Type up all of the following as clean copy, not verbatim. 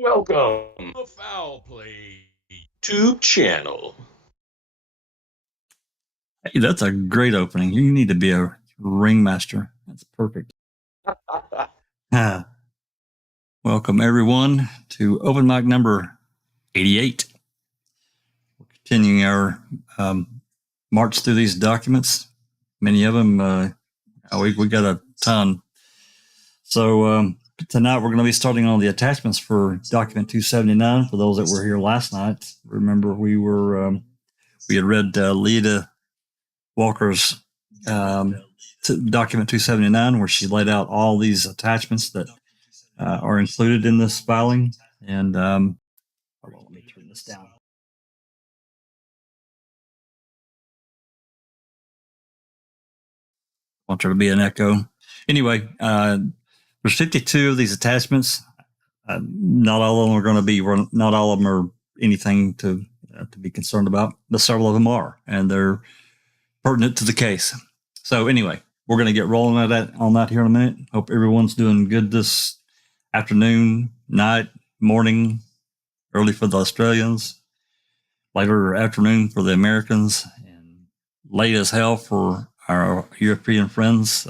Welcome to Foul Play YouTube channel. Hey, that's a great opening. You need to be a ringmaster. That's perfect. Welcome, everyone, to open mic number 88. We're continuing our march through these documents. Many of them, we got a ton. So tonight we're going to be starting on the attachments for document 279. For those that were here last night, remember we had read Lita Walker's document 279, where she laid out all these attachments that are included in this filing. And hold on, let me turn this down. I want there to be an echo. Anyway, there's 52 of these attachments. Not all of them are going to be. Not all of them are anything to be concerned about, but several of them are, and they're pertinent to the case. So anyway, we're going to get rolling on that here in a minute. Hope everyone's doing good this afternoon, night, morning, early for the Australians, later afternoon for the Americans, and late as hell for our European friends.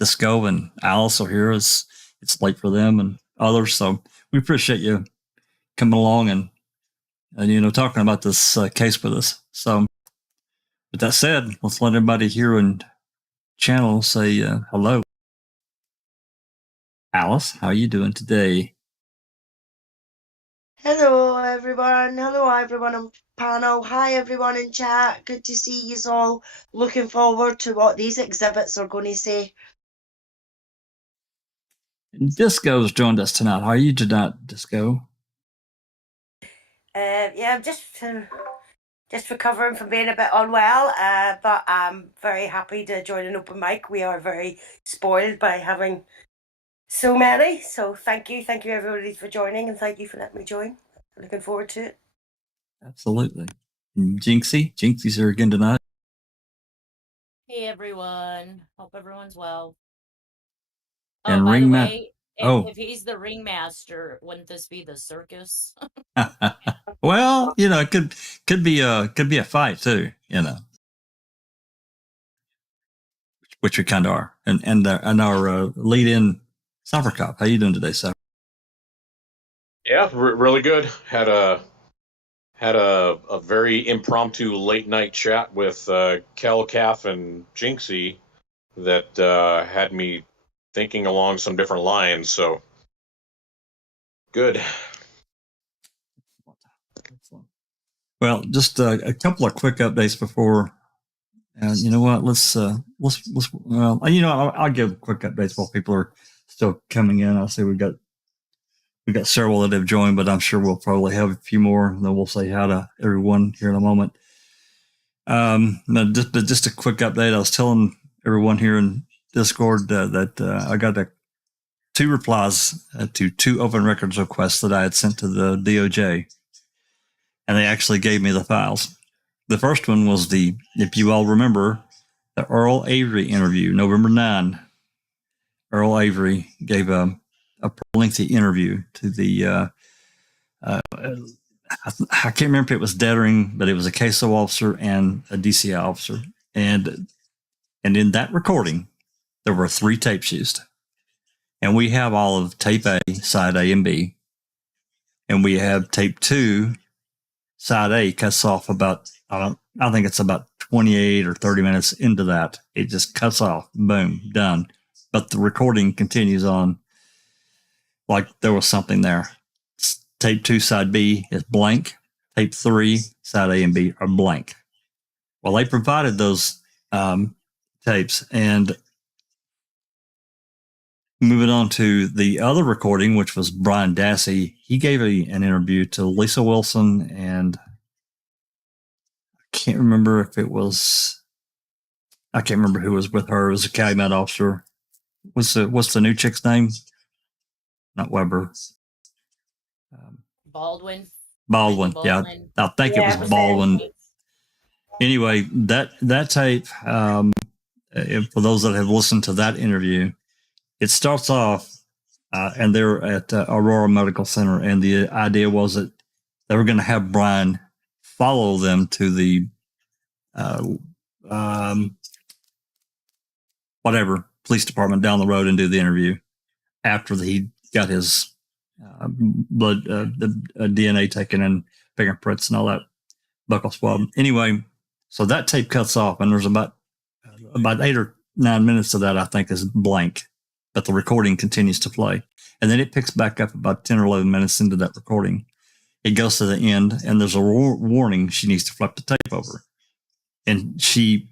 Disco and Alice are here. It's late for them and others. So we appreciate you coming along and talking about this case with us. So with that said, let's let everybody here in channel say hello. Alice, how are you doing today? Hello everyone. Hello everyone on panel. Hi everyone in chat. Good to see you all. Looking forward to what these exhibits are going to say. Disco's joined us tonight. How are you tonight, Disco? Yeah, I'm just recovering from being a bit unwell, but I'm very happy to join an open mic. We are very spoiled by having so many. So thank you everybody for joining, and thank you for letting me join. I'm looking forward to it. Absolutely. Jinxie's here again tonight. Hey everyone, hope everyone's well. And by the way, if he's the ringmaster, wouldn't this be the circus? Well, it could be a fight too, which we kind of are. And our lead-in Cypher Cop. How you doing today, Cypher? Yeah, really good. Had a very impromptu late night chat with Kel, Calf, and Jinxie that had me thinking along some different lines. So good. Well, just a couple of quick updates before. You know what? I'll give quick updates while people are still coming in. I'll say we got several that have joined, but I'm sure we'll probably have a few more. And then we'll say hi to everyone here in a moment. Just a quick update. I was telling everyone here in Discord that I got two replies to two open records requests that I had sent to the DOJ, and they actually gave me the files. The first one was if you all remember, the Earl Avery interview, November 9. Earl Avery gave a lengthy interview to the, I can't remember if it was Dettering, but it was a CASO officer and a DCI officer. And in that recording, there were 3 tapes used. And we have all of tape A, side A and B. And we have tape 2, side A cuts off about, I think it's about 28 or 30 minutes into that. It just cuts off. Boom, done. But the recording continues on like there was something there. Tape 2, side B is blank. Tape 3, side A and B are blank. Well, they provided those tapes. And moving on to the other recording, which was Brian Dassey, he gave an interview to Lisa Wilson, and I can't remember who was with her. It was a calumet officer. What's the new chick's name? Not Weber. Baldwin. Yeah, I think it was Baldwin. Anyway, that tape, for those that have listened to that interview, it starts off and they're at Aurora Medical Center. And the idea was that they were going to have Brian follow them to the whatever police department down the road and do the interview after he got his blood, the DNA taken and fingerprints and all that buckle swab. Anyway, so that tape cuts off, and there's about 8 or 9 minutes of that I think is blank, but the recording continues to play, and then it picks back up about 10 or 11 minutes into that recording. It goes to the end, and there's a warning she needs to flip the tape over, and she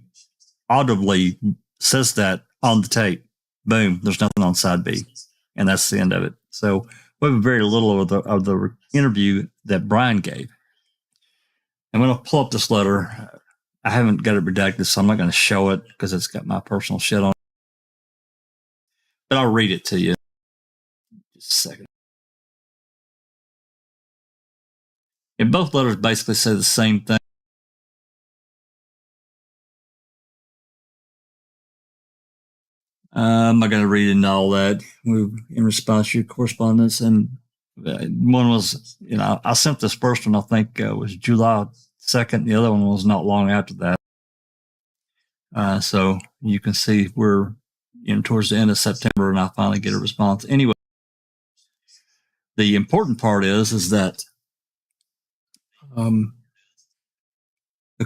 audibly says that on the tape. Boom, there's nothing on side B, and that's the end of it. So we have very little of the interview that Brian gave. I'm going to pull up this letter. I haven't got it redacted, so I'm not going to show it because it's got my personal shit on it. But I'll read it to you. Just a second. And both letters basically say the same thing. I'm not going to read into all that. We in response to your correspondence, and one was, I sent this first one, I think was July 2nd. The other one was not long after that. So you can see we're towards the end of September, and I finally get a response. Anyway, the important part is that a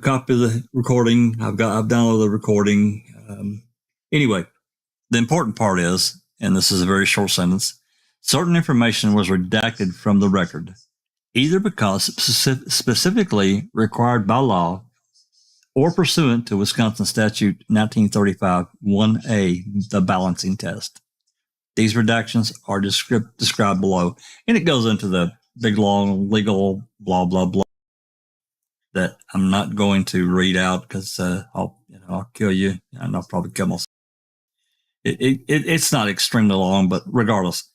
copy of the recording. I've downloaded the recording. Anyway, the important part is, and this is a very short sentence, certain information was redacted from the record, either because specifically required by law or pursuant to Wisconsin Statute 1935 1A, the balancing test. These redactions are described below, and it goes into the big, long, legal blah, blah, blah that I'm not going to read out because I'll kill you, and I'll probably kill myself. It's not extremely long, but regardless,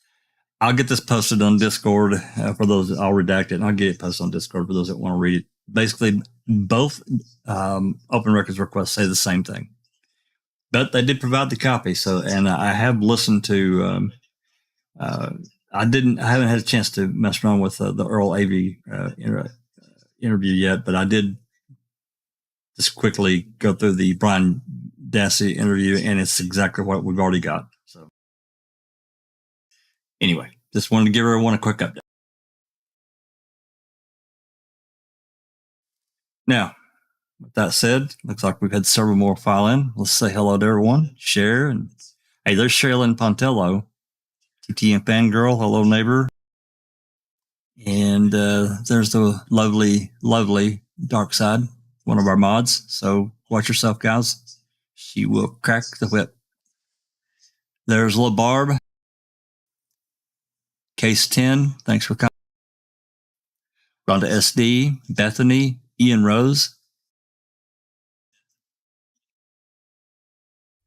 I'll get this posted on Discord for those. I'll redact it, and I'll get it posted on Discord for those that want to read it. Basically, both open records requests say the same thing, but they did provide the copy. So, and I have listened to. I haven't had a chance to mess around with the Earl Avery interview yet, but I did just quickly go through the Brian Dassey interview, and it's exactly what we've already got. So anyway, just wanted to give everyone a quick update. Now, with that said, looks like we've had several more file in. Let's say hello to everyone. Share, and hey, there's Shaylin Pontello, TTM fangirl. Hello, neighbor. And there's the lovely, lovely Dark Side, one of our mods. So watch yourself, guys. She will crack the whip. There's little Barb. Case 10, thanks for coming. Rhonda SD, Bethany, Ian Rose.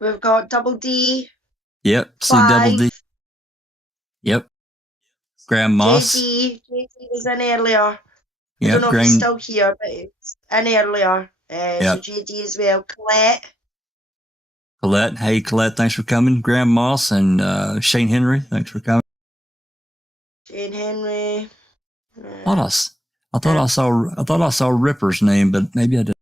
We've got Double D. Yep, C double D. Yep. Graham Moss. JD was in earlier. Yep, I don't know if he's still here, but it's in earlier. So JD as well. Colette. Hey, Colette, thanks for coming. Graham Moss and Shane Henry, thanks for coming. Shane Henry. I thought I saw Ripper's name, but maybe I didn't.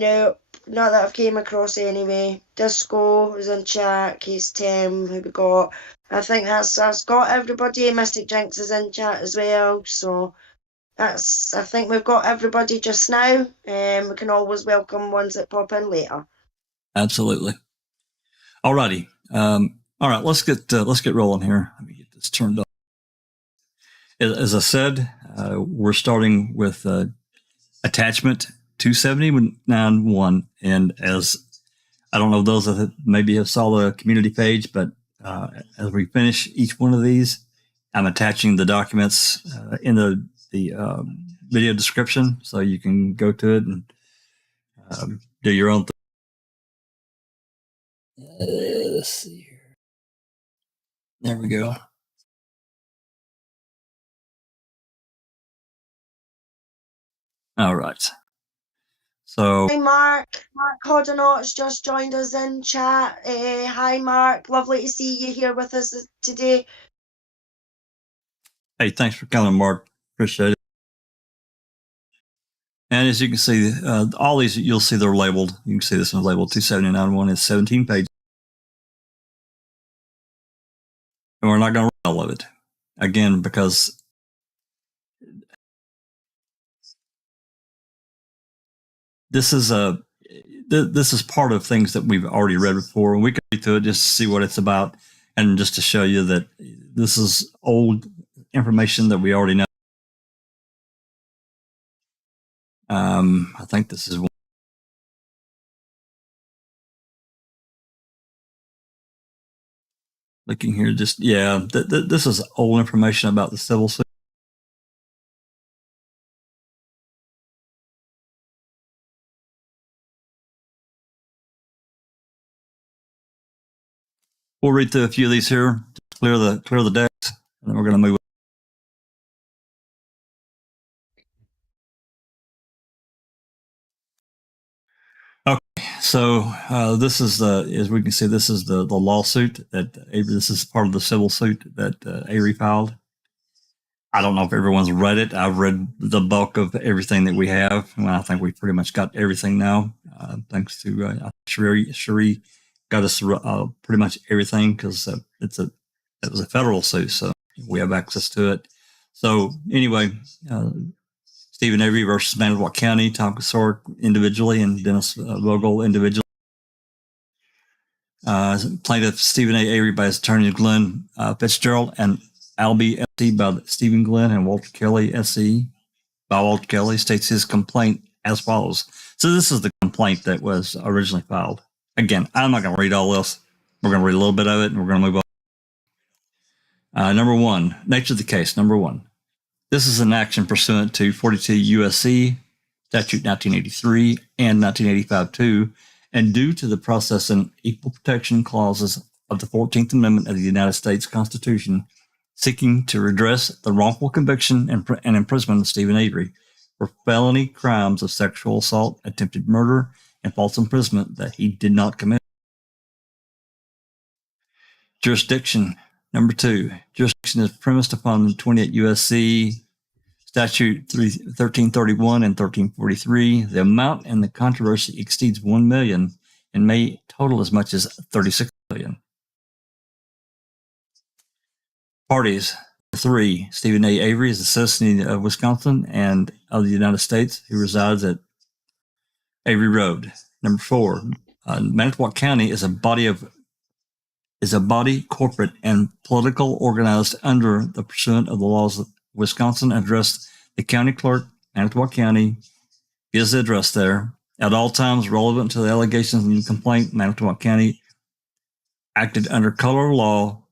Nope, not that I've came across anyway. Disco was in chat. Case 10, who we got? I think that's got everybody. Mystic Jinx is in chat as well. So I think we've got everybody just now. We can always welcome ones that pop in later. Absolutely. Alrighty. All right, let's get rolling here. Let me get this turned up. As I said, we're starting with attachment 279-1, and as I don't know those that maybe have saw the community page, but as we finish each one of these, I'm attaching the documents in the video description, so you can go to it and do your own thing. Let's see here. There we go. All right. So, Hi, Mark. Mark Hoddenot's just joined us in chat. Hi, Mark. Lovely to see you here with us today. hey, thanks for coming, Mark. Appreciate it. And as you can see, all these, you'll see they're labeled. You can see this one's labeled 279. One is 17 pages. And we're not going to read all of it. Again, because this is part of things that we've already read before. And we can read through it just to see what it's about and just to show you that this is old information that we already know. I think this is one. Looking here, just, yeah, this is old information about the civil suit. We'll read through a few of these here, clear the decks, and then we're going to move on. Okay, so this is as we can see, this is the lawsuit that Avery. This is part of the civil suit that Avery filed. I don't know if everyone's read it. I've read the bulk of everything that we have. Well, I think we've pretty much got everything now, thanks to Cherie got us pretty much everything because it was a federal suit, so we have access to it. So anyway, Stephen Avery versus Manitowoc County, Tom Kasorek individually, and Dennis Vogel individually. Plaintiff Stephen A. Avery by his attorney Glenn Fitzgerald, and Albie S.C. by Stephen Glenn, and Walter Kelly S.C. by Walter Kelly states his complaint as follows. So this is the complaint that was originally filed. Again, I'm not going to read all this. We're going to read a little bit of it, and we're going to move on. Number one, nature of the case. Number one, this is an action pursuant to 42 U.S.C. Statute 1983 and 1985-2, and due to the process and equal protection clauses of the 14th Amendment of the United States Constitution, seeking to redress the wrongful conviction and imprisonment of Stephen Avery for felony crimes of sexual assault, attempted murder, and false imprisonment that he did not commit. Jurisdiction. Number two, jurisdiction is premised upon 28 U.S.C. Statute 1331 and 1343. The amount in the controversy exceeds $1 million and may total as much as $36 million. Parties. 3. Stephen A. Avery is a citizen of Wisconsin and of the United States who resides at Avery Road. Number 4. Manitowoc County is a body, corporate, and political organized under the pursuant of the laws of Wisconsin. Addressed the county clerk, Manitowoc County, is the address there. At all times relevant to the allegations in the complaint, Manitowoc County acted under color of law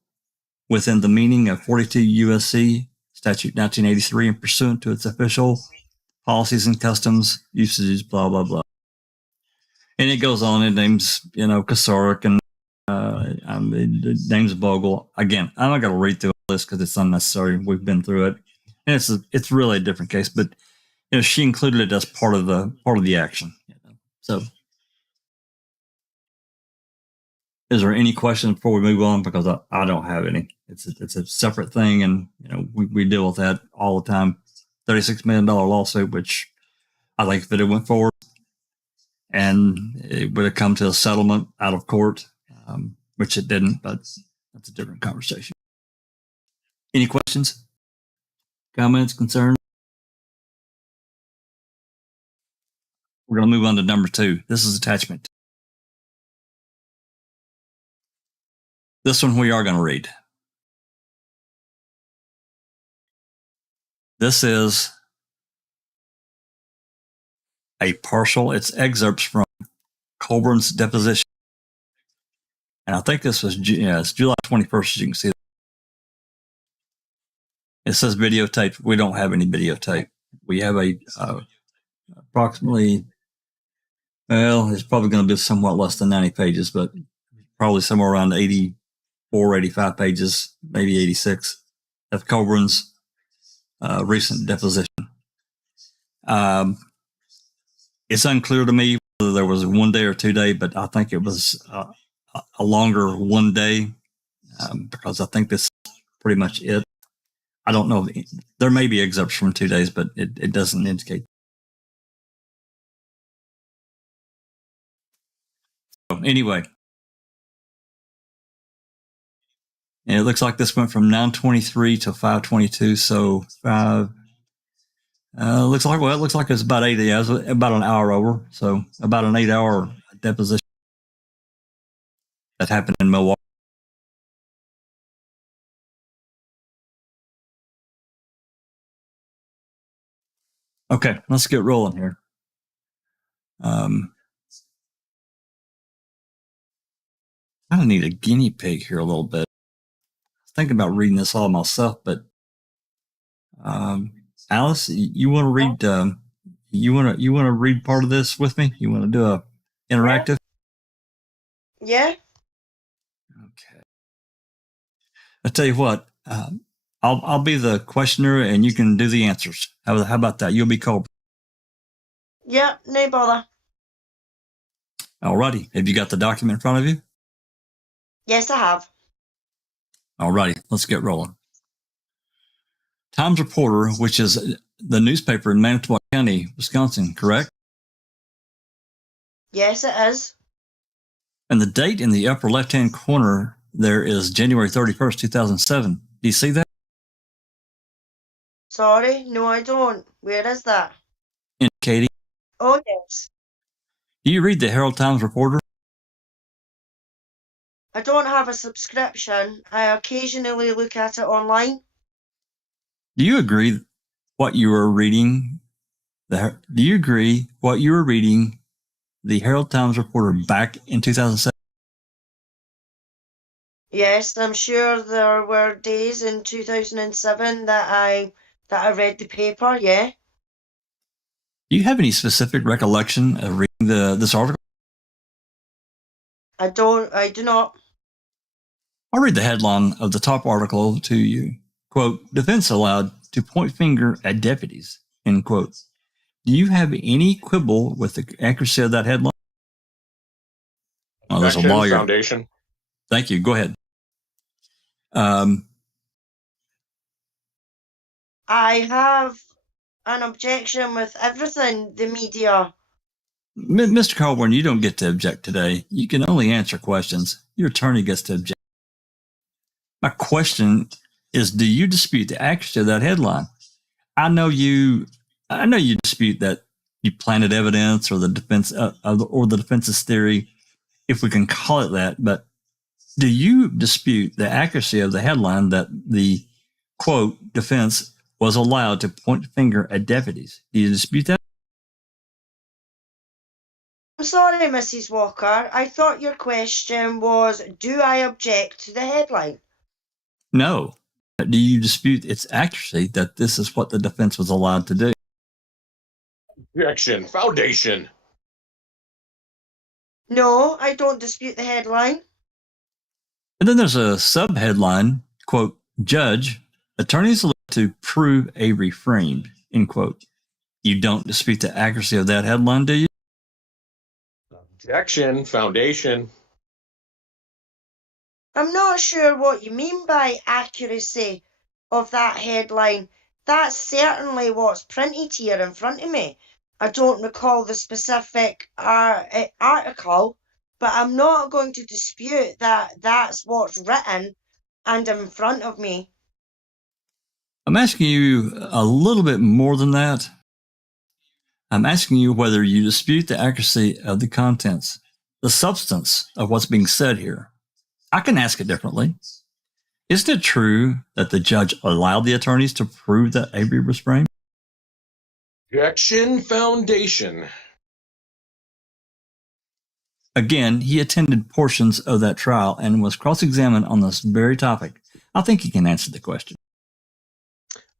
within the meaning of 42 U.S.C. Statute 1983 and pursuant to its official policies and customs, usages, blah, blah, blah. And it goes on. It names, Kasorek and names Bogle. Again, I'm not going to read through all this because it's unnecessary. We've been through it. And it's really a different case, but she included it as part of the action. So, is there any questions before we move on? Because I don't have any. It's a separate thing, and we deal with that all the time. $36 million lawsuit, which I think if it went forward and it would have come to a settlement out of court, which it didn't, but that's a different conversation. Any questions, comments, concerns? We're going to move on to number 2. This is attachment. This one we are going to read. This is a partial, it's excerpts from Colborn's deposition. And I think this was, it's July 21st, as you can see. It says videotape. We don't have any videotape. We have approximately, it's probably going to be somewhat less than 90 pages, but probably somewhere around 84, 85 pages, maybe 86 of Colborn's recent deposition. It's unclear to me whether there was a 1 day or 2 day, but I think it was a longer 1 day because I think this is pretty much it. I don't know. There may be excerpts from 2 days, but it doesn't indicate. So anyway, and it looks like this went from 9:23 to 5:22. So looks like it's about 8 hours, about an hour over. So about an 8-hour deposition that happened in Milwaukee. Okay, let's get rolling here. I need a guinea pig here a little bit. I was thinking about reading this all myself, but Alice, you want to read? You want to read part of this with me? You want to do a interactive? Yeah. Okay. I tell you what. I'll be the questioner, and you can do the answers. How about that? You'll be Colborn. Yeah, no bother. Alrighty. Have you got the document in front of you? Yes, I have. Alrighty. Let's get rolling. Times Reporter, which is the newspaper in Manitowoc County, Wisconsin, correct? Yes, it is. And the date in the upper left-hand corner there is January 31st, 2007. Do you see that? Sorry, no, I don't. Where is that? Indicating. Oh, yes. Do you read the Herald Times Reporter? I don't have a subscription. I occasionally look at it online. Do you agree what you were reading? Do you agree what you were reading the Herald Times Reporter back in 2007? Yes, I'm sure there were days in 2007 that I read the paper, yeah. Do you have any specific recollection of reading this article? I do not. I'll read the headline of the top article to you. Quote, defense allowed to point finger at deputies, end quote. Do you have any quibble with the accuracy of that headline? Oh, there's a lawyer. Foundation. Thank you. Go ahead. I have an objection with everything the media. Mr. Colborn, you don't get to object today. You can only answer questions. Your attorney gets to object. My question is, do you dispute the accuracy of that headline? I know you dispute that you planted evidence or the defense or the defense's theory, if we can call it that. But do you dispute the accuracy of the headline that the quote defense was allowed to point finger at deputies? Do you dispute that? I'm sorry, Mrs. Walker. I thought your question was, do I object to the headline? No. Do you dispute its accuracy that this is what the defense was allowed to do? Objection. Foundation. No, I don't dispute the headline. And then there's a sub-headline, quote, Judge, attorneys allowed to prove Avery framed, end quote. You don't dispute the accuracy of that headline, do you? Objection. Foundation. I'm not sure what you mean by accuracy of that headline. That's certainly what's printed here in front of me. I don't recall the specific article, but I'm not going to dispute that that's what's written and in front of me. I'm asking you a little bit more than that. I'm asking you whether you dispute the accuracy of the contents, the substance of what's being said here. I can ask it differently. Isn't it true that the judge allowed the attorneys to prove that Avery was framed? Objection. Foundation. Again, he attended portions of that trial and was cross-examined on this very topic. I think he can answer the question.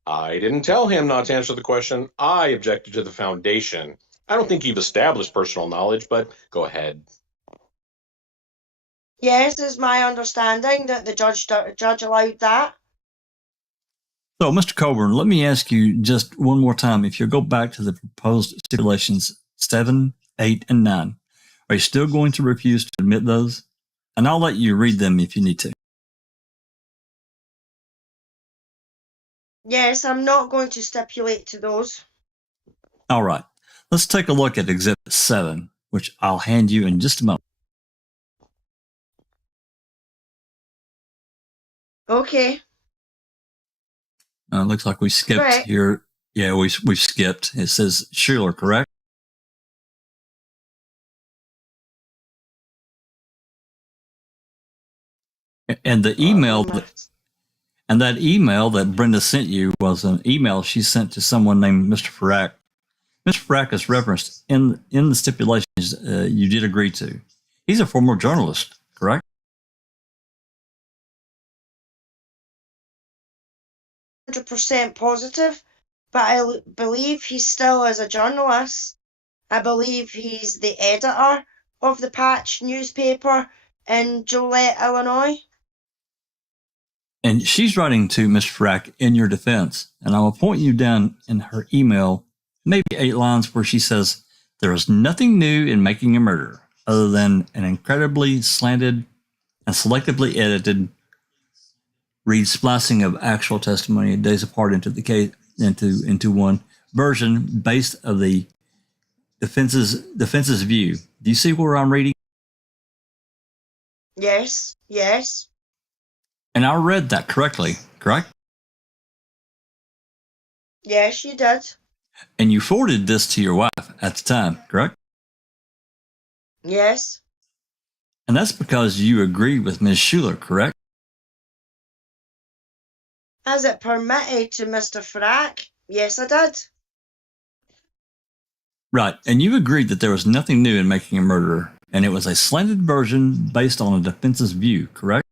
I didn't tell him not to answer the question. I objected to the foundation. I don't think you've established personal knowledge, but go ahead. Yes, it's my understanding that the judge allowed that. So, Mr. Colborn, let me ask you just one more time. If you go back to the proposed stipulations 7, 8, and 9. Are you still going to refuse to admit those? And I'll let you read them if you need to. Yes, I'm not going to stipulate to those. All right. Let's take a look at Exhibit 7, which I'll hand you in just a moment. Okay. Looks like we skipped Correct. here. Yeah, we've skipped. It says Schuler, correct? And the email that email that Brenda sent you was an email she sent to someone named Mr. Farrack. Mr. Farrack is referenced in the stipulations you did agree to. He's a former journalist, correct? 100% positive, but I believe he still is a journalist. I believe he's the editor of the Patch newspaper in Joliet, Illinois. And she's writing to Mr. Farrack in your defense. And I will point you down in her email, maybe 8 lines, where she says, there is nothing new in Making a Murderer other than an incredibly slanted and selectively edited read splicing of actual testimony days apart into the case into one version based of the defense's view. Do you see where I'm reading? Yes, yes. And I read that correctly, correct? Yes, you did. And you forwarded this to your wife at the time, correct? Yes. And that's because you agreed with Ms. Schuler, correct? As it permitted to Mr. Farrack, yes, I did. Right. And you agreed that there was nothing new in Making a Murderer, and it was a slanted version based on a defense's view, correct?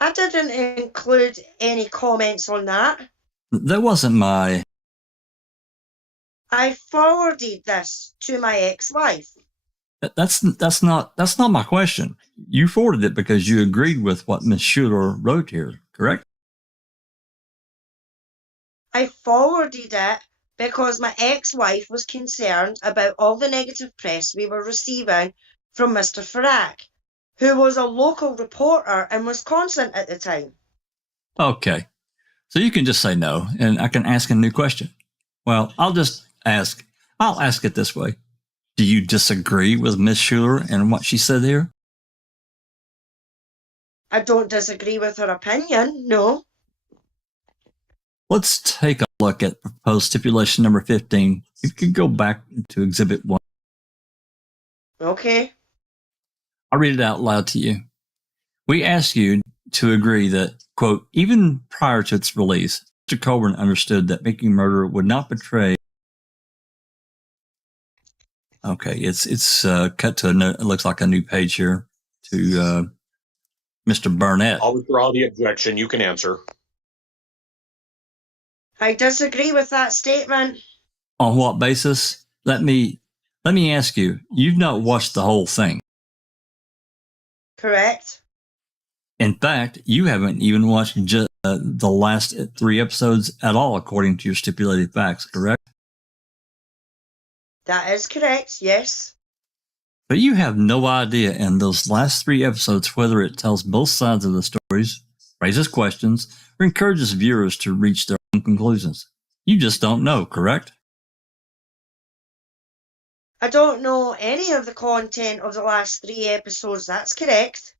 I didn't include any comments on that. That wasn't my... I forwarded this to my ex-wife. That's not my question. You forwarded it because you agreed with what Ms. Schuler wrote here, correct? I forwarded it because my ex-wife was concerned about all the negative press we were receiving from Mr. Farrack, who was a local reporter in Wisconsin at the time. Okay. So you can just say no, and I can ask a new question. Well, I'll ask it this way. Do you disagree with Ms. Schuler and what she said here? I don't disagree with her opinion, no. Let's take a look at proposed stipulation number 15. You could go back to Exhibit 1. Okay. I'll read it out loud to you. We ask you to agree that, quote, even prior to its release, Mr. Colborn understood that Making a Murderer would not betray. Okay, it's cut to it looks like a new page here to Mr. Burnett. I'll withdraw the objection. You can answer. I disagree with that statement. On what basis? Let me ask you. You've not watched the whole thing. Correct. In fact, you haven't even watched the last 3 episodes at all, according to your stipulated facts, correct? That is correct, yes. But you have no idea in those last 3 episodes whether it tells both sides of the stories, raises questions, or encourages viewers to reach their own conclusions. You just don't know, correct? I don't know any of the content of the last 3 episodes, that's correct.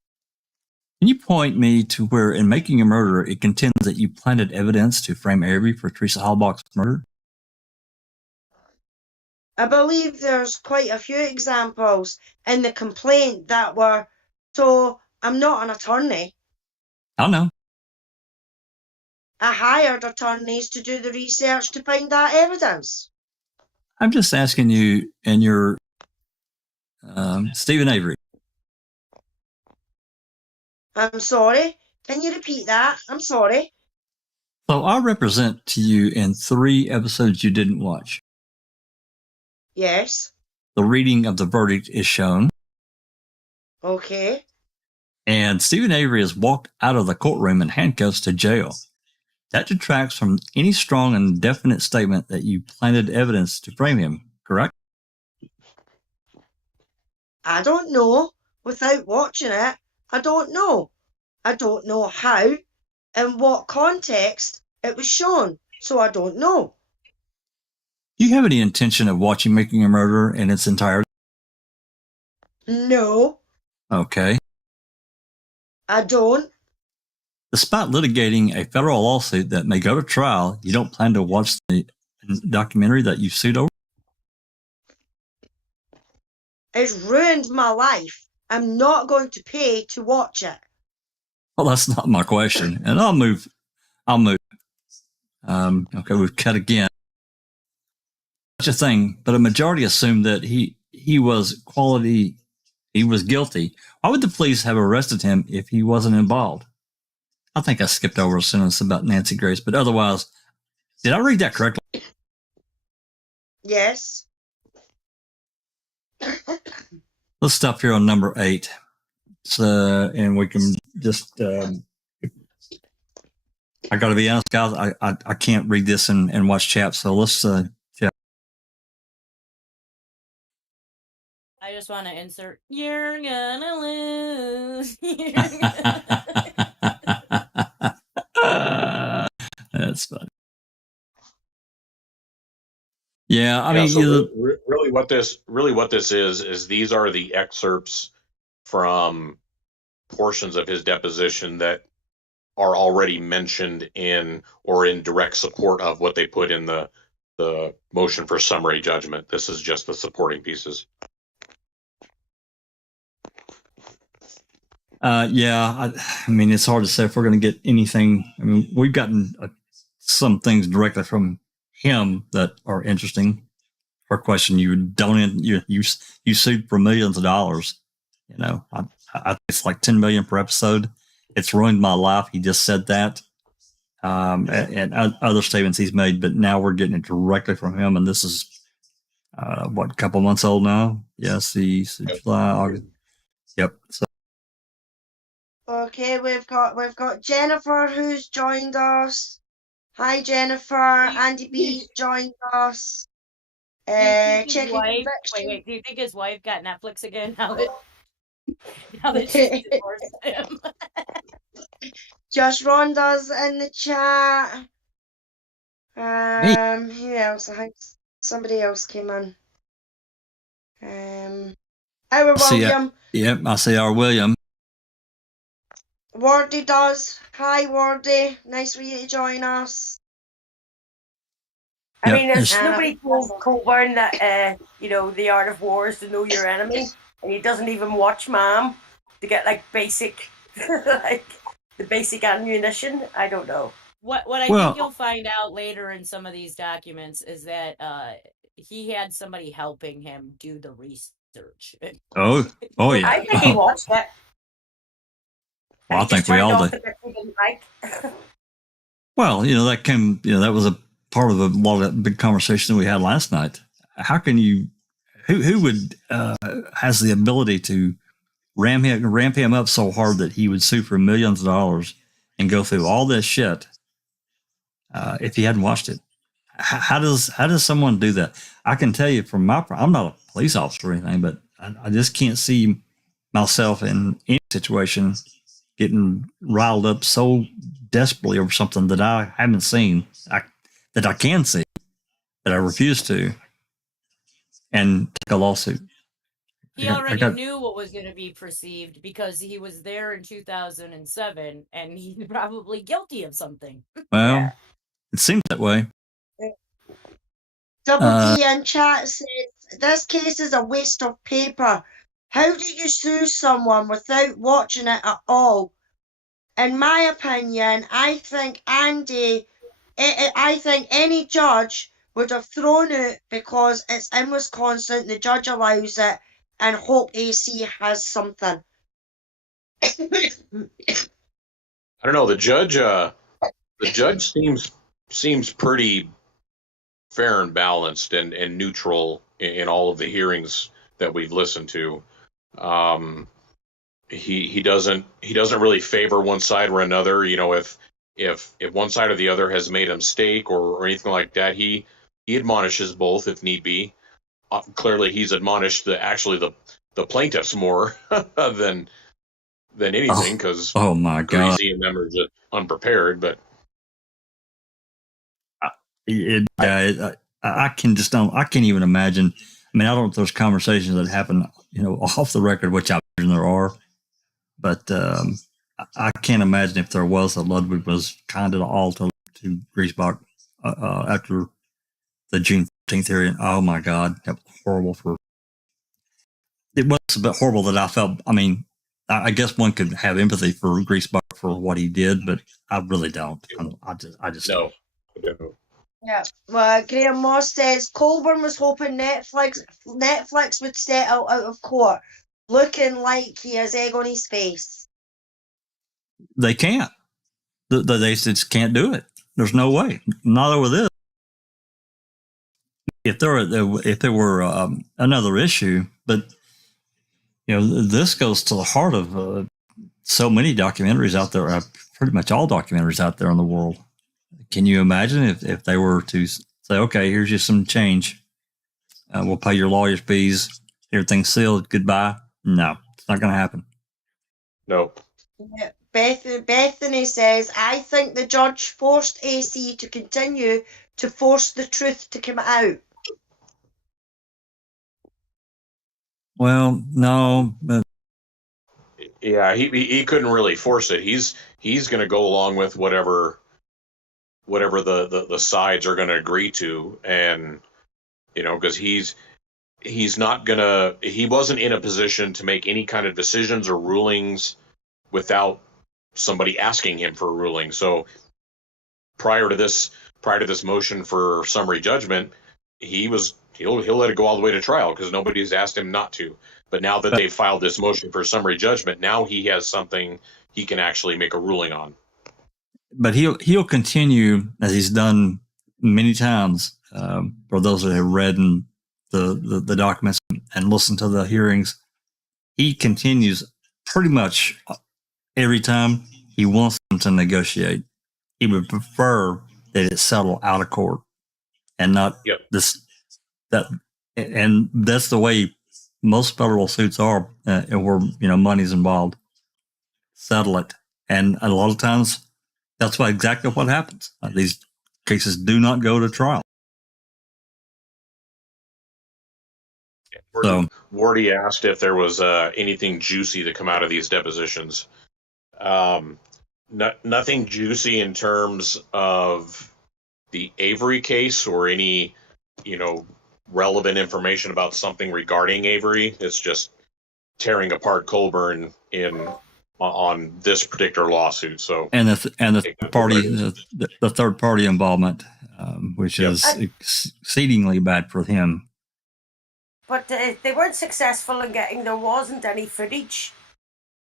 Can you point me to where in Making a Murderer it contends that you planted evidence to frame Avery for Teresa Halbach's murder? I believe there's quite a few examples in the complaint that were, so I'm not an attorney. I know. I hired attorneys to do the research to find that evidence. I'm just asking you and your Stephen Avery. I'm sorry. Can you repeat that? I'm sorry. So I represent to you in 3 episodes you didn't watch. Yes. The reading of the verdict is shown. Okay. And Stephen Avery is walked out of the courtroom in handcuffs to jail. That detracts from any strong and definite statement that you planted evidence to frame him, correct? I don't know. Without watching it, I don't know. I don't know how, in what context it was shown, so I don't know. Do you have any intention of watching Making a Murderer in its entirety? No, Okay. I don't. Despite litigating a federal lawsuit that may go to trial, you don't plan to watch the documentary that you sued over? It's ruined my life. I'm not going to pay to watch it. Well, that's not my question. And I'll move. Okay, we've cut again. Such a thing, but a majority assumed that he was guilty. Why would the police have arrested him if he wasn't involved? I think I skipped over a sentence about Nancy Grace, but otherwise, did I read that correctly? Yes. Let's stop here on number 8. So, and we can just, I got to be honest, guys, I can't read this and watch chat. So let's, chat. I just want to insert, you're gonna lose. That's funny. Yeah, I Yeah, mean, so really what this is these are the excerpts from portions of his deposition that are already mentioned in or in direct support of what they put in the motion for summary judgment. This is just the supporting pieces. Yeah, I mean, it's hard to say if we're going to get anything. I mean, we've gotten some things directly from him that are interesting. For a question, you sued for millions of dollars. You know, I think it's like $10 million per episode. It's ruined my life. He just said that, and other statements he's made. But now we're getting it directly from him, and this is what, a couple months old now. Yes, July, August. Yep. So. Okay, we've got Jennifer who's joined us. Hi, Jennifer. Andy B's joined us. Checking conviction. Wait, do you think his wife got Netflix again now that she's divorced him? Josh Ronda's in the chat. Who else? I think somebody else came in. Our William. Yep, I see our William. Wardy does. Hi, Wardy. Nice for you to join us. I mean, there's nobody told Colborn that, the art of war is to know your enemy, and he doesn't even watch Mom to get, basic, the basic ammunition. I don't know. What I think you'll find out later in some of these documents is that he had somebody helping him do the research. Oh yeah. I think he watched it. Well, I think we all did. Well, that was a part of a lot of that big conversation that we had last night. How can you, who would, has the ability to ramp him up so hard that he would sue for millions of dollars and go through all this shit if he hadn't watched it? How does someone do that? I can tell you from I'm not a police officer or anything, but I just can't see myself in any situation getting riled up so desperately over something that I haven't seen, that I can see, that I refuse to, and take a lawsuit. He already knew what was going to be perceived because he was there in 2007, and he's probably guilty of something. Well, it seems that way. Double D in chat says, this case is a waste of paper. How do you sue someone without watching it at all? In my opinion, I think any judge would have thrown it because it's in Wisconsin, the judge allows it, and hope AC has something. I don't know. The judge seems pretty fair and balanced and neutral in all of the hearings that we've listened to. He doesn't really favor one side or another. If if one side or the other has made a mistake or anything like that, he admonishes both if need be. Clearly, he's admonished the plaintiffs more than anything, because oh my God, Greasy and them are just unprepared. But I can't even imagine. I mean, I don't know if there's conversations that happen, off the record, which I imagine there are, but I can't imagine if there was that Ludwig was kind of all to Griesbach after the June 14th hearing. Oh my God, that was horrible. It was a bit horrible that I felt. I mean, I guess one could have empathy for Griesbach for what he did, but I really don't. I just no. Yeah. Well, Graham Moss says Colborn was hoping Netflix would settle out of court, looking like he has egg on his face. They can't. They just can't do it. There's no way. Not over this. If there were another issue, but this goes to the heart of so many documentaries out there. Pretty much all documentaries out there in the world. Can you imagine if they were to say, okay, here's just some change. We'll pay your lawyer's fees. Everything's sealed. Goodbye. No, it's not going to happen. Nope. Yeah. Bethany says, I think the judge forced AC to continue to force the truth to come out. Well, no. But yeah, he couldn't really force it. He's going to go along with whatever the sides are going to agree to, and because he wasn't in a position to make any kind of decisions or rulings without somebody asking him for a ruling. So prior to this motion for summary judgment, he'll let it go all the way to trial because nobody's asked him not to. But now that they've filed this motion for summary judgment, now he has something he can actually make a ruling on. But he'll continue, as he's done many times, for those that have read the documents and listened to the hearings. He continues pretty much every time he wants them to negotiate. He would prefer that it settle out of court and not and that's the way most federal suits are, where money's involved. Settle it, and a lot of times that's exactly what happens. These cases do not go to trial. Wardy asked if there was anything juicy to come out of these depositions. Nothing juicy in terms of the Avery case or any, relevant information about something regarding Avery. It's just tearing apart Colborn on this particular lawsuit. So the third party involvement, which is exceedingly bad for him. But they weren't successful in getting. There wasn't any footage,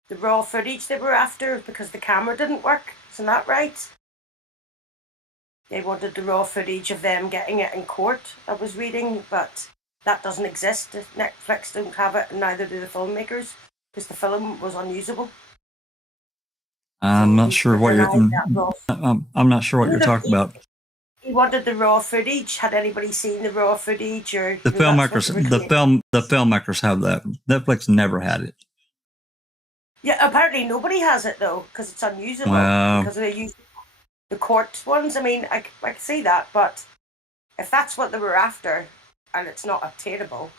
the raw footage they were after, because the camera didn't work. Isn't that right? They wanted the raw footage of them getting it in court, I was reading, but that doesn't exist. Netflix don't have it, and neither do the filmmakers, because the film was unusable. I'm not sure what you're talking about. He wanted the raw footage. Had anybody seen the raw footage? Or the filmmakers have that. Netflix never had it. Yeah, apparently nobody has it though, because it's unusable. Because they use the court ones. I mean, I can see that, but if that's what they were after, and it's not obtainable,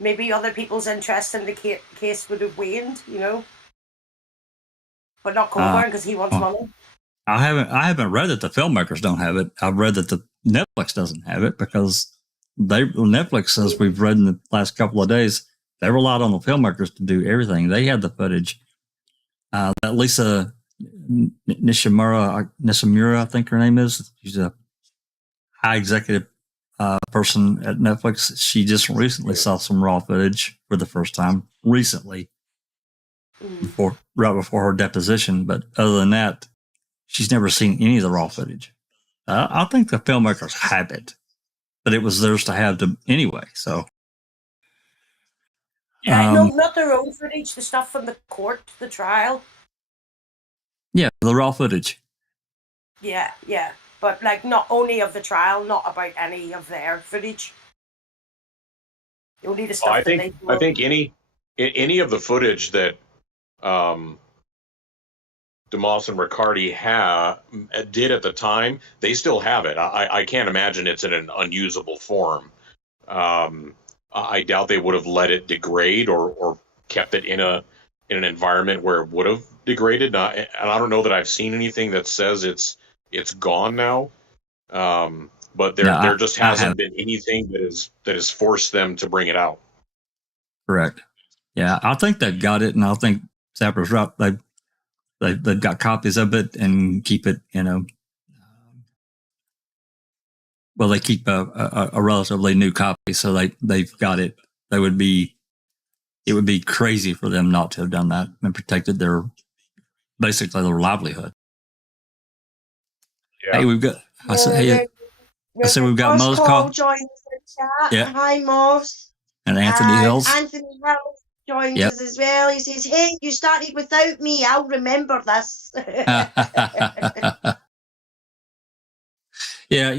maybe other people's interest in the case would have waned, but not Colborn because he wants money. I haven't read that the filmmakers don't have it. I've read that the Netflix doesn't have it because Netflix, as we've read in the last couple of days, they relied on the filmmakers to do everything. They had the footage. That Lisa Nishimura, I think her name is. She's a high executive person at Netflix. She just recently saw some raw footage for the first time recently, right before her deposition. But other than that, she's never seen any of the raw footage. I think the filmmakers have it, but it was theirs to have anyway. So, no, not the raw footage. The stuff from the court, the trial. Yeah, the raw footage. Yeah, yeah. But like not only of the trial, not about any of their footage. Only the stuff I that they think any of the footage that DeMoss and Riccardi did at the time, they still have it. I can't imagine it's in an unusable form. I doubt they would have let it degrade or kept it in an environment where it would have degraded. And I don't know that I've seen anything that says it's gone now. But there just hasn't been anything that has forced them to bring it out. Correct. Yeah, I think they've got it, and I think Zapper's right. They've got copies of it and keep it, well, they keep a relatively new copy, so they've got it. It would be crazy for them not to have done that and protected basically their livelihood. Yeah. Hey, we've got. I said we've got Mo's call. Joins the chat. Yeah. Hi, Moss. And Anthony Hills. Anthony Hills joins us as well. He says, "Hey, you started without me. I'll remember this." Yeah,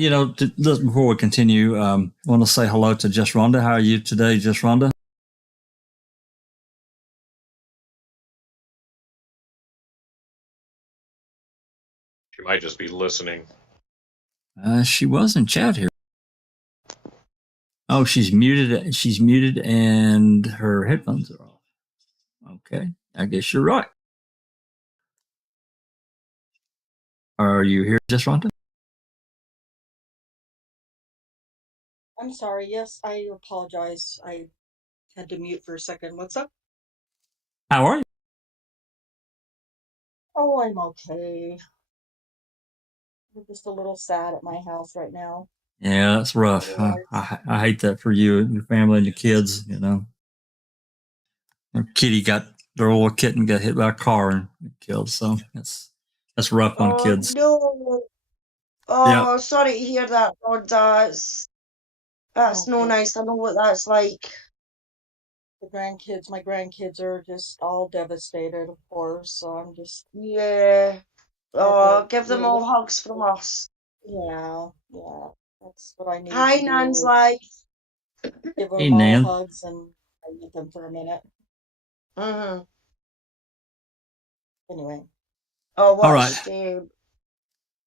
just before we continue, I want to say hello to Just Rhonda. How are you today, Just Rhonda? She might just be listening. She was in chat here. Oh, she's muted. She's muted, and her headphones are off. Okay, I guess you're right. Are you here, Just Rhonda? I'm sorry. Yes, I apologize. I had to mute for a second. What's up? How are you? Oh, I'm okay. I'm just a little sad at my house right now. Yeah, that's rough. I hate that for you and your family and your kids. Their their little kitten got hit by a car and killed. So that's rough on kids. No. Oh, sorry to hear that, Rhonda. That's no nice. I know what that's like. My grandkids are just all devastated, of course. So I'm just give them all hugs from us. Yeah, that's what I need. Hi, Nan's life. Give them all hugs and meet them for a minute. Anyway. Oh, what all right.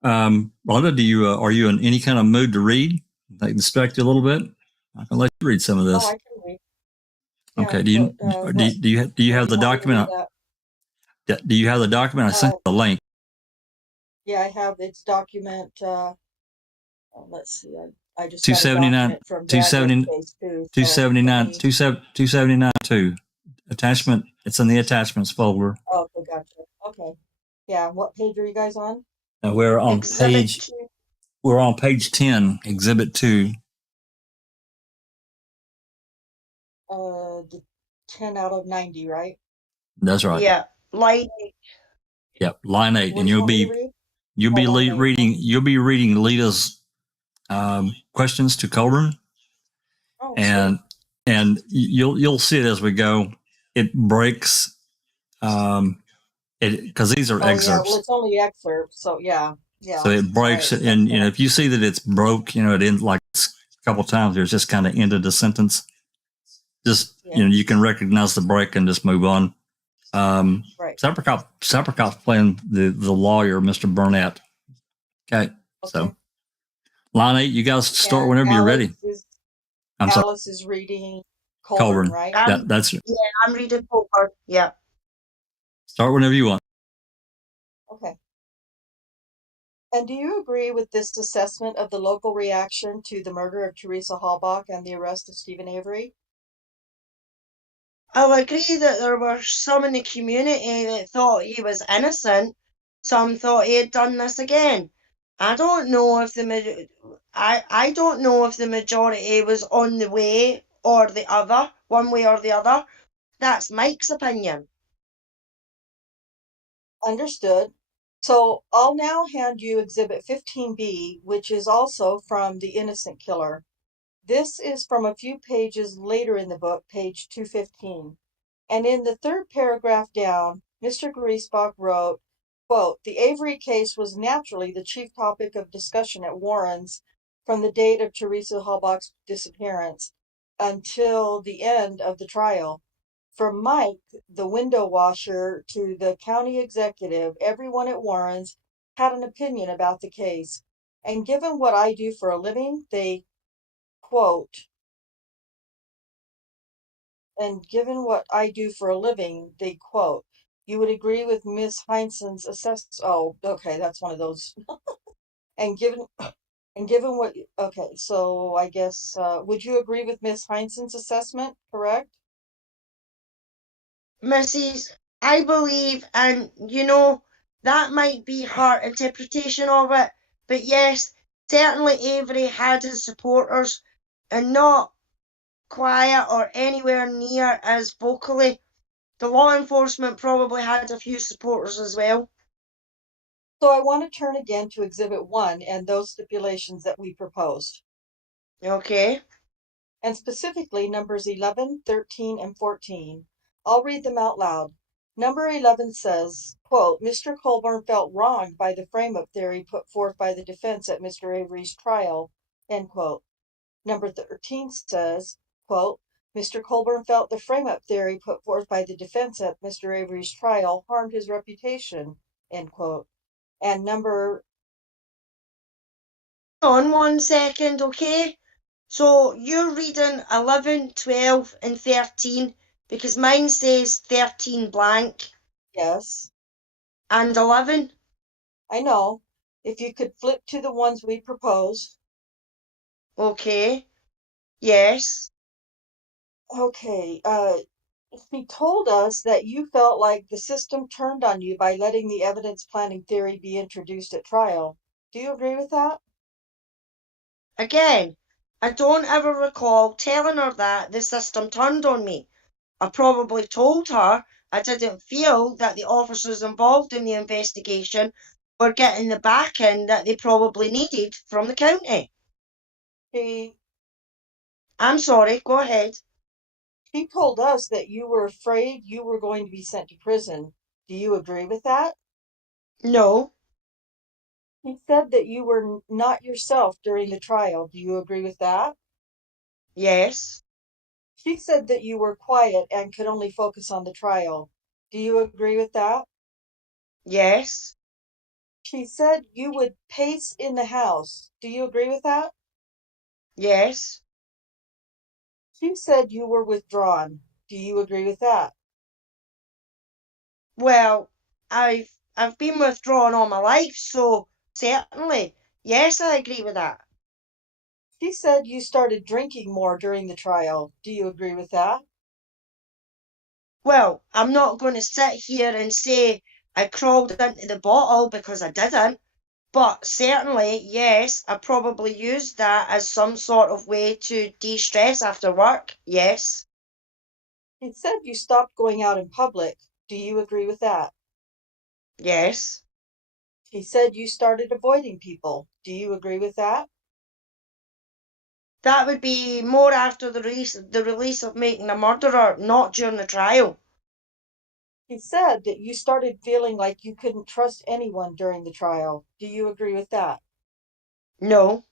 Rhonda, are you in any kind of mood to read? I can distract you a little bit. I can let you read some of this. Oh, I can read. Okay. Do you have the document? Do you have the document? I sent the link. Yeah, I have. It's document. Let's see. I just 279 from 279 attachment. It's in the attachments folder. Oh, gotcha. Okay. Yeah. What page are you guys on? We're on page 10, Exhibit 2. The 10 out of 90, right? That's right. Yeah, line 8. Yep, line 8, and you'll be reading Lita's questions to Colborn, and you'll see it as we go. It breaks, because these are excerpts. Yeah, well, it's only excerpts, so yeah. So it breaks, right. And if you see that it's broke, it ends like a couple times. There's just kind of ended the sentence. Just you can recognize the break and just move on. Right. Sapperkoff's playing the lawyer, Mr. Burnett. Okay. So line 8, you guys start whenever you're ready. Alice is reading Colborn, right? That's I'm reading Colborn. Yeah. Start whenever you want. Okay. And do you agree with this assessment of the local reaction to the murder of Teresa Halbach and the arrest of Stephen Avery? I'll agree that there were some in the community that thought he was innocent. Some thought he had done this again. I don't know if the majority was on the way or the other, one way or the other. That's Mike's opinion. Understood. So I'll now hand you Exhibit 15B, which is also from The Innocent Killer. This is from a few pages later in the book, page 215. And in the third paragraph down, Mr. Griesbach wrote, Quote, the Avery case was naturally the chief topic of discussion at Warren's from the date of Teresa Halbach's disappearance until the end of the trial. From Mike, the window washer, to the county executive, everyone at Warren's had an opinion about the case. And given what I do for a living, they quote, you would agree with Miss Heinsohn's assess. Oh, okay, that's one of those. And given what, okay, so I guess, would you agree with Miss Heinsohn's assessment, correct? Mrs. I believe, and that might be her interpretation of it, but yes, certainly Avery had his supporters, and not quiet or anywhere near as vocally. The law enforcement probably had a few supporters as well. So I want to turn again to Exhibit 1 and those stipulations that we proposed. Okay. And specifically numbers 11, 13, and 14. I'll read them out loud. Number 11 says, quote, Mr. Colborn felt wronged by the frame-up theory put forth by the defense at Mr. Avery's trial, end quote. Number 13 says, quote, Mr. Colborn felt the frame-up theory put forth by the defense at Mr. Avery's trial harmed his reputation, end quote. And number... On 1 second, okay? So you're reading 11, 12, and 13 because mine says 13 blank. Yes. And 11? I know. If you could flip to the ones we proposed. Okay. Yes. Okay. He told us that you felt like the system turned on you by letting the evidence planning theory be introduced at trial. Do you agree with that? Again, I don't ever recall telling her that the system turned on me. I probably told her I didn't feel that the officers involved in the investigation were getting the backing that they probably needed from the county. I'm sorry, go ahead. He told us that you were afraid you were going to be sent to prison. Do you agree with that? No. He said that you were not yourself during the trial. Do you agree with that? Yes. She said that you were quiet and could only focus on the trial. Do you agree with that? Yes. She said you would pace in the house. Do you agree with that? Yes. She said you were withdrawn. Do you agree with that? Well, I've been withdrawn all my life, so certainly. Yes, I agree with that. She said you started drinking more during the trial. Do you agree with that? Well, I'm not going to sit here and say I crawled into the bottle because I didn't. But certainly, yes, I probably used that as some sort of way to de-stress after work. Yes. She said you stopped going out in public. Do you agree with that? Yes. She said you started avoiding people. Do you agree with that? That would be more after the release of Making a Murderer, not during the trial. She said that you started feeling like you couldn't trust anyone during the trial. Do you agree with that? No.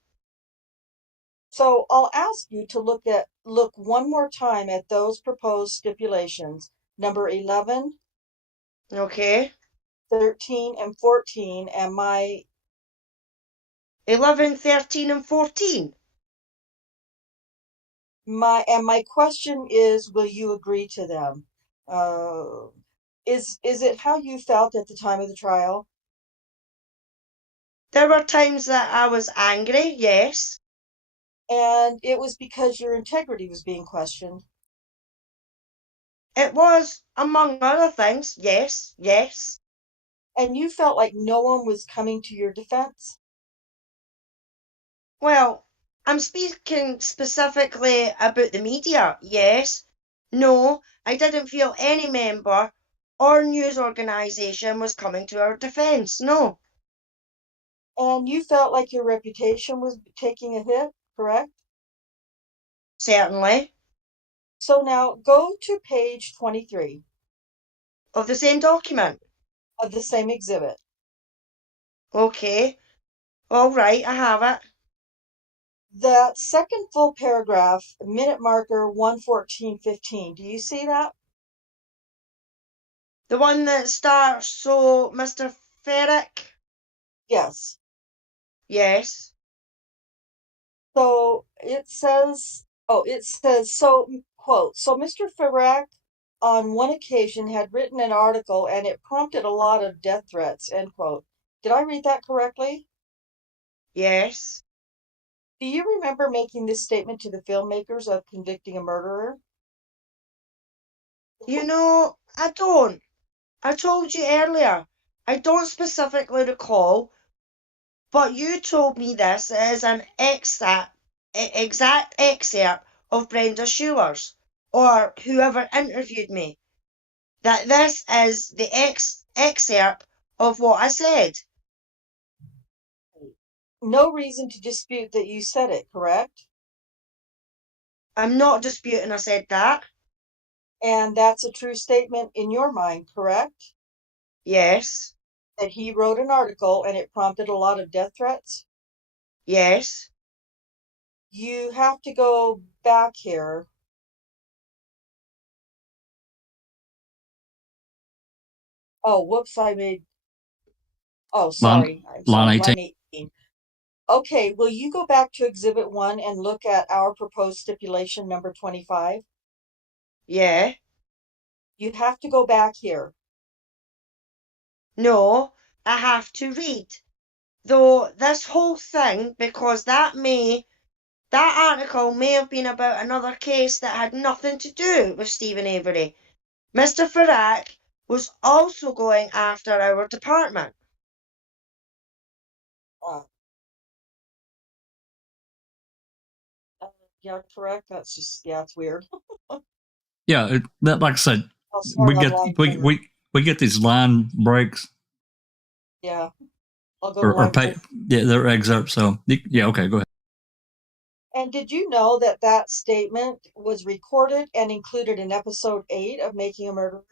So I'll ask you to look one more time at those proposed stipulations, number 11, Okay. 13, and 14, and my 11, 13, and 14. My question is, will you agree to them? Is it how you felt at the time of the trial? There were times that I was angry, yes. And it was because your integrity was being questioned. It was, among other things, yes, yes. And you felt like no one was coming to your defense? Well, I'm speaking specifically about the media, yes. No, I didn't feel any member or news organisation was coming to our defence, no. And you felt like your reputation was taking a hit, correct? Certainly. So now go to page 23 Of the same document. of the same exhibit. Okay. All right, I have it. That second full paragraph, minute marker 1:14:15. Do you see that? The one that starts, so Mr. Ferrick? Yes. Yes. So it says, so, quote, so Mr. Farrak on one occasion had written an article and it prompted a lot of death threats, end quote. Did I read that correctly? Yes. Do you remember making this statement to the filmmakers of Convicting a Murderer? You know, I don't. I told you earlier, I don't specifically recall, but you told me this is an exact excerpt of Brenda Schuler's, or whoever interviewed me. That this is the excerpt of what I said. No reason to dispute that you said it, correct? I'm not disputing I said that. And that's a true statement in your mind, correct? Yes. That he wrote an article and it prompted a lot of death threats? Yes. You have to go back here. Oh, whoops, oh, sorry. I'm sorry, line 18. line 18. Okay, will you go back to Exhibit 1 and look at our proposed stipulation number 25? Yeah. You have to go back here. No, I have to read. Though this whole thing, because that article may have been about another case that had nothing to do with Stephen Avery. Mr. Farrak was also going after our department. Uh, yeah, correct. That's just, yeah, it's weird. Yeah, that, like I said, I'll start on line 30. we get these line breaks Yeah, I'll go to or line pay. 30. Yeah, they're excerpts. So yeah, okay, go ahead. And did you know that that statement was recorded and included in episode 8 of Making a Murderer?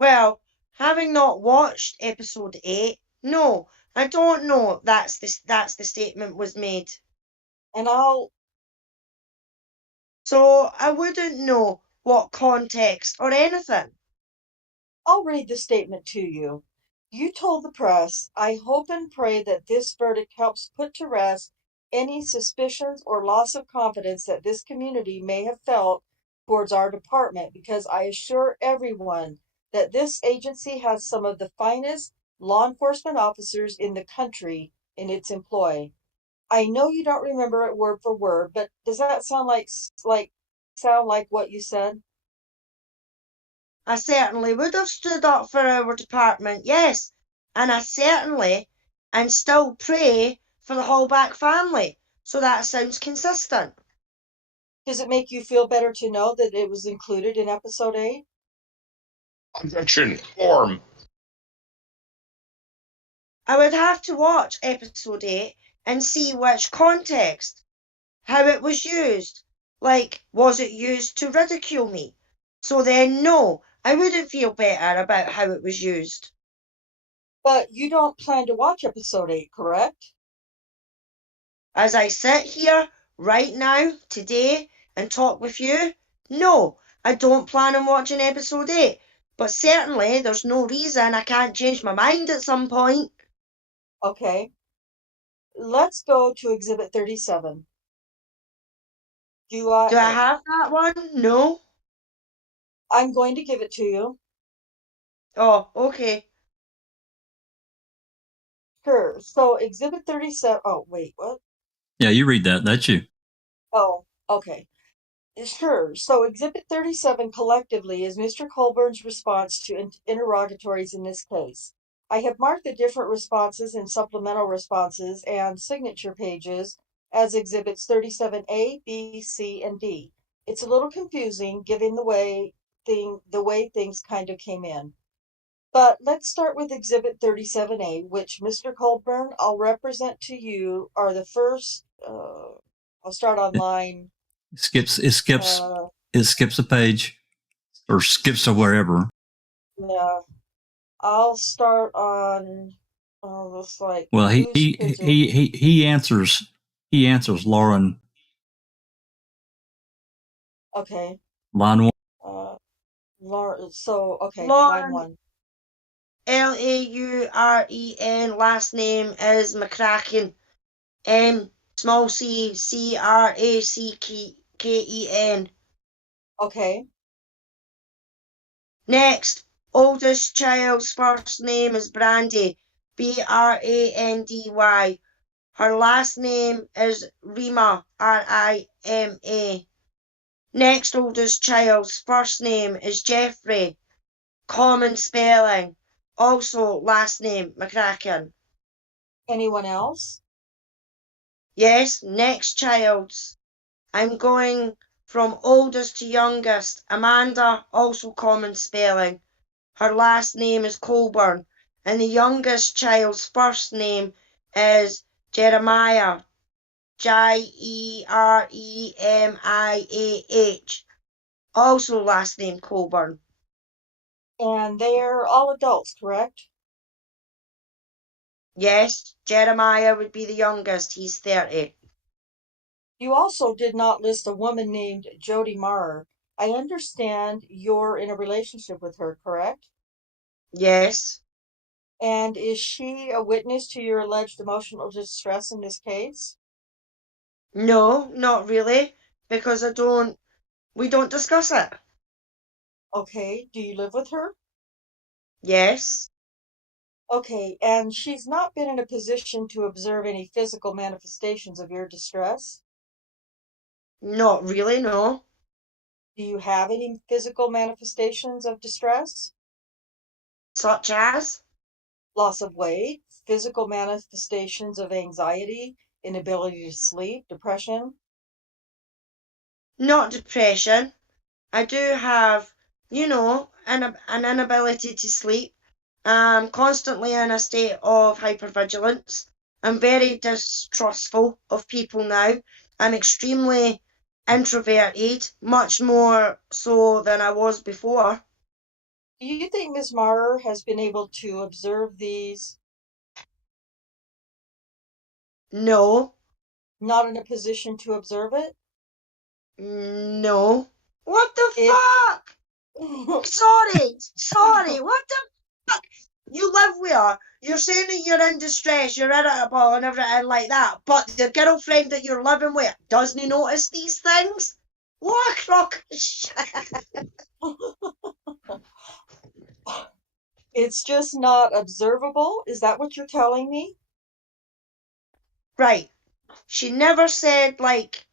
Well, having not watched episode 8, no, I don't know that's the statement was made. And So I wouldn't know what context or anything. I'll read the statement to you. You told the press, I hope and pray that this verdict helps put to rest any suspicions or loss of confidence that this community may have felt towards our department, because I assure everyone that this agency has some of the finest law enforcement officers in the country in its employ. I know you don't remember it word for word, but does that sound like what you said? I certainly would have stood up for our department, yes, and I certainly and still pray for the Hallback family, so that sounds consistent. Does it make you feel better to know that it was included in episode 8? Objection. Form. I would have to watch episode 8 and see which context, how it was used. Like, was it used to ridicule me? So then, no, I wouldn't feel better about how it was used. But you don't plan to watch episode 8, correct? As I sit here right now, today, and talk with you, no, I don't plan on watching episode 8. But certainly, there's no reason I can't change my mind at some point. Okay. Let's go to Exhibit 37. Do I have that one? No? I'm going to give it to you. Oh, okay. Sure. So Exhibit 37. Oh, wait, what? Yeah, you read that. That's you. Oh, okay. Sure. So Exhibit 37 collectively is Mr. Colborn's response to interrogatories in this case. I have marked the different responses and supplemental responses and signature pages as Exhibits 37A, B, C, and D. It's a little confusing given the way things kind of came in. But let's start with Exhibit 37A, which Mr. Colborn, I'll represent to you are the first. I'll start on line. It skips a page or skips to wherever. Yeah, I'll start on. Looks like. Well, whose kids are- he answers Lauren Okay. line 1. Lauren. So okay, Lauren. line 1. Lauren, last name is McCracken. Small c, Cracken. Okay. Next, oldest child's first name is Brandy, Brandy. Her last name is Rima, Rima. Next oldest child's first name is Jeffrey, common spelling, also last name McCracken. Anyone else? Yes, next child's. I'm going from oldest to youngest. Amanda, also common spelling. Her last name is Colborn. And the youngest child's first name is Jeremiah. Jeremiah. Also last name Colborn. And they're all adults, correct? Yes, Jeremiah would be the youngest. He's 30. You also did not list a woman named Jody Marr. I understand you're in a relationship with her, correct? Yes. And is she a witness to your alleged emotional distress in this case? No, not really, because we don't discuss it. Okay, do you live with her? Yes. Okay, and she's not been in a position to observe any physical manifestations of your distress? Not really, no. Do you have any physical manifestations of distress? Such as? Loss of weight, physical manifestations of anxiety, inability to sleep, depression? Not depression. I do have, an inability to sleep. I'm constantly in a state of hypervigilance. I'm very distrustful of people now. I'm extremely introverted, much more so than I was before. Do you think Ms. Marr has been able to observe these? No. Not in a position to observe it? No. What the fuck? Sorry, what the fuck? You live where? You're saying that you're in distress, you're irritable and everything like that, but the girlfriend that you're living with doesn't notice these things? What a crock of shit. It's just not observable? Is that what you're telling me? Right. She never said, like,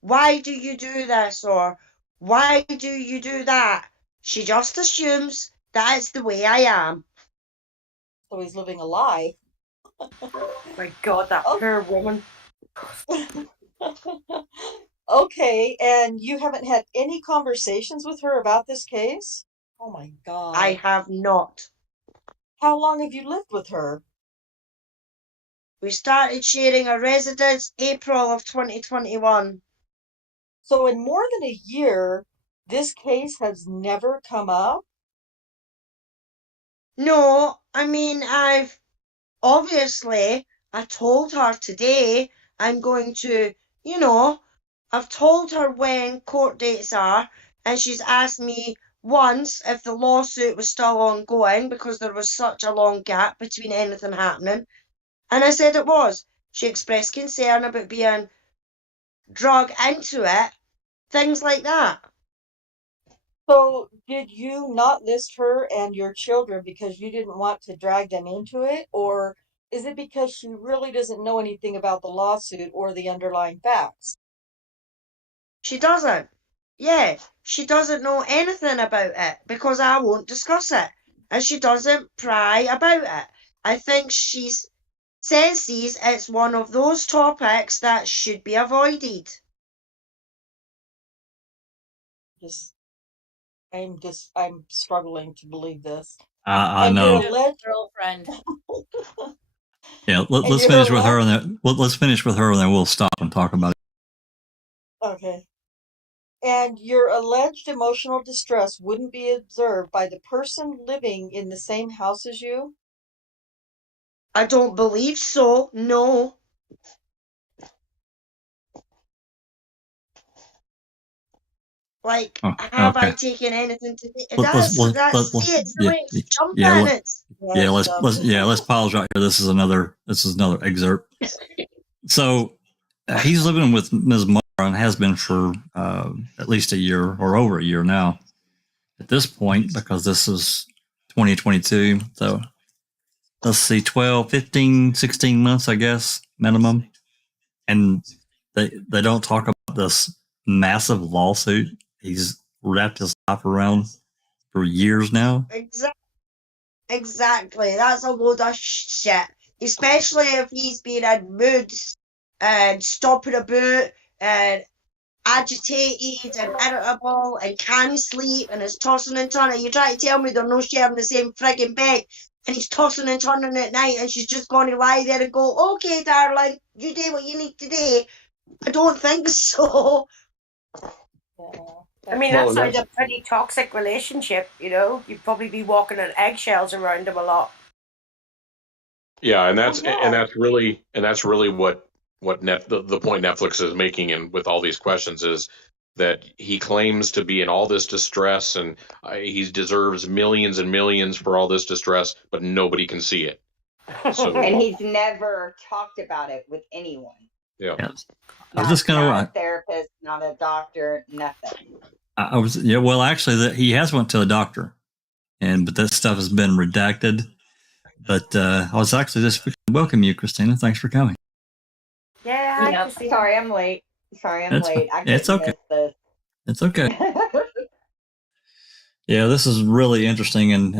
why do you do this or why do you do that? She just assumes that it's the way I am. So he's living a lie. My God, that poor woman. Okay, and you haven't had any conversations with her about this case? Oh my God. I have not. How long have you lived with her? We started sharing a residence April of 2021. So in more than a year, this case has never come up? No, I mean, I told her today I'm going to, I've told her when court dates are, and she's asked me once if the lawsuit was still ongoing because there was such a long gap between anything happening. And I said it was. She expressed concern about being drug into it, things like that. So did you not list her and your children because you didn't want to drag them into it? Or is it because she really doesn't know anything about the lawsuit or the underlying facts? She doesn't. Yeah, she doesn't know anything about it because I won't discuss it. And she doesn't pry about it. I think she senses it's one of those topics that should be avoided. I'm struggling to believe this. I And know. your Girlfriend. Yeah, let's finish with her, and then let's finish with her, and then we'll stop and talk about it. Okay. And your alleged emotional distress wouldn't be observed by the person living in the same house as you? I don't believe so. No. Like, Oh, have I okay. taken anything to do? Let's See, it's the yeah, way it's yeah, jumping. let's pause right here. This is another excerpt. So he's living with Ms. Mara and has been for at least a year or over a year now at this point, because this is 2022. So let's see, 12, 15, 16 months, I guess, minimum. And they don't talk about this massive lawsuit he's wrapped his life around for years now. Exactly. That's a load of shit. Especially if he's been in moods and stopping about and agitated and irritable and can't sleep and is tossing and turning. You try to tell me they're not sharing the same frigging bed and he's tossing and turning at night and she's just going to lie there and go, okay, darling, you do what you need to do. I don't think so. I mean, that sounds a pretty toxic relationship, you know? You'd probably be walking on eggshells around him a lot. Yeah, and that's really what the point Netflix is making, and with all these questions, is that he claims to be in all this distress, and he deserves millions and millions for all this distress, but nobody can see it. So, and he's never talked about it with anyone. Yeah. I was just going to not a therapist, not a doctor, nothing. Well, actually, he has went to a doctor, but that stuff has been redacted. But I was actually just welcome you, Christina. Thanks for coming. Yeah, sorry I'm late. late. It's okay. It's okay. Yeah, this is really interesting, and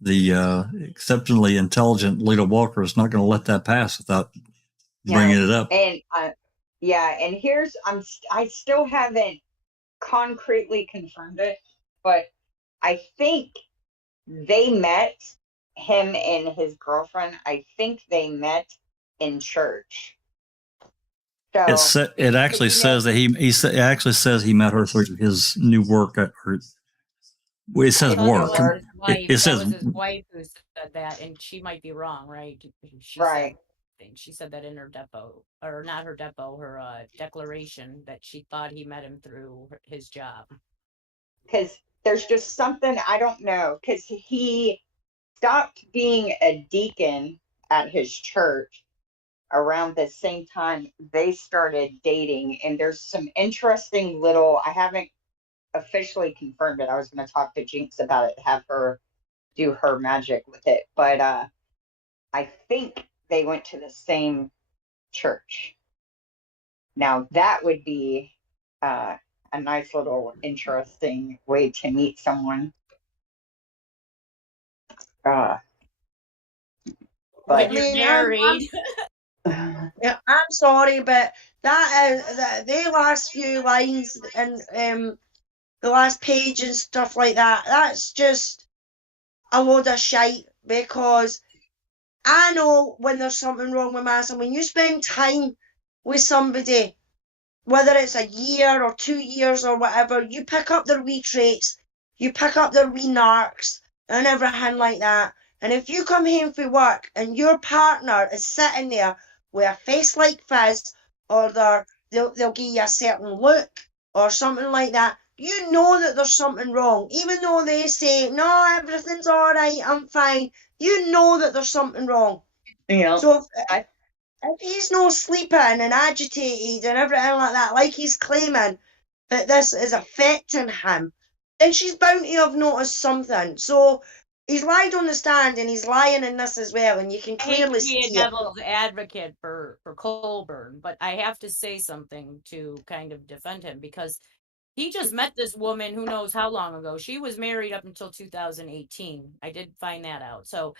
the exceptionally intelligent Lita Walker is not going to let that pass without bringing it up. And and here's I still haven't concretely confirmed it, but I think they met, him and his girlfriend. I think they met in church. So it actually says that it actually says he met her through his new work at her. Well, it says work. It says his wife who said that, and she might be wrong, right? She said that in her depo, or not her depo, her declaration, that she thought he met him through his job. Because there's just something, I don't know, because he stopped being a deacon at his church around the same time they started dating. And there's some interesting little, I haven't officially confirmed it. I was going to talk to Jinx about it, have her do her magic with it. But I think they went to the same church. Now that would be a nice little interesting way to meet someone. But you're married. I'm sorry, but that is the last few lines and the last page and stuff like that. That's just a load of shite, because I know when there's something wrong with Madison. When you spend time with somebody, whether it's a year or 2 years or whatever, you pick up their wee traits, you pick up their wee narcs and everything like that. And if you come home from work and your partner is sitting there with a face like Fizz, or they'll give you a certain look or something like that, you know that there's something wrong. Even though they say, no, everything's all right, I'm fine, you know that there's something wrong. Yeah. So if he's not sleeping and agitated and everything like that, like he's claiming that this is affecting him, then she's bound to have noticed something. So he's lied on the stand and he's lying in this as well, and you can clearly see it. I hate to be a devil's advocate for Colborn, but I have to say something to kind of defend him, because he just met this woman who knows how long ago. She was married up until 2018. I did find that out. So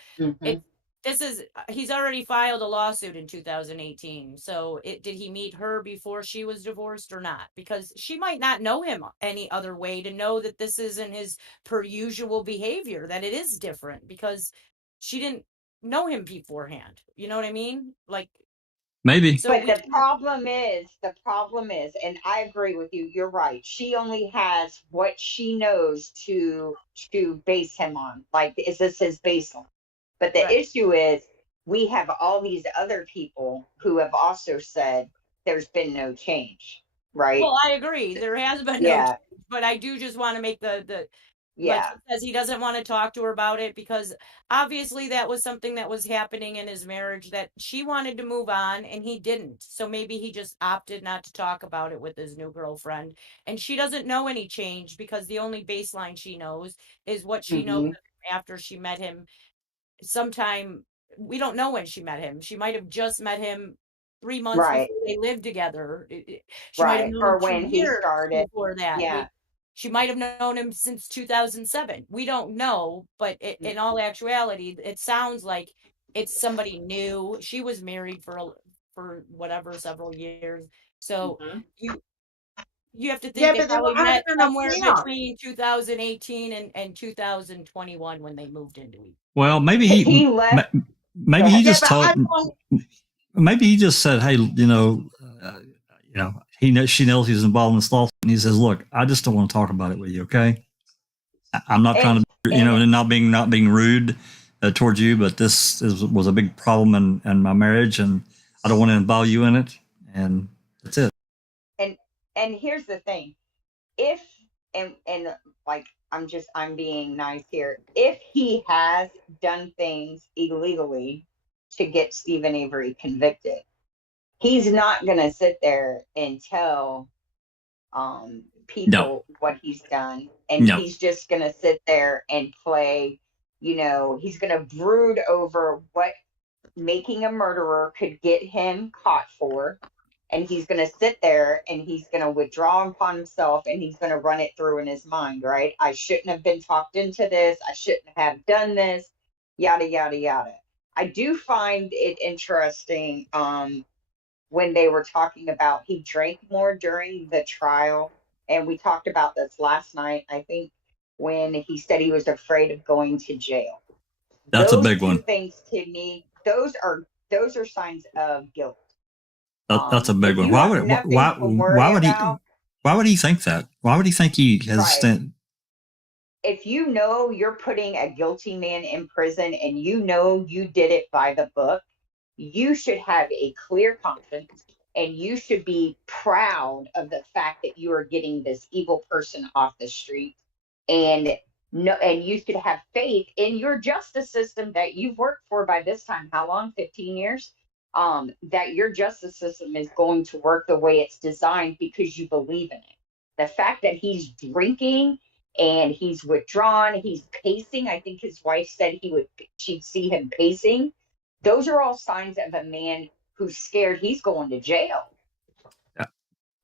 he's already filed a lawsuit in 2018. So did he meet her before she was divorced or not? Because she might not know him any other way to know that this isn't his per usual behavior, that it is different, because she didn't know him beforehand. You know what I mean? Like, Maybe. So But we the problem is, and I agree with you, you're right. She only has what she knows to base him on. Like, is this his baseline? But the Right. issue is we have all these other people who have also said there's been no change, right? Well, I agree. There has been no Yeah, change, but I do just want to make the like yeah. he says he doesn't want to talk to her about it because obviously that was something that was happening in his marriage that she wanted to move on and he didn't. So maybe he just opted not to talk about it with his new girlfriend. And she doesn't know any change because the only baseline she knows is what she knows Hmm. after she met him sometime. We don't know when she met him. She might have just met him 3 months Right, before they lived together. She might have right. known him Or two when he years started. before that. Yeah. She might have known him since 2007. We don't know, but in all actuality, it sounds like it's somebody new. She was married for whatever several years, so Mhm. you have to think Yeah, they but they were probably having met an somewhere affair. between 2018 and 2021 when they moved into each. Well, maybe Because he he left. Go maybe he ahead. Yeah, just but how told. long? Maybe he just said, "Hey, he knows she knows he's involved in this lawsuit, and he says, look, I just don't want to talk about it with you. Okay, I'm not trying to, And not being rude towards you, but was a big problem in my marriage, and I don't want to involve you in it, and that's it." and here's the thing. If and like I'm being nice here. If he has done things illegally to get Stephen Avery convicted, he's not gonna sit there and tell No, people what he's done, and no, he's just gonna sit there and play, he's gonna brood over what making a murderer could get him caught for, and he's going to sit there and he's going to withdraw upon himself, and he's going to run it through in his mind, right? I shouldn't have been talked into this, I shouldn't have done this, yada yada yada. I do find it interesting when they were talking about he drank more during the trial, and we talked about this last night, I think, when he said he was afraid of going to jail. that's a Those big two one. things to me, those are signs of guilt. That's a big If one. you Why have would nothing to worry about, why would he think that? Why would he think he has? right? If you know you're putting a guilty man in prison and you know you did it by the book, you should have a clear conscience, and you should be proud of the fact that you are getting this evil person off the street. And no, and you should have faith in your justice system that you've worked for by this time. How long? 15 years. That your justice system is going to work the way it's designed because you believe in it. The fact that he's drinking and he's withdrawn, he's pacing. I think his wife said she'd see him pacing. Those are all signs of a man who's scared he's going to jail.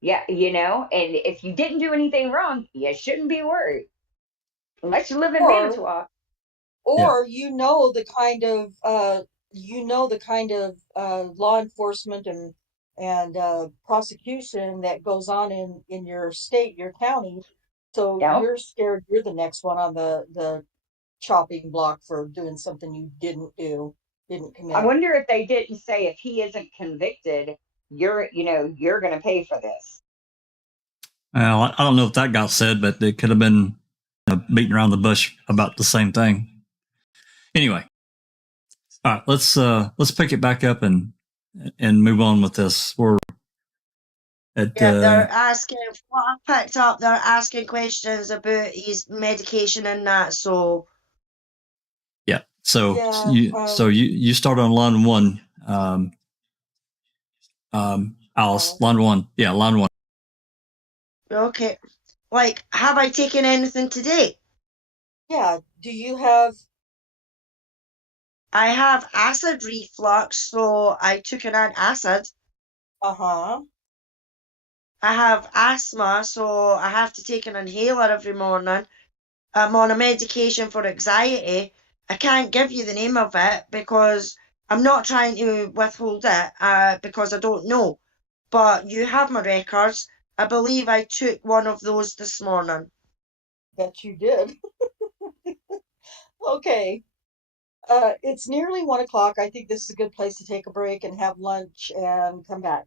Yeah. Yeah, and if you didn't do anything wrong, you shouldn't be worried. Unless you live in Or Manitowoc. or the kind of law enforcement and prosecution that goes on in your state, your county. So Yeah. you're scared you're the next one on the chopping block for doing something you didn't commit. I wonder if they didn't say if he isn't convicted, you're going to pay for this. Well, I don't know if that got said, but it could have been beating around the bush about the same thing. Anyway, all right, let's pick it back up and move on with this. We're at They're asking what I picked up. They're asking questions about his medication and that. So yeah. So Yeah, you start on line one, Alice. Line one, yeah, line one. okay, like, have I taken anything today? Yeah. Do you have? I have acid reflux, so I took an antacid. Uh-huh. I have asthma, so I have to take an inhaler every morning. I'm on a medication for anxiety. I can't give you the name of it because I'm not trying to withhold it because I don't know. But you have my records. I believe I took one of those this morning. That you did. Okay. It's nearly 1 o'clock. I think this is a good place to take a break and have lunch and come back.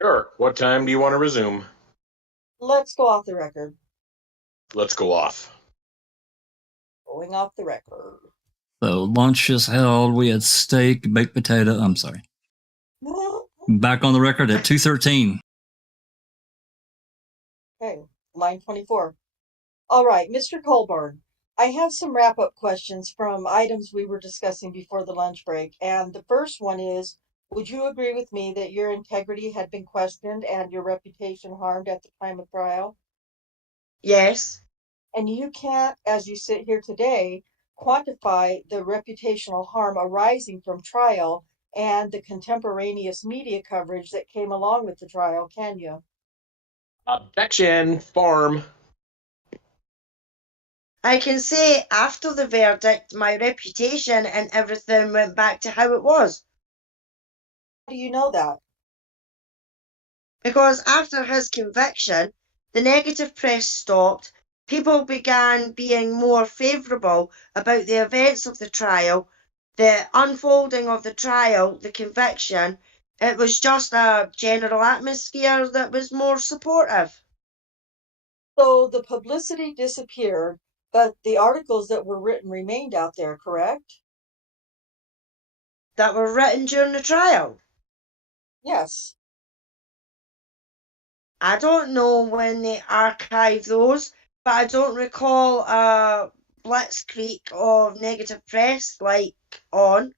Sure. What time do you want to resume? Let's go off the record. Let's go off. Going off the record. So lunch is held. We had steak, baked potato. I'm sorry. Back on the record at 2:13. Okay, line 24. All right, Mr. Colborn, I have some wrap-up questions from items we were discussing before the lunch break. And the first one is, would you agree with me that your integrity had been questioned and your reputation harmed at the time of trial? Yes. And you can't, as you sit here today, quantify the reputational harm arising from trial and the contemporaneous media coverage that came along with the trial, can you? Objection, farm. I can say after the verdict, my reputation and everything went back to how it was. How do you know that? Because after his conviction, the negative press stopped. People began being more favourable about the events of the trial, the unfolding of the trial, the conviction. It was just a general atmosphere that was more supportive. So the publicity disappeared, but the articles that were written remained out there, correct? That were written during the trial. Yes. I don't know when they archived those, but I don't recall a blitzkrieg of negative press like on.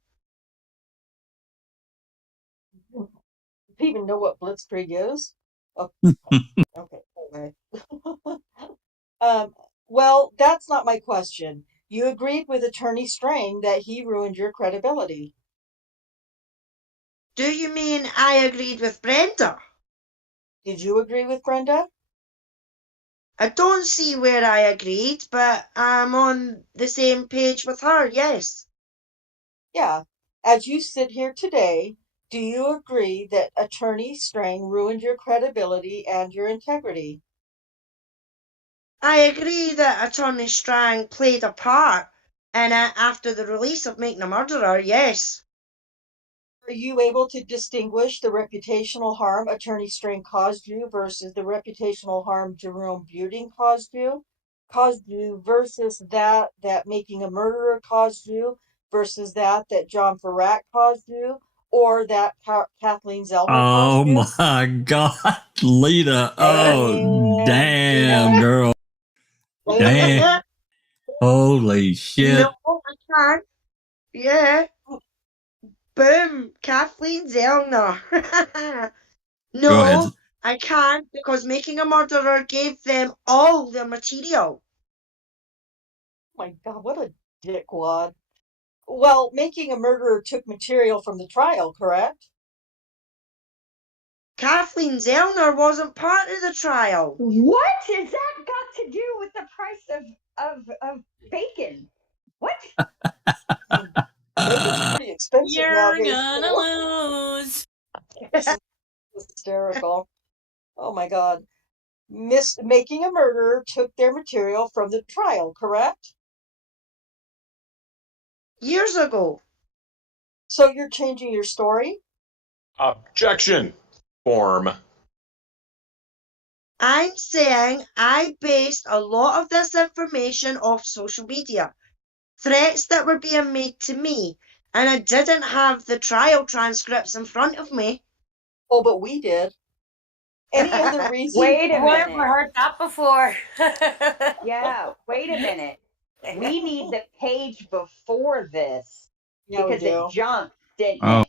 Do you even know what blitzkrieg is? Oh, okay, anyway. Well, that's not my question. You agreed with Attorney Strang that he ruined your credibility. Do you mean I agreed with Brenda? Did you agree with Brenda? I don't see where I agreed, but I'm on the same page with her, yes. Yeah. As you sit here today, do you agree that Attorney Strang ruined your credibility and your integrity? I agree that Attorney Strang played a part in it after the release of Making a Murderer, yes. Are you able to distinguish the reputational harm Attorney Strang caused you versus the reputational harm Jerome Buting caused you versus that Making a Murderer caused you versus that John Farrak caused you or that Kathleen Zellner Oh caused you? my God, Lita. Oh, damn, girl. Damn. Holy shit. No, I can't. Yeah. Boom, Kathleen Zellner. Go ahead. No, I can't because Making a Murderer gave them all their material. Oh my God, what a dickwad. Well, Making a Murderer took material from the trial, correct? Kathleen Zellner wasn't part of the trial. What has that got to do with the price of bacon? What? Bacon's pretty expensive You're nowadays. gonna lose. This is hysterical. Oh my God. Making a Murderer took their material from the trial, correct? Years ago. So you're changing your story? Objection, form. I'm saying I based a lot of this information off social media. Threats that were being made to me, and I didn't have the trial transcripts in front of me. Oh, but we did. Any other reason? Wait a We've minute. heard that before. Yeah, wait a minute. We need the page before this Yeah, we because do. it jumped, didn't Oh. it?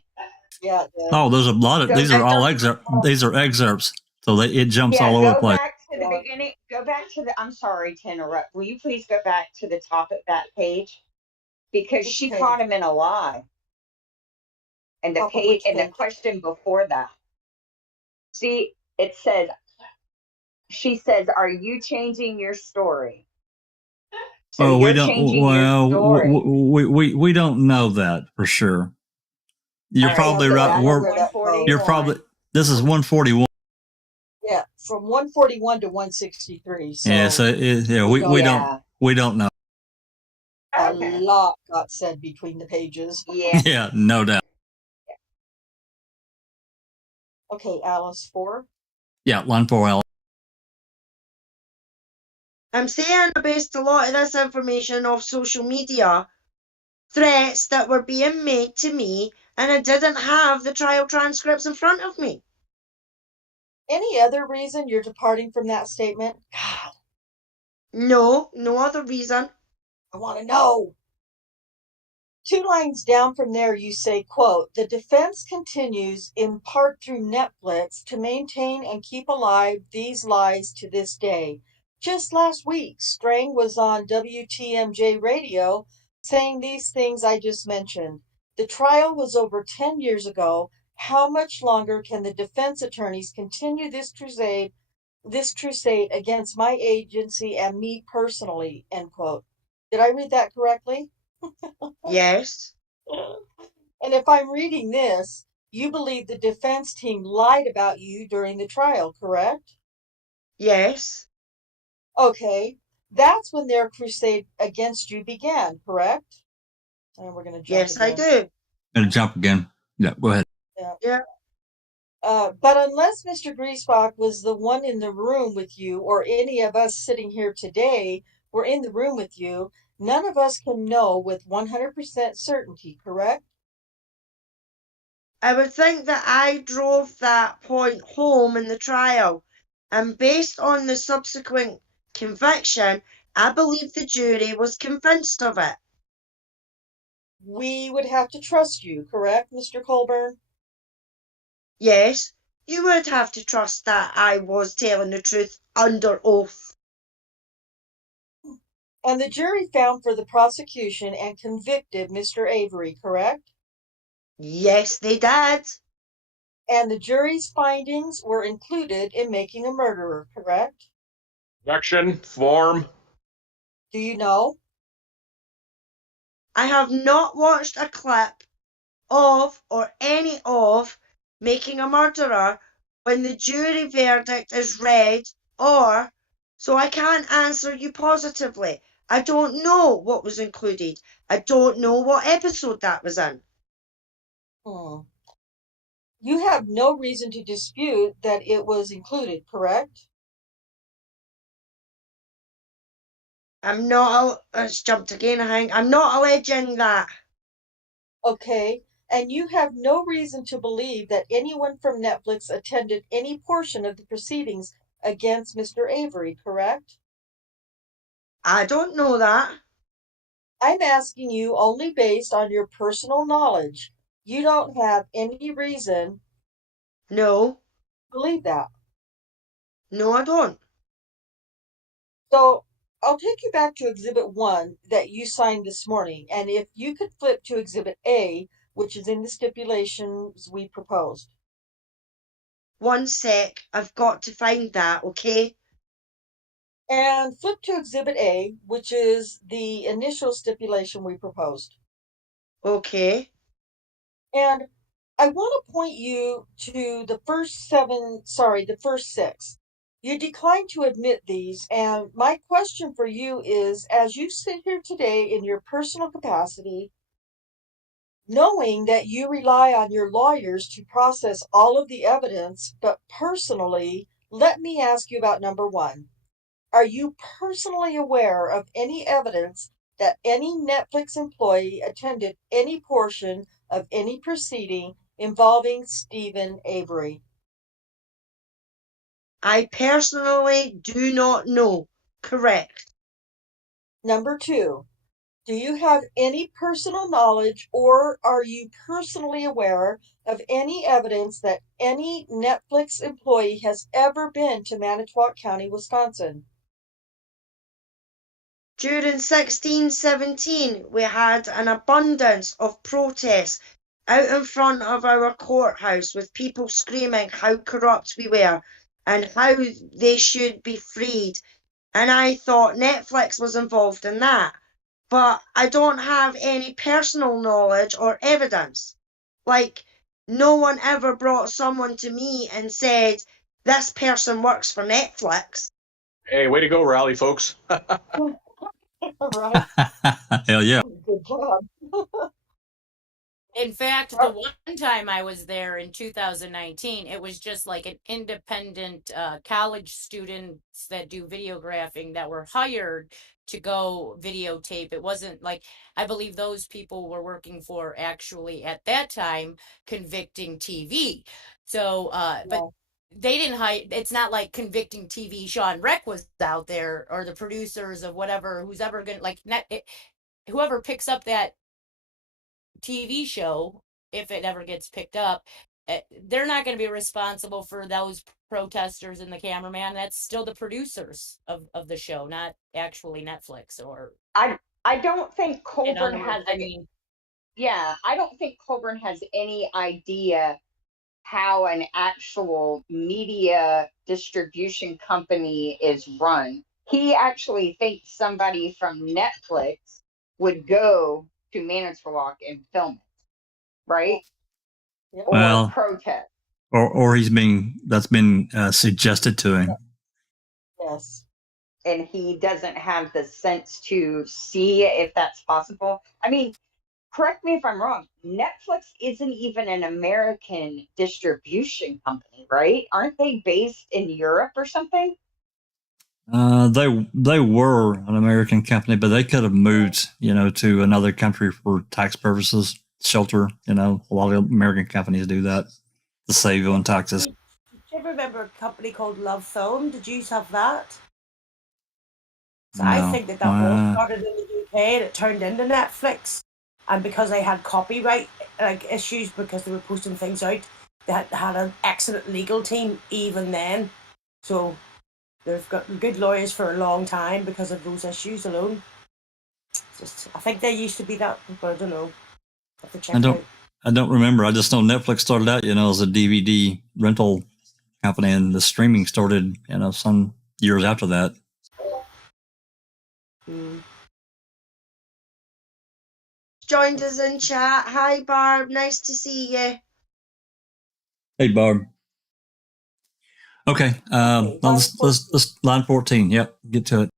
Yeah, it did. Oh, there's a lot of, Go these are back all up. excerpts. These are excerpts. So it jumps Yeah, all over the go place. back to the beginning. Go back to the, I'm sorry to interrupt. Will you please go back to the top of that page? Because Which she page? caught him in a lie. And the Top of page which and the page? question before that. See, it says, she says, are you changing your story? So Oh, you're we don't. changing Well, your story. we don't know that for sure. You're All right, probably so right. I know We're, where that goes. you're probably. This is 141. Yeah, from 141 to 163. So Yeah. So yeah, we don't know. Okay. lot got said between the pages. Yeah. Yeah, no doubt. Okay, Alice, 4. Yeah, line 4, Al. I'm saying I based a lot of this information off social media, threats that were being made to me, and I didn't have the trial transcripts in front of me. Any other reason you're departing from that statement? God, No other reason. I want to know. 2 lines down from there, you say, quote, the defense continues in part through Netflix to maintain and keep alive these lies to this day. Just last week, Strang was on WTMJ radio saying these things I just mentioned. The trial was over 10 years ago. How much longer can the defense attorneys continue this crusade against my agency and me personally, end quote. Did I read that correctly? Yes. And if I'm reading this, you believe the defense team lied about you during the trial, correct? Yes. Okay, that's when their crusade against you began, correct? And we're going to jump Yes, again. I do. Gonna jump again. Yeah, go ahead. Yeah. But unless Mr. Griesbach was the one in the room with you, or any of us sitting here today were in the room with you, none of us can know with 100% certainty, correct? I would think that I drove that point home in the trial, and based on the subsequent conviction, I believe the jury was convinced of it. We would have to trust you, correct, Mr. Colborn? Yes, you would have to trust that I was telling the truth under oath. And the jury found for the prosecution and convicted Mr. Avery, correct? Yes, they did. And the jury's findings were included in making a murderer, correct? Objection, form. Do you know? I have not watched a clip of or any of Making a Murderer when the jury verdict is read, or so I can't answer you positively. I don't know what was included. I don't know what episode that was in. You have no reason to dispute that it was included, correct? It's jumped again, I think. I'm not alleging that. Okay, and you have no reason to believe that anyone from Netflix attended any portion of the proceedings against Mr. Avery, correct? I don't know that. I'm asking you only based on your personal knowledge. You don't have any reason No. to believe that. No, I don't. So I'll take you back to Exhibit 1 that you signed this morning, and if you could flip to Exhibit A, which is in the stipulations we proposed. One sec. I've got to find that, okay? And flip to Exhibit A, which is the initial stipulation we proposed. Okay. And I want to point you to the first six. You declined to admit these, and my question for you is, as you sit here today in your personal capacity, knowing that you rely on your lawyers to process all of the evidence, but personally, let me ask you about number 1. Are you personally aware of any evidence that any Netflix employee attended any portion of any proceeding involving Stephen Avery? I personally do not know. Correct. Number 2, do you have any personal knowledge or are you personally aware of any evidence that any Netflix employee has ever been to Manitowoc County, Wisconsin? During 1617, we had an abundance of protests out in front of our courthouse with people screaming how corrupt we were and how they should be freed. And I thought Netflix was involved in that. But I don't have any personal knowledge or evidence. Like, no one ever brought someone to me and said, this person works for Netflix. Hey, way to go, rally, folks. Right? Hell yeah. Good job. In fact, the one time I was there in 2019, it was just like an independent college students that do videographing that were hired to go videotape. It wasn't like, I believe those people were working for actually at that time Convicting TV. So, but they didn't hire, it's not like Convicting TV. Sean Reck was out there, or the producers of whatever, who's ever going to, like, whoever picks up that TV show, if it ever gets picked up, they're not going to be responsible for those protesters and the cameraman. That's still the producers of the show, not actually Netflix or. I don't think In Colborn other words, has yeah, I don't think Colborn has any idea how an actual media distribution company is run. He actually thinks somebody from Netflix would go to Manitowoc and film it, right? Yeah. Or Well, protest. or that's been suggested to him. Yes. And he doesn't have the sense to see if that's possible. I mean, correct me if I'm wrong. Netflix isn't even an American distribution company, right? Aren't they based in Europe or something? They were an American company, but they could have moved, to another country for tax purposes, shelter. A lot of American companies do that to save on taxes. Do you ever remember a company called Love Film? Did you have that? So I No. think that was started in the UK and it turned into Netflix. And because they had copyright issues because they were posting things out, they had an excellent legal team even then. So they've got good lawyers for a long time because of those issues alone. I think they used to be that, but I don't know. I have to check I don't remember. I just know Netflix started out, as a DVD rental company, and the streaming started, some years after that. Joined us in chat. Hi, Barb. Nice to see you. Hey, Barb. Okay. Let's line 14. Yep. Get to it.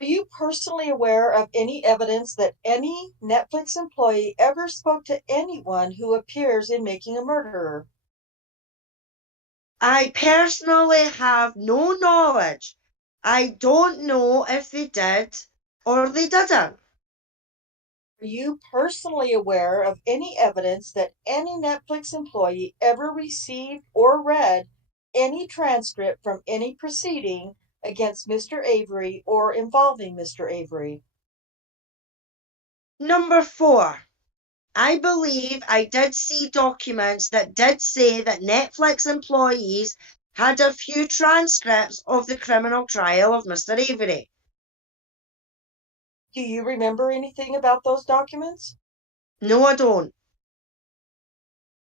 Are you personally aware of any evidence that any Netflix employee ever spoke to anyone who appears in Making a Murderer? I personally have no knowledge. I don't know if they did or they didn't. Are you personally aware of any evidence that any Netflix employee ever received or read any transcript from any proceeding against Mr. Avery or involving Mr. Avery? Number 4. I believe I did see documents that did say that Netflix employees had a few transcripts of the criminal trial of Mr. Avery. Do you remember anything about those documents? No, I don't.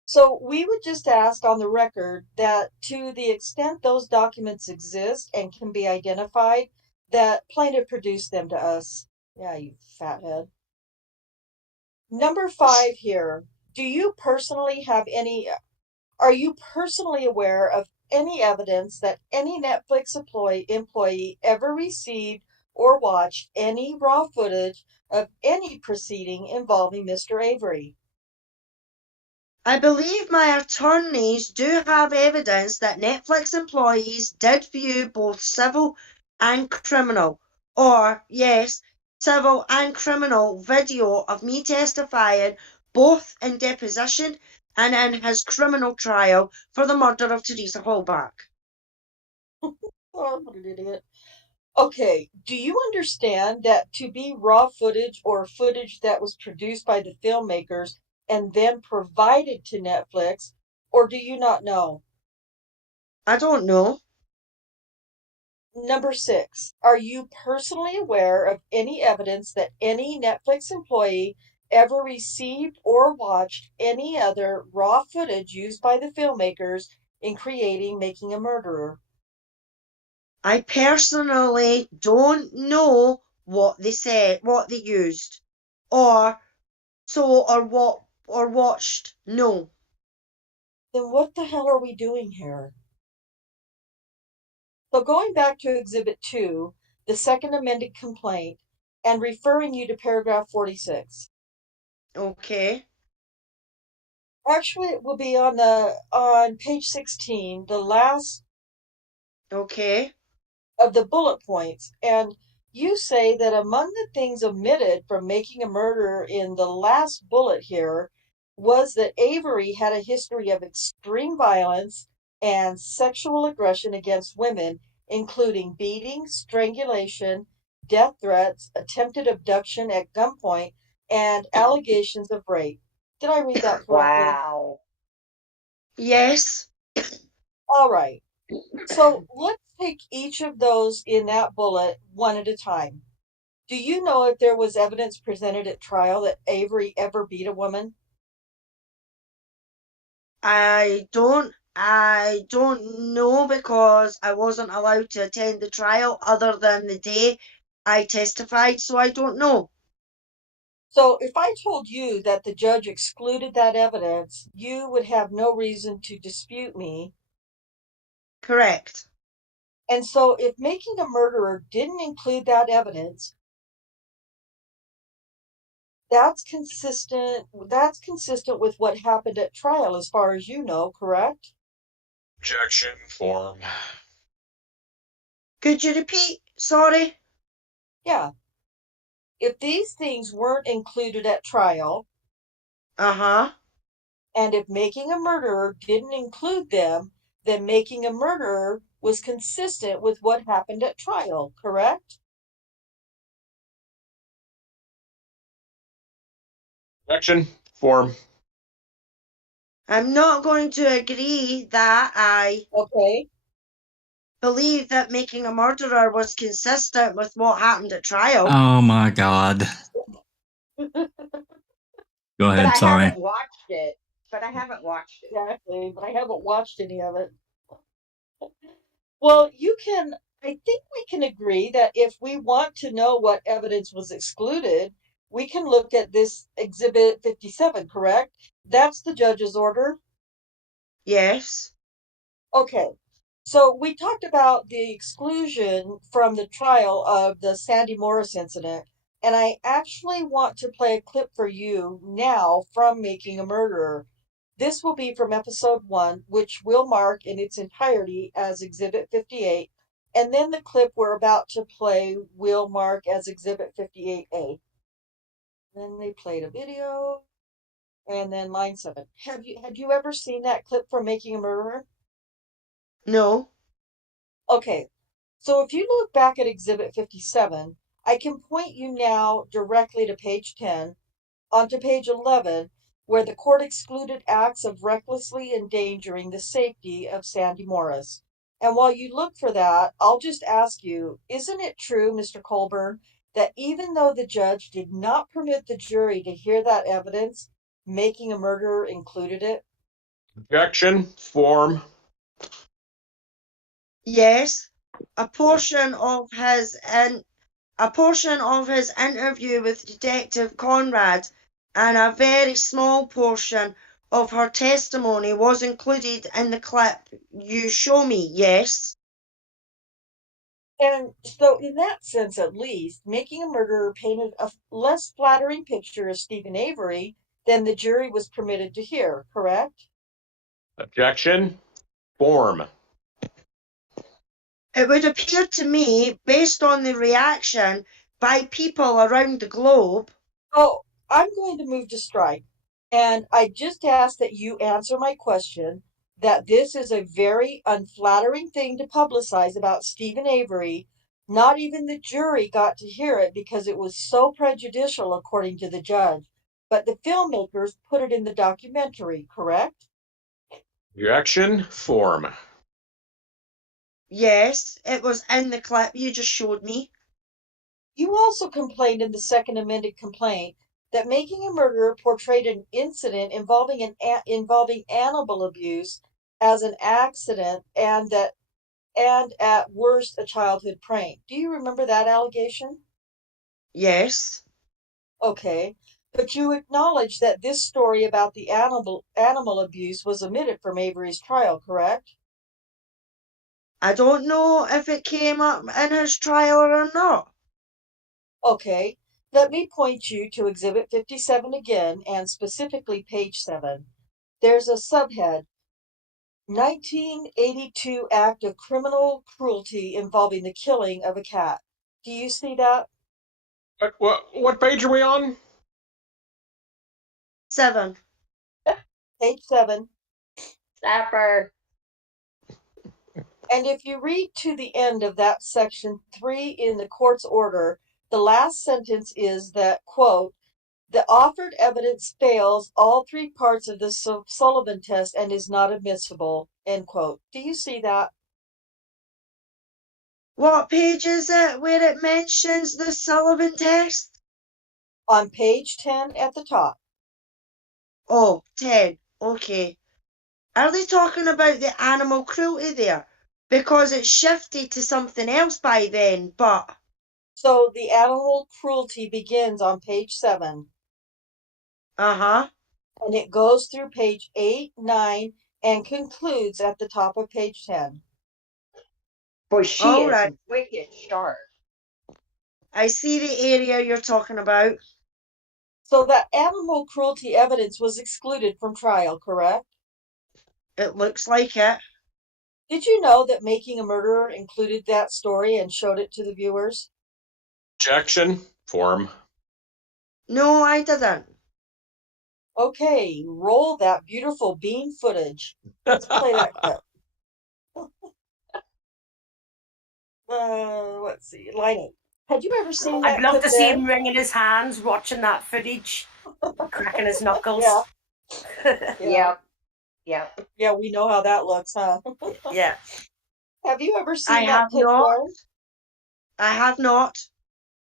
So we would just ask on the record that to the extent those documents exist and can be identified, that plaintiff produce them to us. Yeah, you fathead. Number 5 here. Are you personally aware of any evidence that any Netflix employee ever received or watched any raw footage of any proceeding involving Mr. Avery? I believe my attorneys do have evidence that Netflix employees did view both civil and criminal, or, yes, civil and criminal video of me testifying both in deposition and in his criminal trial for the murder of Teresa Holbach. Oh, what an idiot. Okay, do you understand that to be raw footage or footage that was produced by the filmmakers and then provided to Netflix, or do you not know? I don't know. Number 6, are you personally aware of any evidence that any Netflix employee ever received or watched any other raw footage used by the filmmakers in creating Making a Murderer? I personally don't know what they said, what they used, or watched. No. Then what the hell are we doing here? So going back to Exhibit 2, the second amended complaint and referring you to paragraph 46. Okay. Actually, it will be on page 16, the last Okay. of the bullet points. And you say that among the things omitted from making a murderer in the last bullet here was that Avery had a history of extreme violence and sexual aggression against women, including beating, strangulation, death threats, attempted abduction at gunpoint, and allegations of rape. Did I read that correctly? Wow. Yes. All right. So let's take each of those in that bullet one at a time. Do you know if there was evidence presented at trial that Avery ever beat a woman? I don't know because I wasn't allowed to attend the trial other than the day I testified, so I don't know. So if I told you that the judge excluded that evidence, you would have no reason to dispute me. Correct. And so if making a murderer didn't include that evidence, that's consistent with what happened at trial as far as you know, correct? Objection form. Could you repeat? Sorry. Yeah. If these things weren't included at trial, Uh-huh. and if making a murderer didn't include them, then making a murderer was consistent with what happened at trial, correct? Objection form. I'm not going to agree that I Okay. believe that making a murderer was consistent with what happened at trial. Oh my God. Go But ahead. I Sorry. haven't watched it. Exactly, but I haven't watched any of it. Well, I think we can agree that if we want to know what evidence was excluded, we can look at this Exhibit 57, correct? That's the judge's order. Yes. Okay. So we talked about the exclusion from the trial of the Sandy Morris incident, and I actually want to play a clip for you now from Making a Murderer. This will be from episode 1, which we'll mark in its entirety as Exhibit 58, and then the clip we're about to play we'll mark as Exhibit 58A. Then they played a video, and then line 7. Had you ever seen that clip from Making a Murderer? No. Okay, so if you look back at Exhibit 57, I can point you now directly to page 10, onto page 11, where the court excluded acts of recklessly endangering the safety of Sandy Morris. And while you look for that, I'll just ask you, isn't it true, Mr. Colborn, that even though the judge did not permit the jury to hear that evidence, Making a Murderer included it? Objection form. Yes. A portion of his interview with Detective Conrad and a very small portion of her testimony was included in the clip you show me, yes. And so, in that sense at least, Making a Murderer painted a less flattering picture of Stephen Avery than the jury was permitted to hear, correct? Objection form. It would appear to me, based on the reaction by people around the globe. Oh, I'm going to move to strike. And I just ask that you answer my question that this is a very unflattering thing to publicize about Stephen Avery. Not even the jury got to hear it because it was so prejudicial, according to the judge. But the filmmakers put it in the documentary, correct? Objection form. Yes, it was in the clip you just showed me. You also complained in the second amended complaint that Making a Murderer portrayed an incident involving animal abuse as an accident and at worst a childhood prank. Do you remember that allegation? Yes. Okay. But you acknowledge that this story about the animal abuse was omitted from Avery's trial, correct? I don't know if it came up in his trial or not. Okay, let me point you to Exhibit 57 again, and specifically page 7. There's a subhead, 1982 Act of Criminal Cruelty involving the killing of a cat. Do you see that? What page are we on? 7. Page 7. Sapper. And if you read to the end of that section 3 in the court's order, the last sentence is that, quote, the offered evidence fails all 3 parts of the Sullivan test and is not admissible, end quote. Do you see that? What page is it where it mentions the Sullivan test? On page 10 at the top. Oh, 10. Okay. Are they talking about the animal cruelty there? Because it shifted to something else by then, but... So the animal cruelty begins on page 7. Uh-huh. And it goes through page 8, 9, and concludes at the top of page 10. Boy, she All is right. wicked sharp. I see the area you're talking about. So that animal cruelty evidence was excluded from trial, correct? It looks like it. Did you know that Making a Murderer included that story and showed it to the viewers? Objection. Form. No, I didn't. Okay, roll that beautiful bean footage. Let's play that clip. Let's see, line 8. Had you ever seen that I'd love clip to see there? him wringing his hands watching that footage, cracking his knuckles. Yeah. Yeah. Yeah, we know how that looks, huh? Yeah. Have you ever seen I that have clip, not. Lauren? I have not.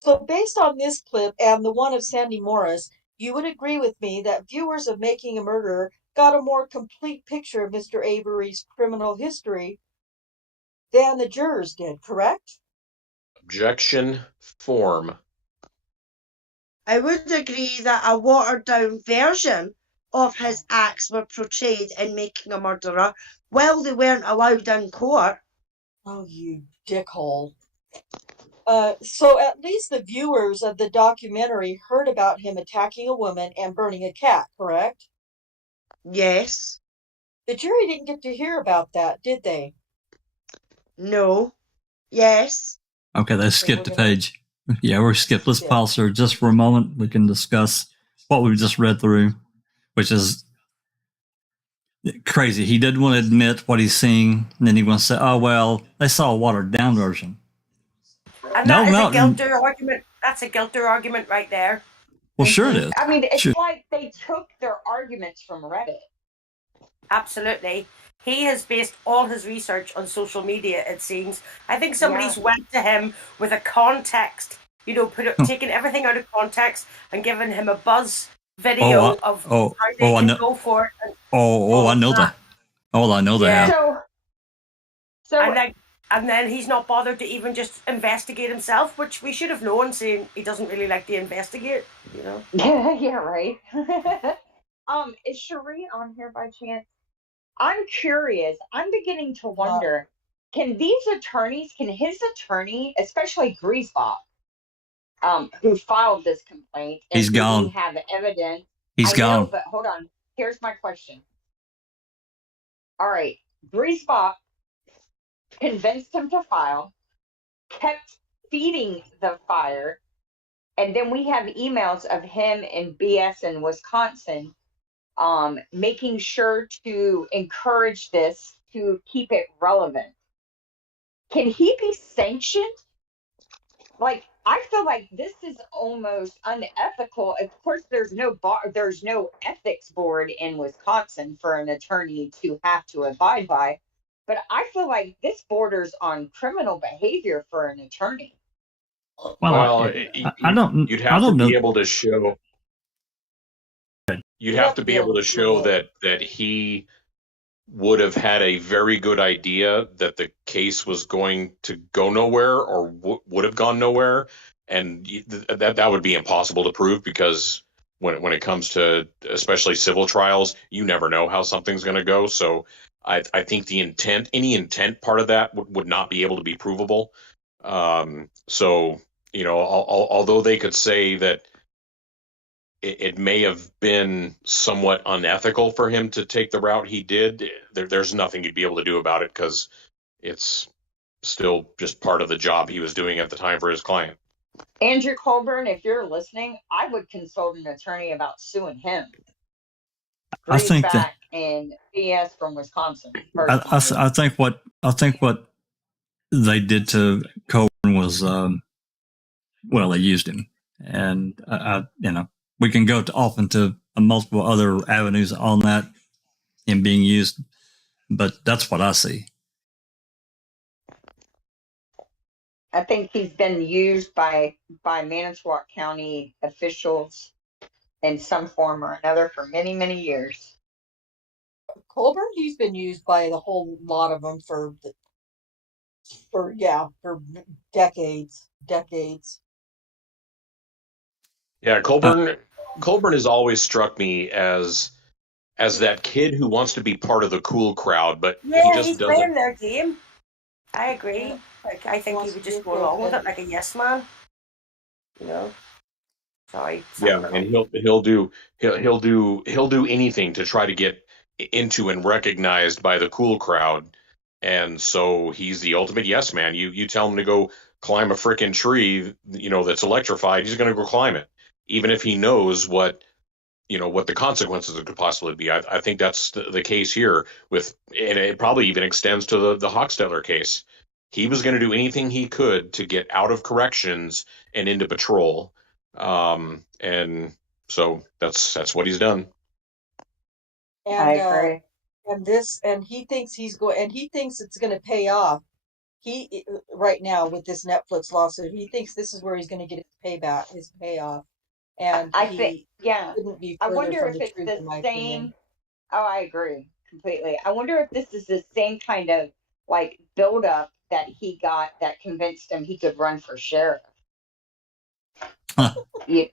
So based on this clip and the one of Sandy Morris, you would agree with me that viewers of Making a Murderer got a more complete picture of Mr. Avery's criminal history than the jurors did, correct? Objection. Form. I would agree that a watered-down version of his acts were portrayed in Making a Murderer while they weren't allowed in court. Oh, you dickhole. So at least the viewers of the documentary heard about him attacking a woman and burning a cat, correct? Yes. The jury didn't get to hear about that, did they? No. Yes. Okay, let's skip the we're gonna- page. Yeah, we're skip. Let's skip. pause here just for a moment. We can discuss what we've just read through, which is crazy. He didn't want to admit what he's seeing, and then he wants to say, "Oh well, they saw a watered down version." And No, that is no, a guilty argument. That's a guilty argument right there. Well, sure it is. I mean, it's Sure. like they took their arguments from Reddit. Absolutely. He has based all his research on social media, it seems. I think somebody's went to him with a context, taking everything out of context and given him a buzz video of how they can go for it. I know that. Oh, I know that. And then he's not bothered to even just investigate himself, which we should have known, saying he doesn't really like to investigate, Yeah, right. Is Sheree on here by chance? I'm curious. I'm beginning to wonder, can his attorney, especially Griesbach, who filed this complaint, and He's gone. We have evidence. He's gone. Know, but hold on. Here's my question. All right. Griesbach convinced him to file, kept feeding the fire, and then we have emails of him in BS in Wisconsin making sure to encourage this to keep it relevant. Can he be sanctioned? Like, I feel like this is almost unethical. Of course, there's no ethics board in Wisconsin for an attorney to have to abide by, but I feel like this borders on criminal behavior for an attorney. Well, I don't. You'd I have to don't know. be able to show. You'd have to be able to show that he would have had a very good idea that the case was going to go nowhere or would have gone nowhere, and that would be impossible to prove, because when it comes to especially civil trials, you never know how something's going to go. So I think any intent part of that would not be able to be provable. So, although they could say that it may have been somewhat unethical for him to take the route he did, there's nothing you'd be able to do about it because it's still just part of the job he was doing at the time for his client. Andrew Colborn, if you're listening, I would consult an attorney about suing him. I think back in BS from Wisconsin. I think what they did to Colborn was, they used him, and we can go off into multiple other avenues on that in being used, but that's what I see. I think he's been used by Manitowoc County officials in some form or another for many, many years. Colborn, he's been used by a whole lot of them for decades. Yeah, Colborn has always struck me as that kid who wants to be part of the cool crowd, but he just he's doesn't. Playing their game. I agree. Like, I think he would just go along with it like a yes man. Sorry. Yeah, and he'll do anything to try to get into and recognized by the cool crowd. And so he's the ultimate yes man. You tell him to go climb a freaking tree, that's electrified, he's going to go climb it, even if he knows what the consequences could possibly be. I think that's the case here and it probably even extends to the Hochstetler case. He was going to do anything he could to get out of corrections and into patrol. And so that's what he's done. And, I agree. And he thinks it's going to pay off. He right now with this Netflix lawsuit, he thinks this is where he's going to get his payoff. And I think, couldn't be I further wonder from if the it's truth, the in my same. opinion. Oh, I agree completely. I wonder if this is the same kind of like buildup that he got that convinced him he could run for sheriff. Huh. He's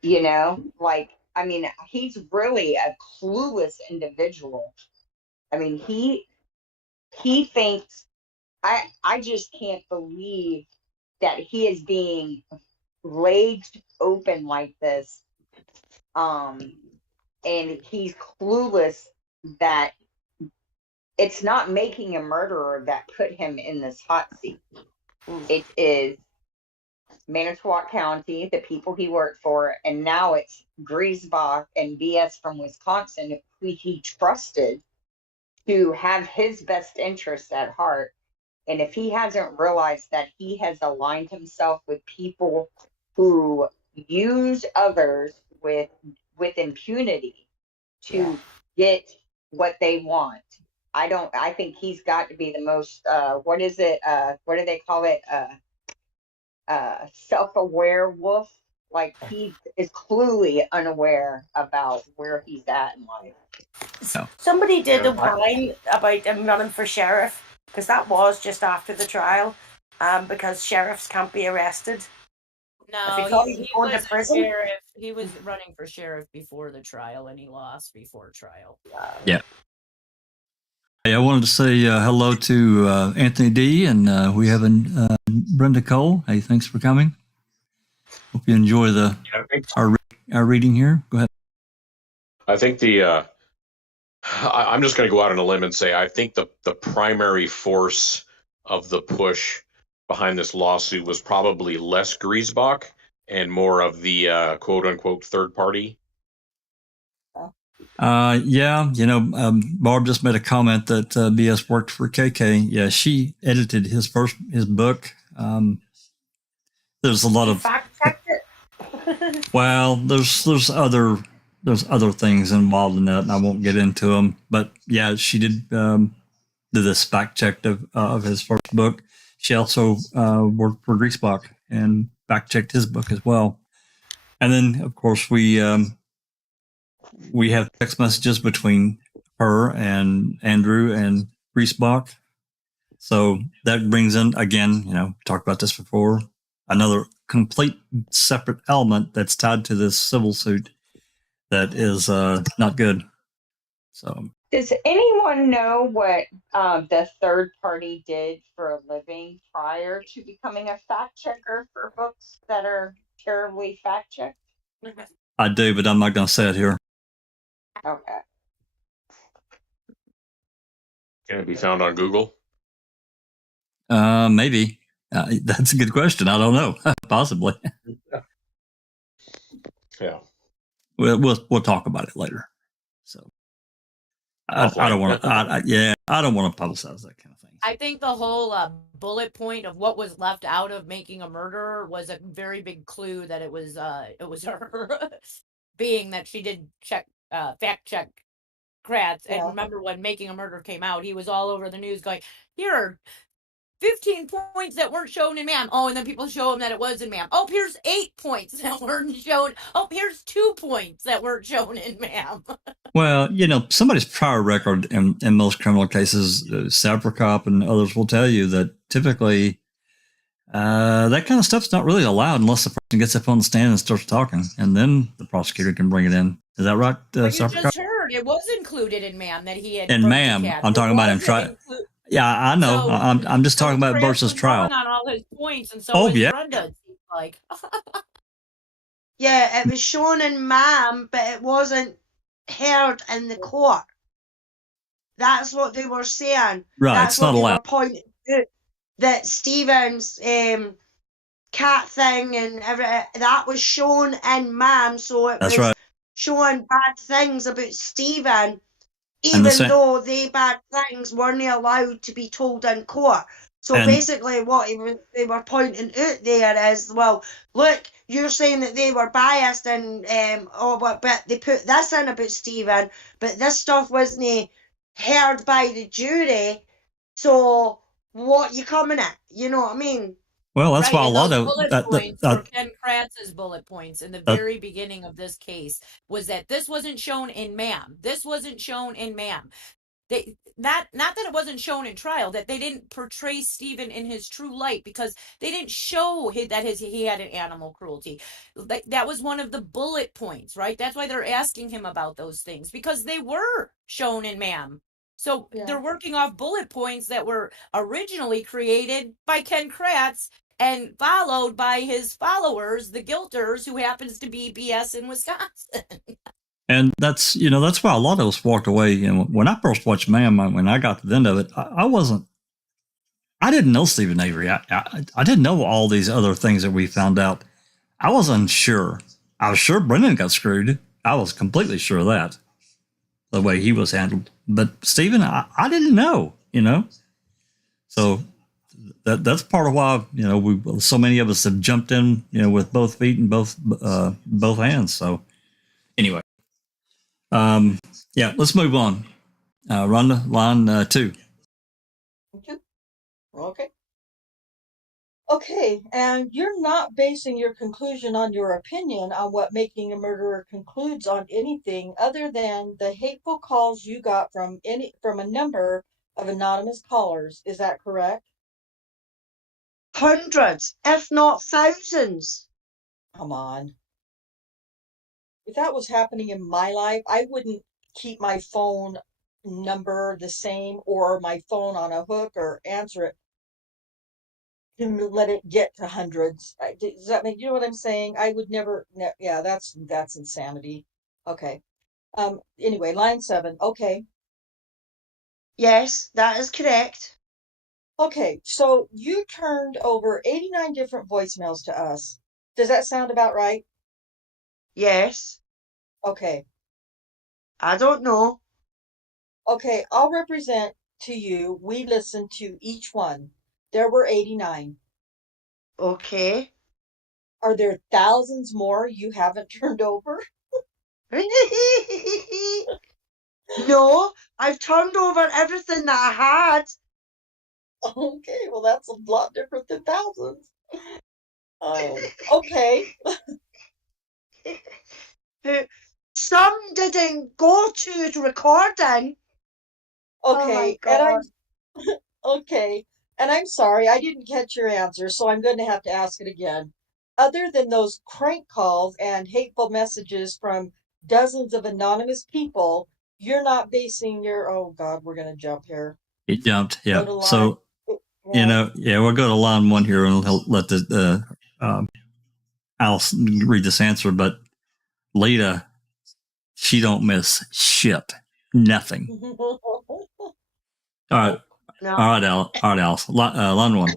really a clueless individual. I mean, he thinks, I just can't believe that he is being laid open like this. And he's clueless that it's not making a murderer that put him in this hot seat. It is Manitowoc County, the people he worked for, and now it's Griesbach and BS from Wisconsin, who he trusted to have his best interests at heart. And if he hasn't realized that he has aligned himself with people who use others with impunity to get what they want, I think he's got to be the most, what do they call it? Self-aware wolf. Like, he is clearly unaware about where he's at in life. Somebody did opine about him running for sheriff, because that was just after the trial, because sheriffs can't be arrested. No, he was sheriff. He was running for sheriff before the trial, and he lost before trial. Yeah. Hey, I wanted to say hello to Anthony D, and we have Brenda Cole. Hey, thanks for coming. Hope you enjoy our reading here. Go ahead. I think I'm just going to go out on a limb and say I think the primary force of the push behind this lawsuit was probably less Griesbach and more of the quote unquote third party. Barb just made a comment that BS worked for KK. Yeah, she edited his book. There's a lot of fact-checked it. Well, there's other things involved in that, and I won't get into them. But yeah, she did do this fact check of his first book. She also worked for Griesbach and fact checked his book as well. And then, of course, we have text messages between her and Andrew and Griesbach. So that brings in, again, talked about this before, another complete separate element that's tied to this civil suit that is not good. So Does anyone know what the third party did for a living prior to becoming a fact checker for books that are terribly fact checked? I do, but I'm not going to say it here. Okay. Can it be found on Google? Maybe. That's a good question. I don't know. Possibly. Yeah. We'll talk about it later. So I don't want to. I don't want to publicize that kind of thing. I think the whole bullet point of what was left out of making a murderer was a very big clue that it was her, being that she did fact check Kratz. Yeah. And remember when Making a Murderer came out, he was all over the news going, "Here are 15 points that weren't shown in MAM." Oh, and then people show him that it was in MAM. Oh, here's 8 points that weren't shown. Oh, here's 2 points that weren't shown in MAM. Well, somebody's prior record in most criminal cases, Sapricop and others will tell you that typically that kind of stuff's not really allowed unless the person gets up on the stand and starts talking, and then the prosecutor can bring it in. Is that right, You Sapricop? just heard it was included in MAM that he had. In broke the MAM, cat. I'm talking about in trial. Yeah, I know. So- I'm just talking about Kratz versus was trial. wrong on all his points, and so Oh, was yeah. Brenda. It seems like. Yeah, it was shown in MAM, but it wasn't heard in the court. That's what they were saying. Right, That's it's what not they allowed. were pointing out. That Stephen's cat thing and everything, that was shown in MAM, so it That's was right. showing bad things about Stephen, And even the sa- though they bad things weren't allowed to be told in court. So And- basically what they were pointing out there is, well, look, you're saying that they were biased and but they put this in about Stephen, but this stuff wasn't heard by the jury, so what you coming at? You know what I mean? Well, that's Right, why a and lot those of bullet that, points that, were Ken Kratz's bullet points in the that- very beginning of this case was that this wasn't shown in MAM. This wasn't shown in MAM. They not that it wasn't shown in trial, that they didn't portray Stephen in his true light because they didn't show he had an animal cruelty. That was one of the bullet points, right? That's why they're asking him about those things, because they were shown in MAM. So Yeah. they're working off bullet points that were originally created by Ken Kratz and followed by his followers, the Guilters, who happens to be BS in Wisconsin. and that's why a lot of us walked away. When I first watched MAM, when I got to the end of it, I didn't know Stephen Avery. I didn't know all these other things that we found out. I was unsure. I was sure Brendan got screwed. I was completely sure of that, the way he was handled. But Stephen, I didn't know, So that's part of why, so many of us have jumped in, with both feet and both hands. So anyway, let's move on. Rhonda, line 2. Okay. Okay, and you're not basing your conclusion on your opinion on what Making a Murderer concludes on anything other than the hateful calls you got from a number of anonymous callers. Is that correct? Hundreds, if not thousands. Come on. If that was happening in my life, I wouldn't keep my phone number the same or my phone on a hook or answer it and let it get to hundreds. Does that make, you know what I'm saying? I would never, yeah, that's insanity. Okay. Anyway, line 7. Okay. Yes, that is correct. Okay, so you turned over 89 different voicemails to us. Does that sound about right? Yes. Okay. I don't know. Okay, I'll represent to you. We listened to each one. There were 89. Okay. Are there thousands more you haven't turned over? No, I've turned over everything that I had. Okay, well, that's a lot different than thousands. Okay. Some didn't go to the recording. Oh my Okay, God. okay, and I'm sorry, I didn't catch your answer, so I'm going to have to ask it again. Other than those crank calls and hateful messages from dozens of anonymous people, you're not basing your, oh God, we're going to jump here. It jumped. Yeah. Go to So, we'll go to line 1 here and let the Alice read this answer. But Lita, she don't miss shit. Nothing. All right. No. All right, Alice. Line 1.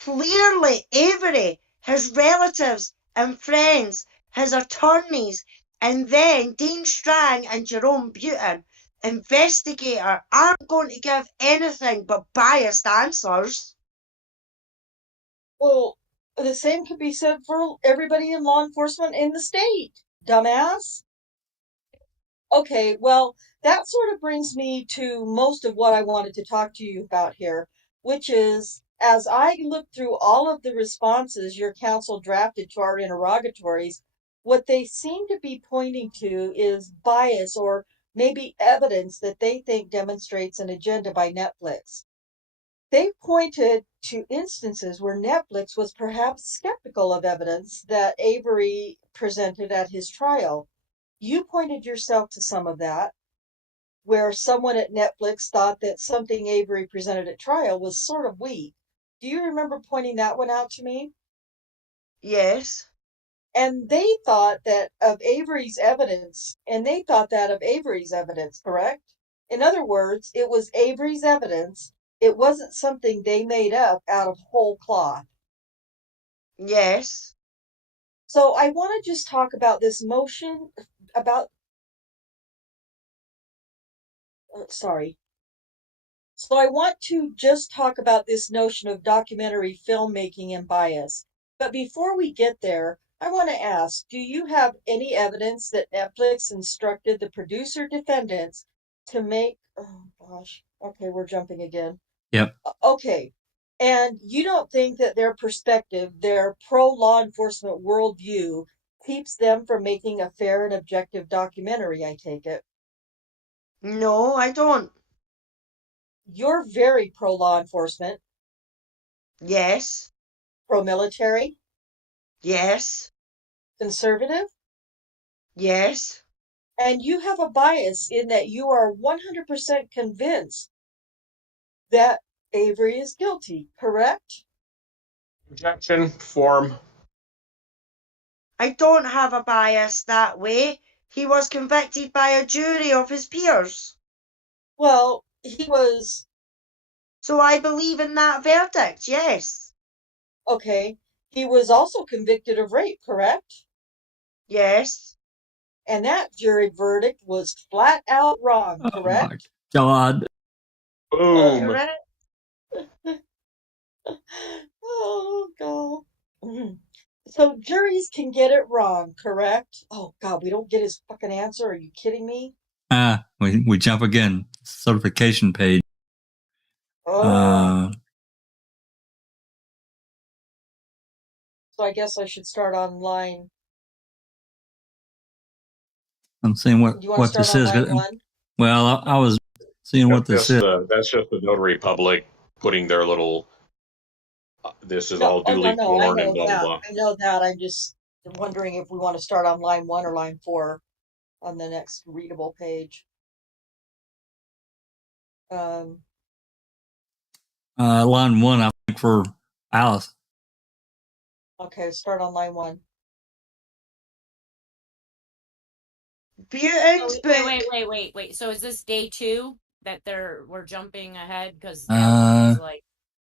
Clearly, Avery, his relatives and friends, his attorneys, and then Dean Strang and Jerome Butin, investigator, aren't going to give anything but biased answers. Well, the same could be said for everybody in law enforcement in the state, dumbass. Okay, well, that sort of brings me to most of what I wanted to talk to you about here, which is as I look through all of the responses your counsel drafted to our interrogatories, what they seem to be pointing to is bias or maybe evidence that they think demonstrates an agenda by Netflix. They pointed to instances where Netflix was perhaps skeptical of evidence that Avery presented at his trial. You pointed yourself to some of that, where someone at Netflix thought that something Avery presented at trial was sort of weak. Do you remember pointing that one out to me? Yes. And they thought that of Avery's evidence, correct? In other words, it was Avery's evidence. It wasn't something they made up out of whole cloth. Yes. So I want to just talk about this motion about, sorry. So I want to just talk about this notion of documentary filmmaking and bias. But before we get there, I want to ask, do you have any evidence that Netflix instructed the producer defendants to make, oh gosh, okay, we're jumping again. Yep. Okay. And you don't think that their perspective, their pro-law enforcement worldview, keeps them from making a fair and objective documentary, I take it? No, I don't. You're very pro-law enforcement, Yes. pro-military, Yes. conservative, Yes. and you have a bias in that you are 100% convinced that Avery is guilty, correct? Objection, form. I don't have a bias that way. He was convicted by a jury of his peers. Well, he was, So I believe in that verdict, yes. okay, he was also convicted of rape, correct? Yes. And that jury verdict was flat out wrong, Oh, my correct? God. Boom. Correct. Oh, God. So juries can get it wrong, correct? Oh, God, we don't get his fucking answer. Are you kidding me? We jump again. Certification page. Oh. So I guess I should start on line. I'm seeing what You want to this start is. on line 1? Well, I was seeing what this is. That's just the notary public putting their little. This is all duly no, sworn I and know blah blah that. blah. I know that. I'm just wondering if we want to start on line 1 or line 4 on the next readable page. Line 1, I think, for Alice. Okay, start on line 1. Butin's book. Wait. So is this day 2 that we're jumping ahead? Because like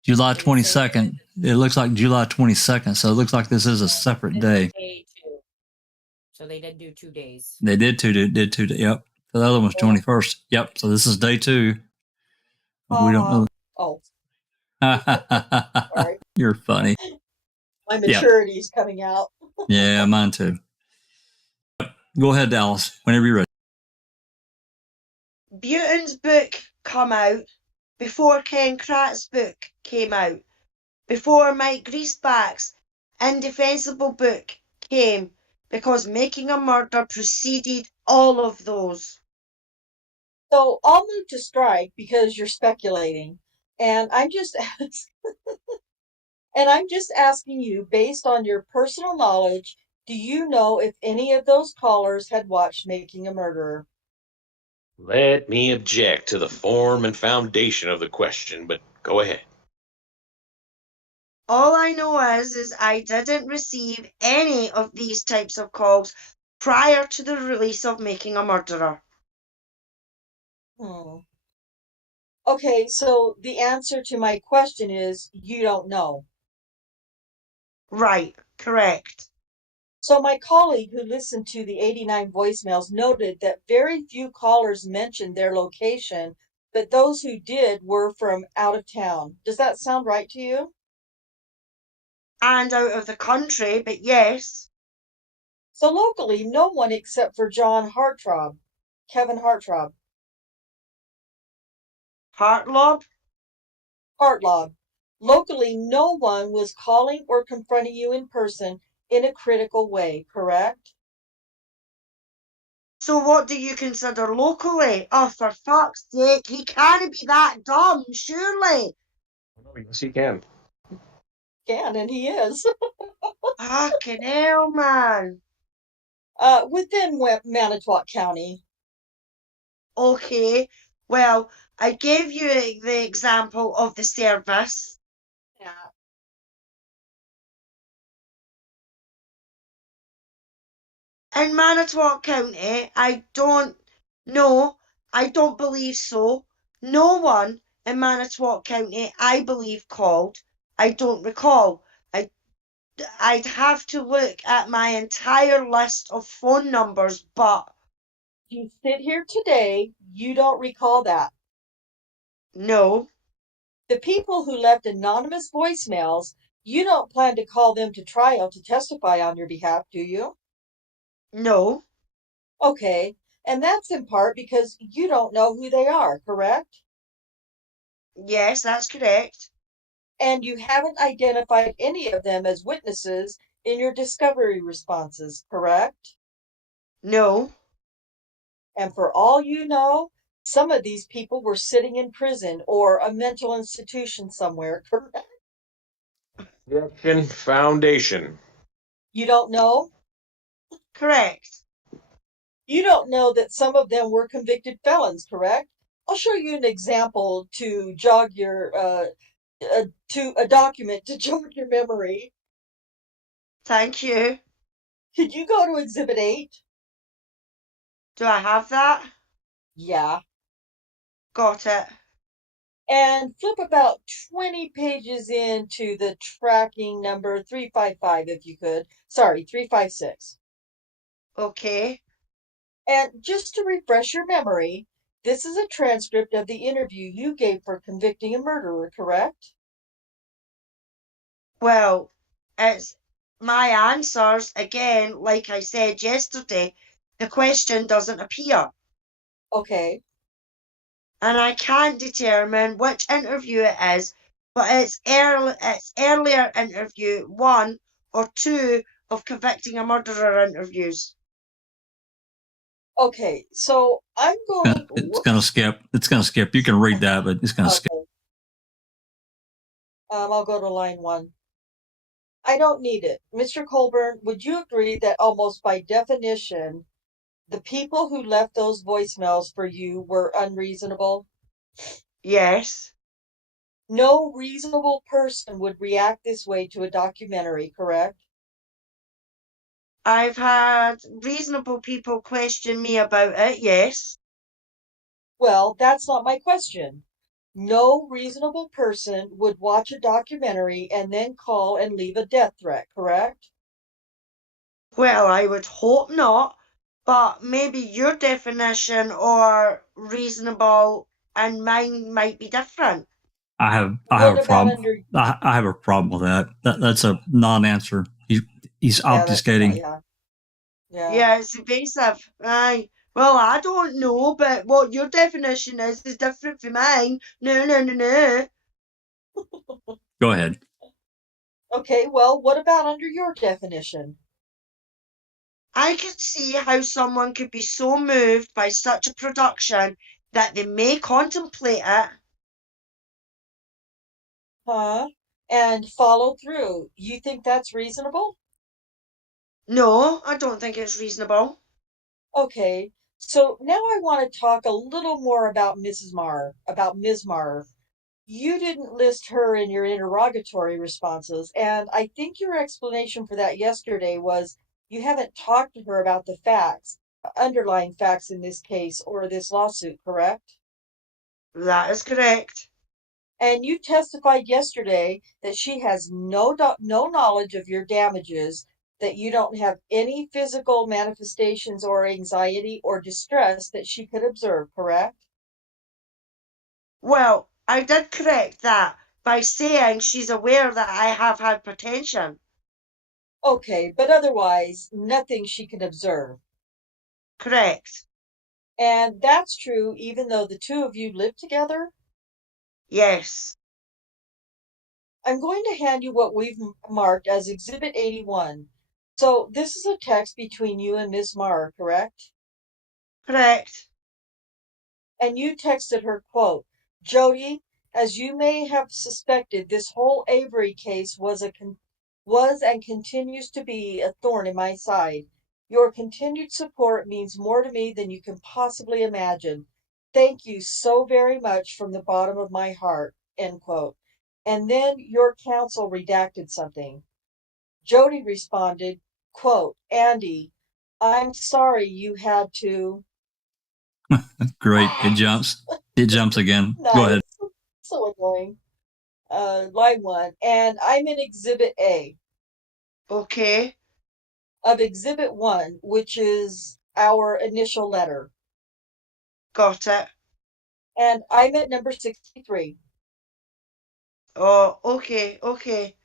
July 22nd. It looks like July 22nd, so it looks like this is a separate day. Day 2. So they did do 2 days. They did 2 days. Yep. The other one was 21st. Yep. So this is day 2. We don't know. Oh. Sorry. You're funny. My maturity is coming out. Yeah, mine too. Go ahead, Alice, whenever you're ready. Butin's book come out before Ken Kratt's book came out, before Mike Griesbach's Indefensible book came, because Making a Murder preceded all of those. So I'll move to strike because you're speculating, and I'm just asking you, based on your personal knowledge Do you know if any of those callers had watched Making a Murderer? Let me object to the form and foundation of the question, but go ahead. All I know is I didn't receive any of these types of calls prior to the release of Making a Murderer. Okay, so the answer to my question is you don't know. Right, correct. So my colleague who listened to the 89 voicemails noted that very few callers mentioned their location, but those who did were from out of town. Does that sound right to you? And out of the country, but yes. So locally, no one except for Kevin Hartlob. Hartlob. Locally, no one was calling or confronting you in person in a critical way, correct? So what do you consider locally? Oh, for fuck's sake, he can't be that dumb, surely. Yes, he can. Can, and he is. Fucking hell, man. Within Manitowoc County. Okay, well, I gave you the example of the service. Yeah. In Manitowoc County, I don't believe so. No one in Manitowoc County, I believe, called. I don't recall. I'd have to look at my entire list of phone numbers, but You sit here today, you don't recall that. no, The people who left anonymous voicemails, you don't plan to call them to trial to testify on your behalf, do you? no, Okay, and that's in part because you don't know who they are, correct? yes, that's correct. And you haven't identified any of them as witnesses in your discovery responses, correct? No, And for all you know, some of these people were sitting in prison or a mental institution somewhere, correct? Objection, foundation. You don't know? correct. You don't know that some of them were convicted felons, correct? I'll show you an example to jog your to a document to jog your memory. Thank you. Could you go to Exhibit 8? Do I have that? Yeah. Got it. And flip about 20 pages into the tracking number 355 if you could. Sorry, 356. Okay. And just to refresh your memory, this is a transcript of the interview you gave for convicting a murderer, correct? Well, it's my answers again, like I said yesterday, the question doesn't appear. Okay. And I can't determine which interview it is, but it's earlier interview 1 or 2 of convicting a murderer interviews. Okay, so I'm going. It's going to skip. It's going to skip. You can read that, but it's going to skip. Okay. I'll go to line 1. I don't need it. Mr. Colborn, would you agree that almost by definition, the people who left those voicemails for you were unreasonable? Yes. No reasonable person would react this way to a documentary, correct? I've had reasonable people question me about it, yes. Well, that's not my question. No reasonable person would watch a documentary and then call and leave a death threat, correct? Well, I would hope not, but maybe your definition or reasonable and mine might be different. I have What a about problem. under? I have a problem with that. That's a non-answer. He's obfuscating. Yeah, it's evasive. Aye. Well, I don't know, but what your definition is different from mine. No. Go ahead. Okay, well, what about under your definition? I could see how someone could be so moved by such a production that they may contemplate it. Huh? And follow through. You think that's reasonable? No, I don't think it's reasonable. Okay, so now I want to talk a little more about Ms. Marr. You didn't list her in your interrogatory responses, and I think your explanation for that yesterday was you haven't talked to her about the facts, underlying facts in this case or this lawsuit, correct? That is correct. And you testified yesterday that she has no knowledge of your damages, that you don't have any physical manifestations or anxiety or distress that she could observe, correct? Well, I did correct that by saying she's aware that I have hypertension. Okay, but otherwise, nothing she can observe. Correct. And that's true even though the two of you live together? Yes. I'm going to hand you what we've marked as Exhibit 81. So this is a text between you and Ms. Marr, correct? Correct. And you texted her, quote, Jody, as you may have suspected, this whole Avery case was and continues to be a thorn in my side. Your continued support means more to me than you can possibly imagine. Thank you so very much from the bottom of my heart, end quote. And then your counsel redacted something. Jody responded, quote, Andy, I'm sorry you had to. Great. It jumps. It jumps again. Go ahead. Nice. So annoying. Line 1. And I'm in Exhibit A Okay. of Exhibit 1, which is our initial letter. Got it. And I'm at number 63. Oh, okay. Okay.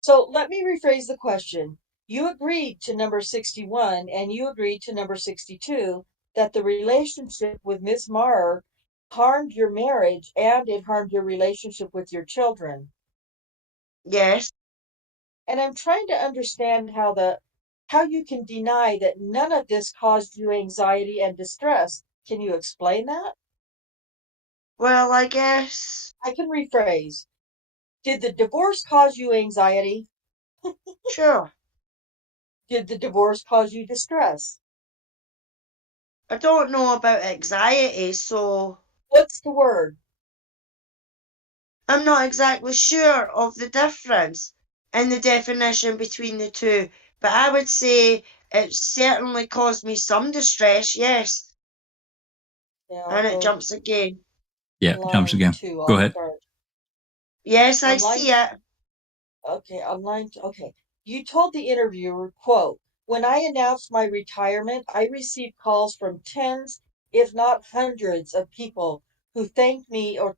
So let me rephrase the question. You agreed to number 61 and you agreed to number 62 that the relationship with Miss Marr harmed your marriage and it harmed your relationship with your children. Yes. And I'm trying to understand how you can deny that none of this caused you anxiety and distress. Can you explain that? Well, I guess. I can rephrase. Did the divorce cause you anxiety? Sure. Did the divorce cause you distress? I don't know about anxiety, so What's the word? I'm not exactly sure of the difference in the definition between the two, but I would say it certainly caused me some distress, yes. Yeah, And it jumps again. Yeah, it jumps again. 2. Go ahead. Start. Yes, I On line see it. Okay, online. Okay. You told the interviewer, quote, when I announced my retirement, I received calls from tens, if not hundreds, of people who thanked me or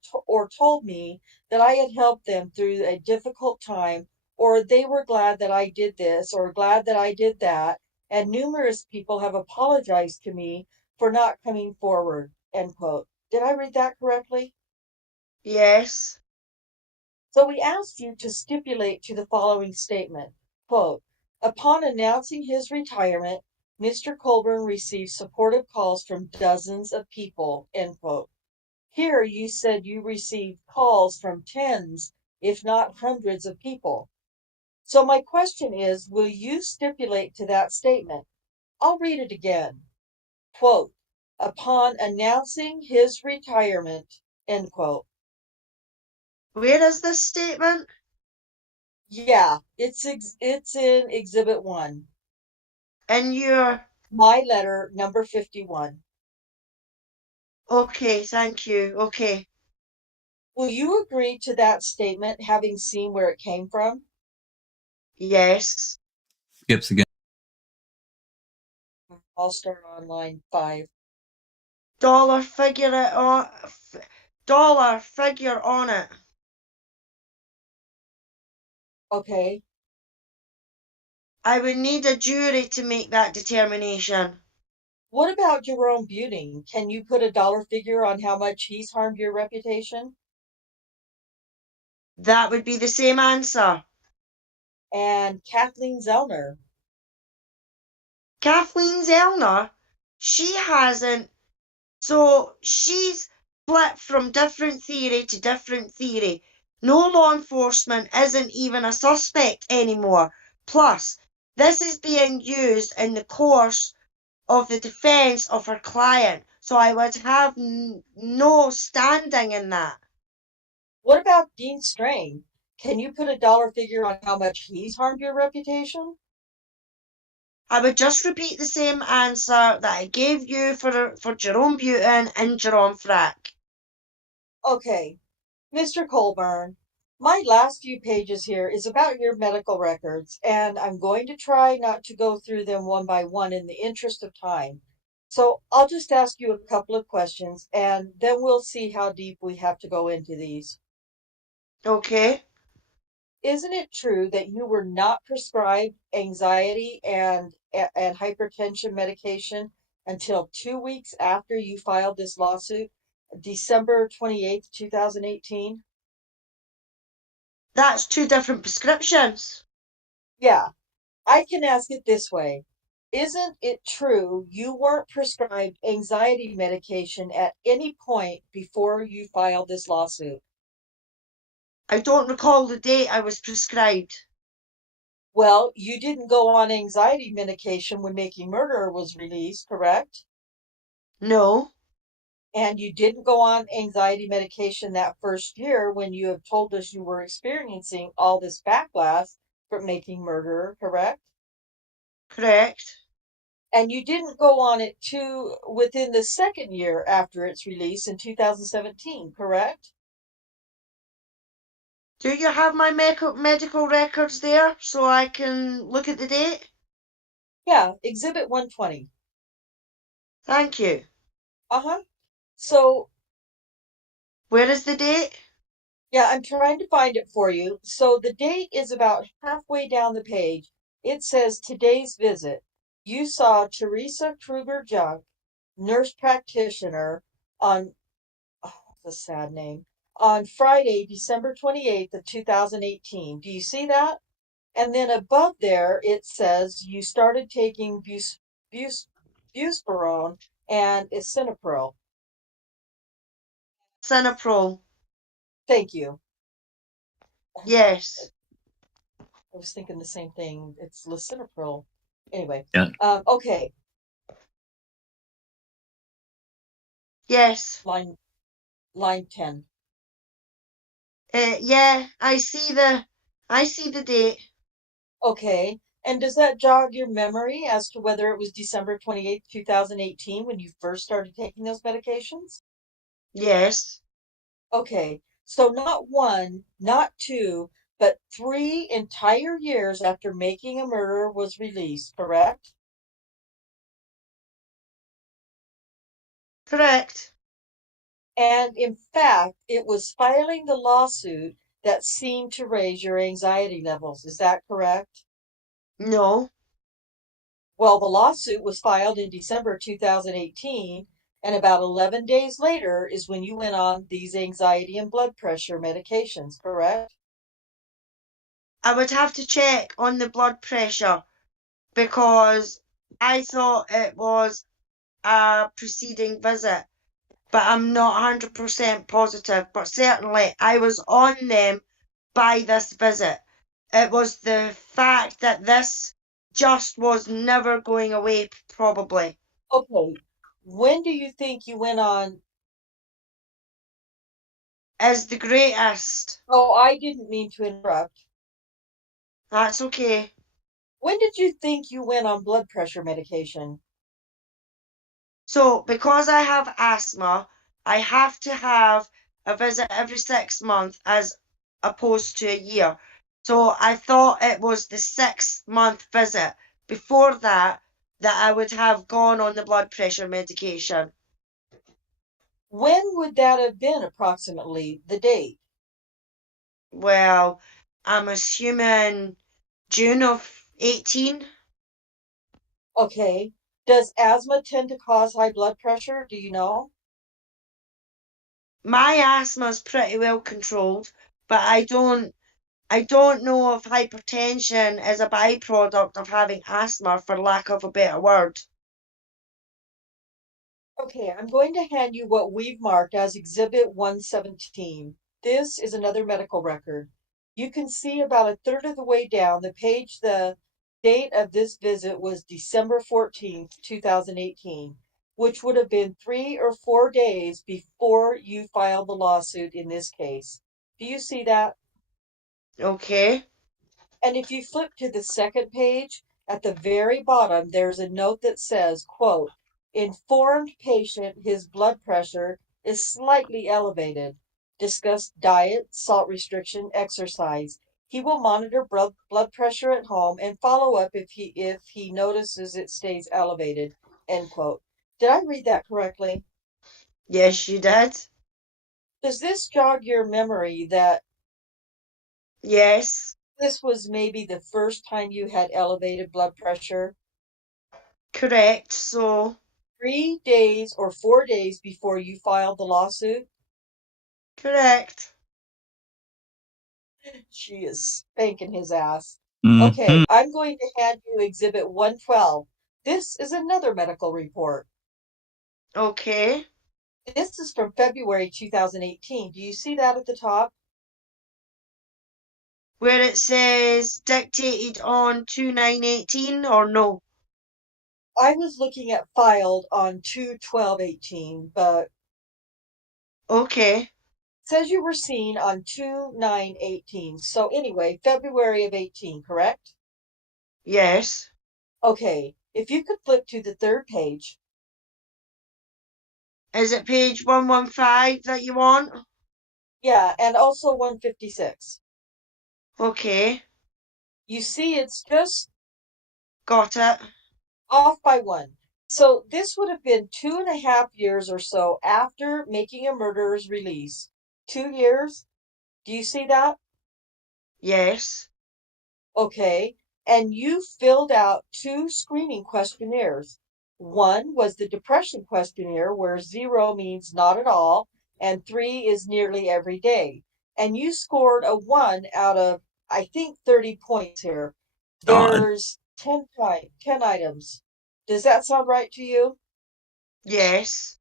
told me that I had helped them through a difficult time, or they were glad that I did this or glad that I did that. And numerous people have apologized to me for not coming forward, end quote. Did I read that correctly? Yes. So we asked you to stipulate to the following statement, quote, upon announcing his retirement, Mr. Colborn received supportive calls from dozens of people, end quote. Here you said you received calls from tens, if not hundreds of people. So my question is, will you stipulate to that statement? I'll read it again. Quote, upon announcing his retirement, end quote. Where is this statement? Yeah, it's in Exhibit 1. In your. My letter, number 51. Okay, thank you. Okay. Will you agree to that statement, having seen where it came from? Yes. Skips again. I'll start on line 5. Dollar figure it on. Dollar figure on it. Okay. I would need a jury to make that determination. What about Jerome Buting? Can you put a dollar figure on how much he's harmed your reputation? That would be the same answer. And Kathleen Zellner? Kathleen Zellner, she hasn't. So she's flipped from different theory to different theory. No law enforcement isn't even a suspect anymore. Plus, This is being used in the course of the defense of her client, so I would have no standing in that. What about Dean Strain? Can you put a dollar figure on how much he's harmed your reputation? I would just repeat the same answer that I gave you for Jerome Butin and Jerome Frack. Okay, Mr. Colborn, my last few pages here is about your medical records, and I'm going to try not to go through them one by one in the interest of time. So I'll just ask you a couple of questions, and then we'll see how deep we have to go into these. Okay. Isn't it true that you were not prescribed anxiety and hypertension medication until 2 weeks after you filed this lawsuit, December 28th, 2018? That's two different prescriptions. Yeah, I can ask it this way. Isn't it true you weren't prescribed anxiety medication at any point before you filed this lawsuit? I don't recall the date I was prescribed. Well, you didn't go on anxiety medication when Making Murderer was released, correct? No, And you didn't go on anxiety medication that first year when you have told us you were experiencing all this backlash from Making Murderer, correct? correct. And you didn't go on it within the second year after its release in 2017, correct? Do you have my medical records there so I can look at the date? Yeah, Exhibit 120. Thank you. Uh-huh. So, Where is the date? yeah, I'm trying to find it for you. So the date is about halfway down the page. It says today's visit. You saw Teresa Kruger Junk, nurse practitioner, on, oh, that's a sad name, on Friday, December 28th of 2018. Do you see that? And then above there, it says you started taking buspirone and lisinopril. Cineprol. Thank you. Yes. I was thinking the same thing. It's lisinopril. Anyway, Yeah. Okay, Yes. line 10. Yeah, I see the date. Okay, and does that jog your memory as to whether it was December 28th, 2018 when you first started taking those medications? Yes. Okay, so not one, not two, but 3 entire years after Making a Murderer was released, correct? Correct. And in fact, it was filing the lawsuit that seemed to raise your anxiety levels. Is that correct? No. Well, the lawsuit was filed in December 2018, and about 11 days later is when you went on these anxiety and blood pressure medications, correct? I would have to check on the blood pressure because I thought it was a preceding visit, but I'm not 100% positive. But certainly I was on them by this visit. It was the fact that this just was never going away, probably. Okay, when do you think you went on? Is the greatest. Oh, I didn't mean to interrupt. That's okay. When did you think you went on blood pressure medication? So, because I have asthma, I have to have a visit every 6 months as opposed to a year. So, I thought it was the 6 month visit before that I would have gone on the blood pressure medication. When would that have been approximately, the date? Well, I'm assuming June of 18. Okay. Does asthma tend to cause high blood pressure? Do you know? My asthma is pretty well controlled, but I don't know if hypertension is a byproduct of having asthma, for lack of a better word. Okay, I'm going to hand you what we've marked as Exhibit 117. This is another medical record. You can see about a third of the way down the page, the Date of this visit was December 14th, 2018, which would have been 3 or 4 days before you filed the lawsuit in this case. Do you see that? Okay. And if you flip to the second page, at the very bottom, there's a note that says, quote, informed patient, his blood pressure is slightly elevated. Discuss diet, salt restriction, exercise. He will monitor blood pressure at home and follow up if he notices it stays elevated, end quote. Did I read that correctly? Yes, you did. Does this jog your memory that Yes. this was maybe the first time you had elevated blood pressure? Correct. So, 3 days or 4 days before you filed the lawsuit? correct. She is spanking his ass. Mhm. Okay, I'm going to hand you Exhibit 112. This is another medical report. Okay. This is from February 2018. Do you see that at the top? Where it says dictated on 2918 or no? I was looking at filed on 2/12/18, but Okay. it says you were seen on 2/9/18. So anyway, February of 18, correct? Yes. Okay, if you could flip to the third page. Is it page 115 that you want? Yeah, and also 156. Okay. You see, it's just Got it. off by one. So this would have been 2.5 years or so after making a murderer's release. 2 years? Do you see that? Yes. Okay. And you filled out 2 screening questionnaires. One was the depression questionnaire, where 0 means not at all, and 3 is nearly every day. And you scored a 1 out of, I think, 30 points here. God. There's 10 items. Does that sound right to you? Yes.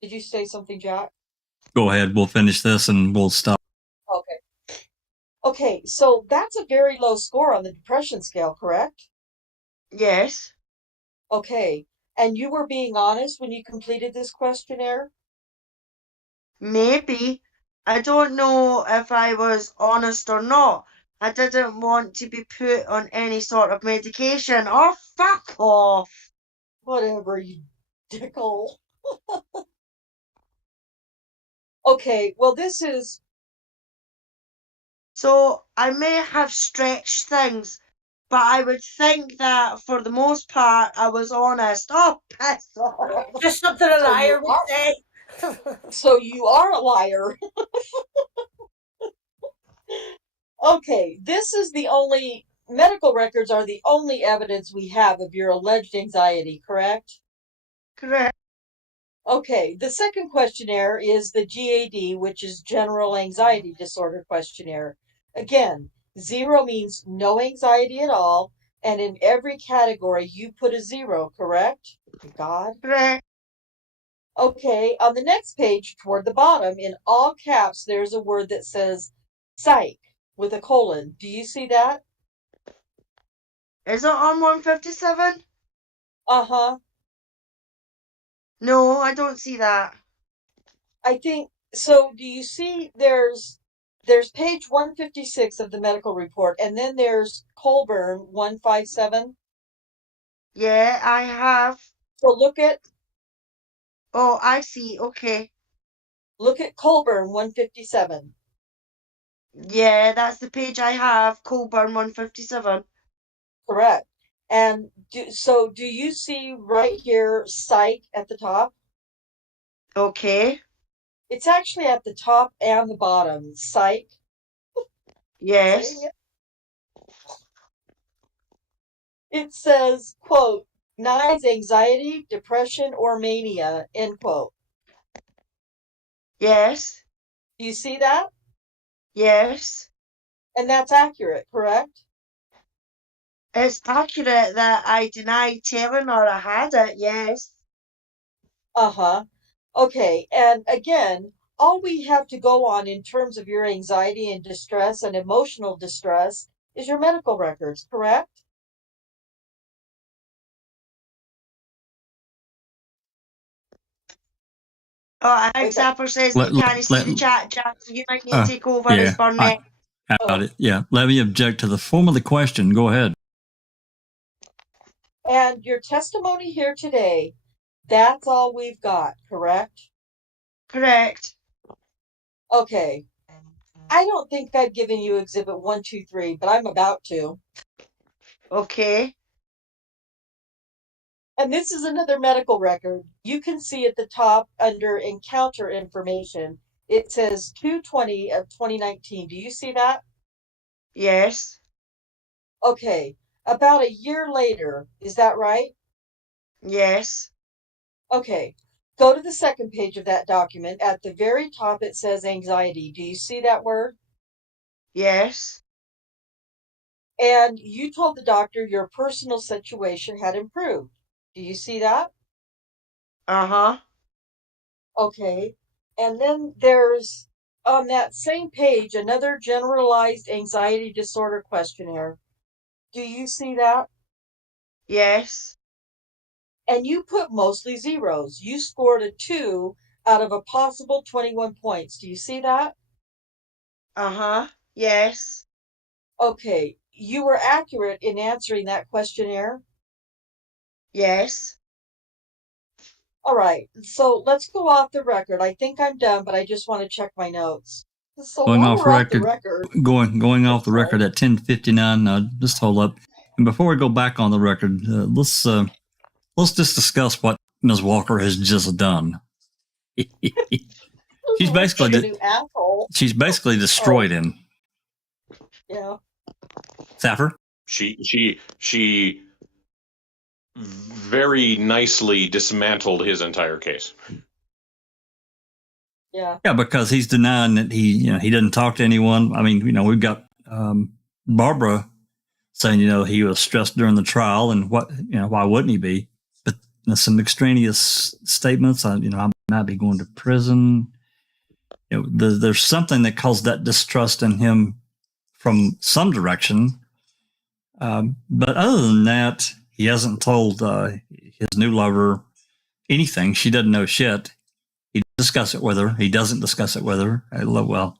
Did you say something, Jack? Go ahead. We'll finish this and we'll stop. Okay. Okay, so that's a very low score on the depression scale, correct? Yes. Okay. And you were being honest when you completed this questionnaire? Maybe. I don't know if I was honest or not. I didn't want to be put on any sort of medication. Oh, fuck off. Whatever, you dickhole. Okay, well, this is. So I may have stretched things, but I would think that for the most part I was honest. Oh, piss off. Just something a So you liar would are- say. So you are a liar. Okay, this is the only. Medical records are the only evidence we have of your alleged anxiety, correct? Correct. Okay, the second questionnaire is the GAD, which is General Anxiety Disorder Questionnaire. Again, 0 means no anxiety at all, and in every category you put a 0, correct? God. Correct. Okay, on the next page, toward the bottom, in all caps, there's a word that says psych with a colon. Do you see that? Is it on 157? Uh-huh. No, I don't see that. I think so. Do you see there's page 156 of the medical report, and then there's Colborn 157. Yeah, I have. So Oh, I see. Okay. look at Colborn 157. Yeah, that's the page I have. Colborn 157. Correct. And do you see right here psych at the top? Okay. It's actually at the top and the bottom. Psych. Yes. Saying it says, quote, Nye's anxiety, depression, or mania, end quote. Yes. Do you see that? Yes. And that's accurate, correct? It's accurate that I denied telling her I had it. Yes. Uh-huh. Okay, and again, all we have to go on in terms of your anxiety and distress and emotional distress is your medical records, correct? Oh, I think Wait, Sapper says Let- he can't see let- the chat, Jack, so you might need Uh, to take over yeah, his burn I got it. Yeah. Let me object to the form of the question. Go ahead. And your testimony here today, that's all we've got, correct? Correct. Okay. I don't think I've given you exhibit 1, 2, 3, but I'm about to. Okay. And this is another medical record. You can see at the top under encounter information, it says 2/20 of 2019. Do you see that? Yes. Okay. About a year later, is that right? Yes. Okay. Go to the second page of that document. At the very top, it says anxiety. Do you see that word? Yes. And you told the doctor your personal situation had improved. Do you see that? Uh-huh. Okay. And then there's on that same page another generalized anxiety disorder questionnaire. Do you see that? Yes. And you put mostly zeros. You scored a 2 out of a possible 21 points. Do you see that? Uh-huh. Yes. Okay. You were accurate in answering that questionnaire. Yes. All right. So let's go off the record. I think I'm done, but I just want to check my notes. So Going while off we're off the record, record, going off the sorry. record at 10:59. Just hold up. And before we go back on the record, let's just discuss what Ms. Walker has just done. She's basically Like a new asshole. she's basically destroyed him. Yeah. Saffer? She very nicely dismantled his entire case. Yeah. Yeah, because he's denying that he doesn't talk to anyone. I mean, we've got Barbara saying, he was stressed during the trial, and why wouldn't he be? But some extraneous statements. I might be going to prison. There's something that caused that distrust in him from some direction. But other than that, he hasn't told his new lover anything. She doesn't know shit. He didn't discuss it with her. He doesn't discuss it with her. Well,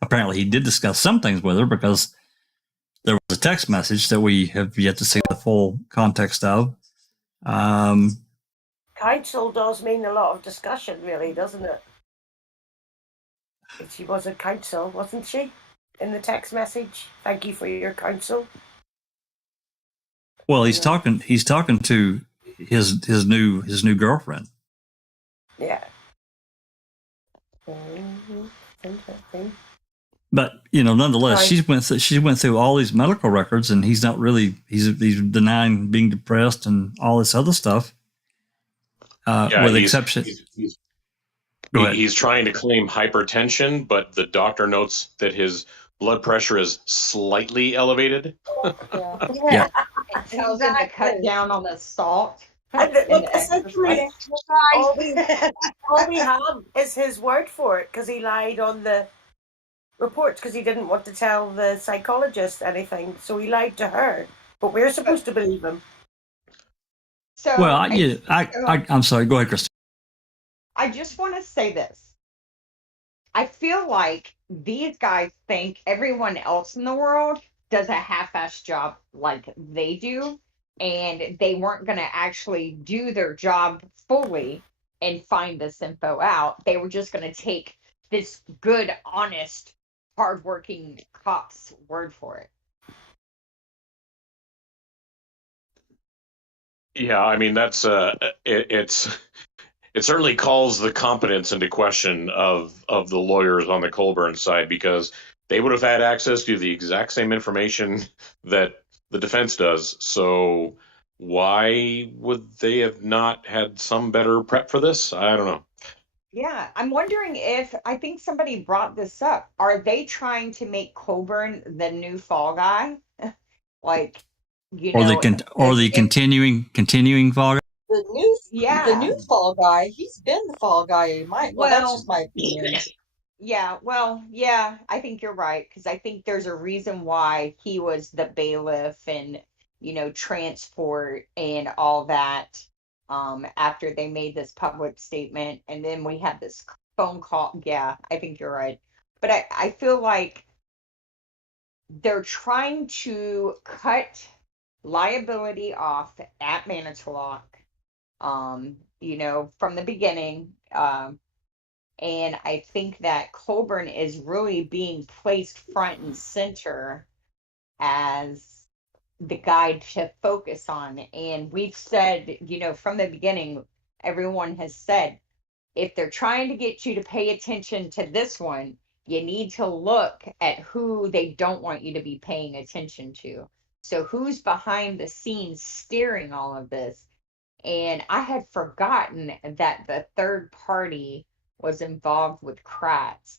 apparently he did discuss some things with her because there was a text message that we have yet to see the full context of. Counsel does mean a lot of discussion, really, doesn't it? She was a counsel, wasn't she? In the text message. Thank you for your counsel. Well, he's talking to his new girlfriend. Yeah. Interesting. But nonetheless, Right. she went through all these medical records, and he's not really he's denying being depressed and all this other stuff. With exception, he's trying to claim hypertension, but the doctor notes that his blood pressure is slightly elevated. Yeah. It tells him to cut down on the salt. And and the essentially, exercise. all we have is his word for it, because he lied on the reports because he didn't want to tell the psychologist anything, so he lied to her. But we're supposed to believe him. So well, I'm sorry. Go ahead, Kristen. I just want to say this. I feel like these guys think everyone else in the world does a half-assed job like they do, and they weren't going to actually do their job fully and find this info out. They were just going to take this good, honest, hardworking cop's word for it. Yeah, I mean that's it certainly calls the competence into question of the lawyers on the Colborn side, because they would have had access to the exact same information that the defense does. So why would they have not had some better prep for this? I don't know. Yeah, I'm wondering if I think somebody brought this up. Are they trying to make Colborn the new fall guy? Like, Or the continuing fall guy? The new fall guy, he's been the fall guy. That's just my opinion. Yeah, I think you're right, because I think there's a reason why he was the bailiff and transport and all that. after they made this public statement, and then we had this phone call. Yeah, I think you're right. But I feel like they're trying to cut liability off at Manitowoc, from the beginning. And I think that Colborn is really being placed front and center as the guy to focus on. And we've said, from the beginning, everyone has said, if they're trying to get you to pay attention to this one, you need to look at who they don't want you to be paying attention to. So who's behind the scenes steering all of this? And I had forgotten that the third party was involved with Kratz.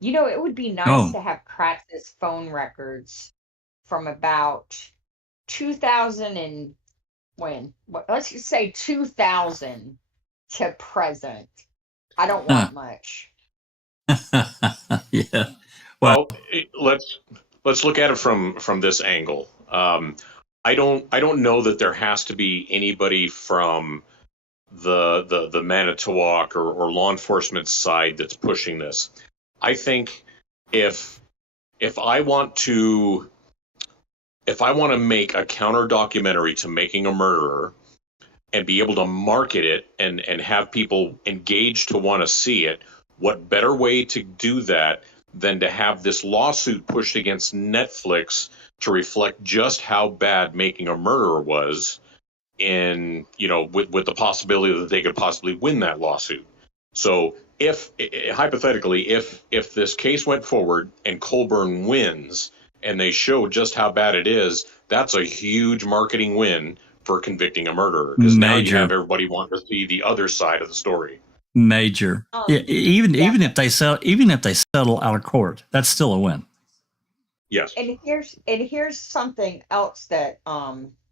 It would be nice Oh, to have Kratz's phone records from about 2000 and let's just say 2000 to present. I don't huh. want much. Yeah. Well, let's look at it from this angle. I don't know that there has to be anybody from the Manitowoc or law enforcement side that's pushing this. I think if I want to make a counter documentary to Making a Murderer and be able to market it and have people engaged to want to see it, what better way to do that than to have this lawsuit pushed against Netflix to reflect just how bad Making a Murderer was, in with the possibility that they could possibly win that lawsuit. So if hypothetically, if this case went forward and Colborn wins and they show just how bad it is, that's a huge marketing win for Convicting a Murderer, because now you have Major, everybody wanting to see the other side of the story. major. Yeah, even Yeah. if they settle out of court, that's still a win. Yes. And here's something else that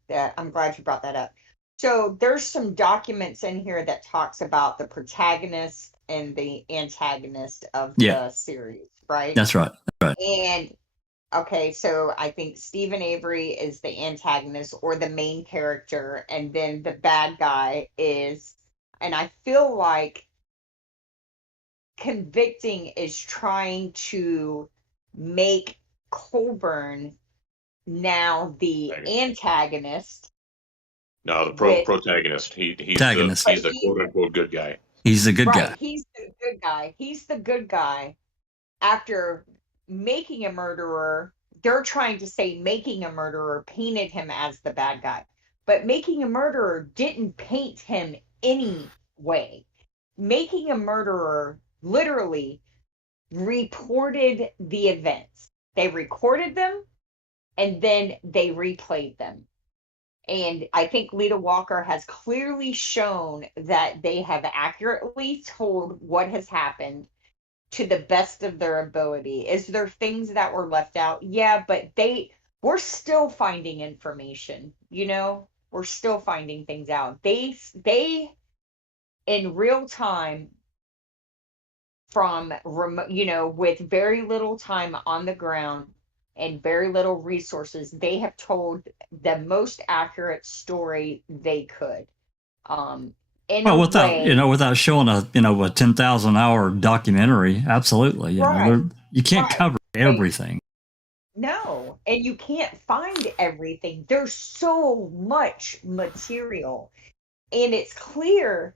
that I'm glad you brought that up. So there's some documents in here that talks about the protagonist and the antagonist of Yeah, the series, right? that's right. That's right. And okay, so I think Stephen Avery is the antagonist or the main character, and then the bad guy is, and I feel like Convicting is trying to make Colborn now the antagonist. No, the with protagonist. He's Protagonist. the quote unquote good guy. He's a good right, guy. he's the good guy. He's the good guy. After Making a Murderer, they're trying to say Making a Murderer painted him as the bad guy. But Making a Murderer didn't paint him any way. Making a Murderer literally reported the events. They recorded them and then they replayed them. And I think Lita Walker has clearly shown that they have accurately told what has happened to the best of their ability. Is there things that were left out? Yeah, but we're still finding information, we're still finding things out. They in real time, from with very little time on the ground and very little resources, they have told the most accurate story they could. In Well, a without way, without showing a 10,000-hour documentary, absolutely. right, You can't right. cover everything. No, and you can't find everything. There's so much material, and it's clear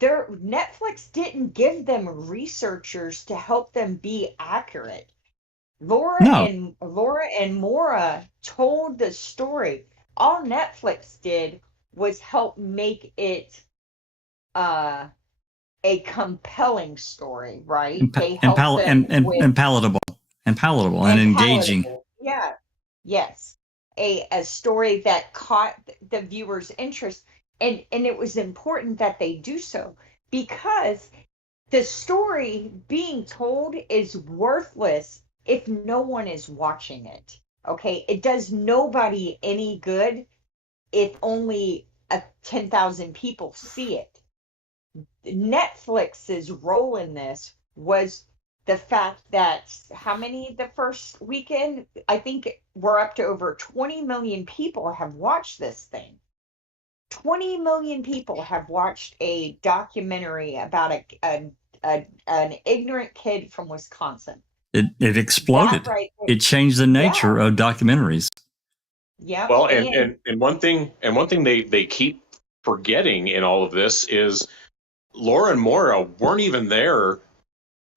Netflix didn't give them researchers to help them be accurate. Laura No, and Maura told the story. All Netflix did was help make it a compelling story, right? They helped them with and palatable and engaging. palatable. Yeah. Yes. A story that caught the viewer's interest. And it was important that they do so, because the story being told is worthless if no one is watching it. Okay? It does nobody any good if only 10,000 people see it. Netflix's role in this was the fact that how many the first weekend? I think we're up to over 20 million people have watched this thing. 20 million people have watched a documentary about an ignorant kid from Wisconsin. It exploded. That right there. It changed the nature of documentaries. Yeah. Well, and one thing they keep forgetting in all of this is Laura and Maura weren't even there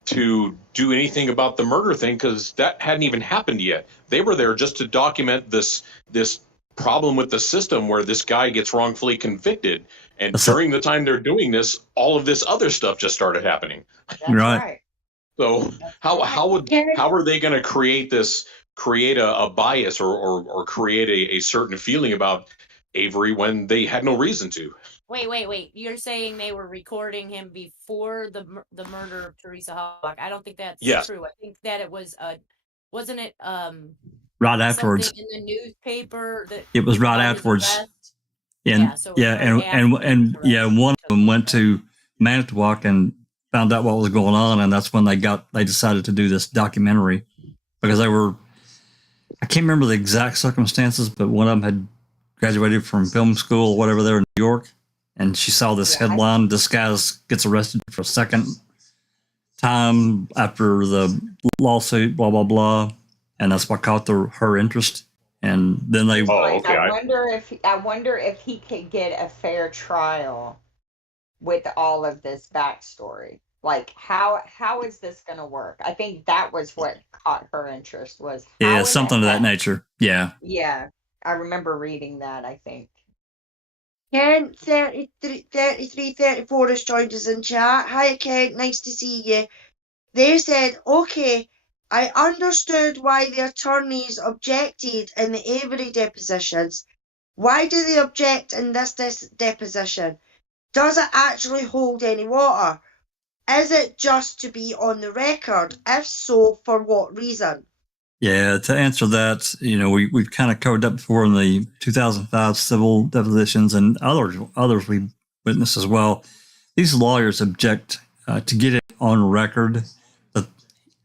to do anything about the murder thing because that hadn't even happened yet. They were there just to document this problem with the system where this guy gets wrongfully convicted. And during the time they're doing this, all of this other stuff just started happening. That's right. So how are they going to create a bias or create a certain feeling about Avery when they had no reason to? Wait. You're saying they were recording him before the murder of Teresa Hawk? I don't think that's true. I think that it was wasn't it right afterwards in the newspaper that it was right afterwards. And one of them went to Manitowoc and found out what was going on, and that's when they decided to do this documentary because they were, I can't remember the exact circumstances, but one of them had graduated from film school or whatever there in New York, and she saw this headline, this guy gets arrested for a second time after the lawsuit, blah, blah, blah, and that's what caught her interest. And then they I wonder if he could get a fair trial with all of this backstory. Like how is this going to work? I think that was what caught her interest was something of that nature. Yeah. I remember reading that, I think. Ken 3334 has joined us in chat. Hi Ken, nice to see you. They said, okay, I understood why the attorneys objected in the Avery depositions. Why do they object in this deposition? Does it actually hold any water? Is it just to be on the record? If so, for what reason? Yeah, to answer that, we've kind of covered that before in the 2005 civil depositions and others we witnessed as well. These lawyers object to get it on record.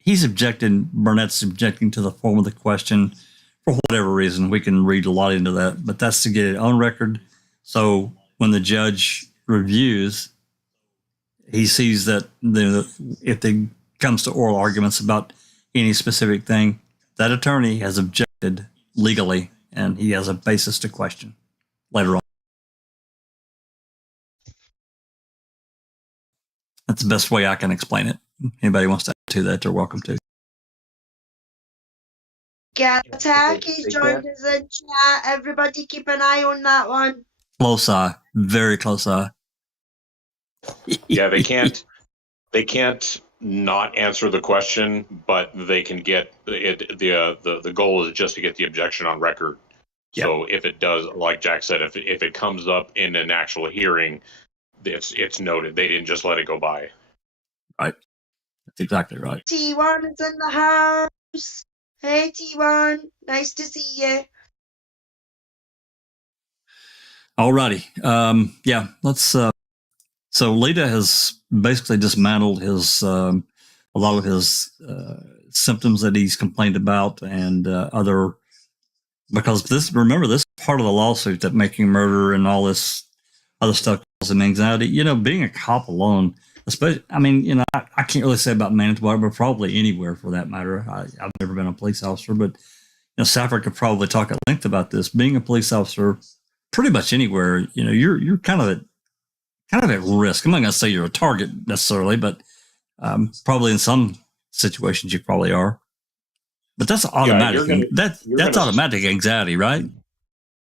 Burnett's objecting to the form of the question for whatever reason. We can read a lot into that, but that's to get it on record. So when the judge reviews, he sees that if it comes to oral arguments about any specific thing, that attorney has objected legally, and he has a basis to question later on. That's the best way I can explain it. Anybody wants to add to that, they're welcome to. Gataki's joined us in chat. Everybody keep an eye on that one. Close eye. Very close eye. Yeah, they can't not answer the question, but they can get it. The goal is just to get the objection on record. Yep. So if it does, like Jack said, if it comes up in an actual hearing, it's noted. They didn't just let it go by. Right. That's exactly right. T1 is in the house. Hey T1, nice to see you. Alrighty. Yeah, let's so Lita has basically dismantled his a lot of his symptoms that he's complained about and other, because this is part of the lawsuit that making murder and all this other stuff causes him anxiety. Being a cop alone, especially, I can't really say about Manitowoc, but probably anywhere for that matter. I've never been a police officer, but Safford could probably talk at length about this. Being a police officer, pretty much anywhere, you're kind of at risk. I'm not going to say you're a target necessarily, but probably in some situations you probably are. But that's automatic. That's automatic anxiety, right?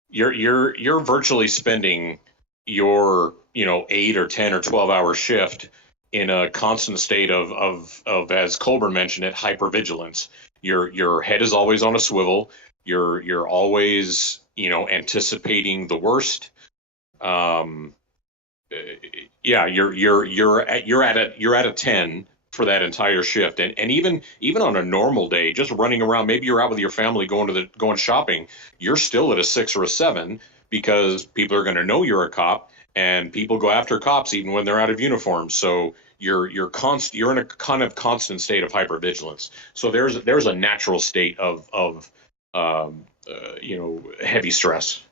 You're virtually spending your 8 or 10 or 12 hour shift in a constant state of as Colborn mentioned it, hypervigilance. Your head is always on a swivel. You're always anticipating the worst. You're at a 10 for that entire shift, and even on a normal day, just running around, maybe you're out with your family going shopping, you're still at a 6 or a 7 because people are going to know you're a cop, and people go after cops even when they're out of uniform. So you're in a kind of constant state of hypervigilance. So there's a natural state of heavy stress.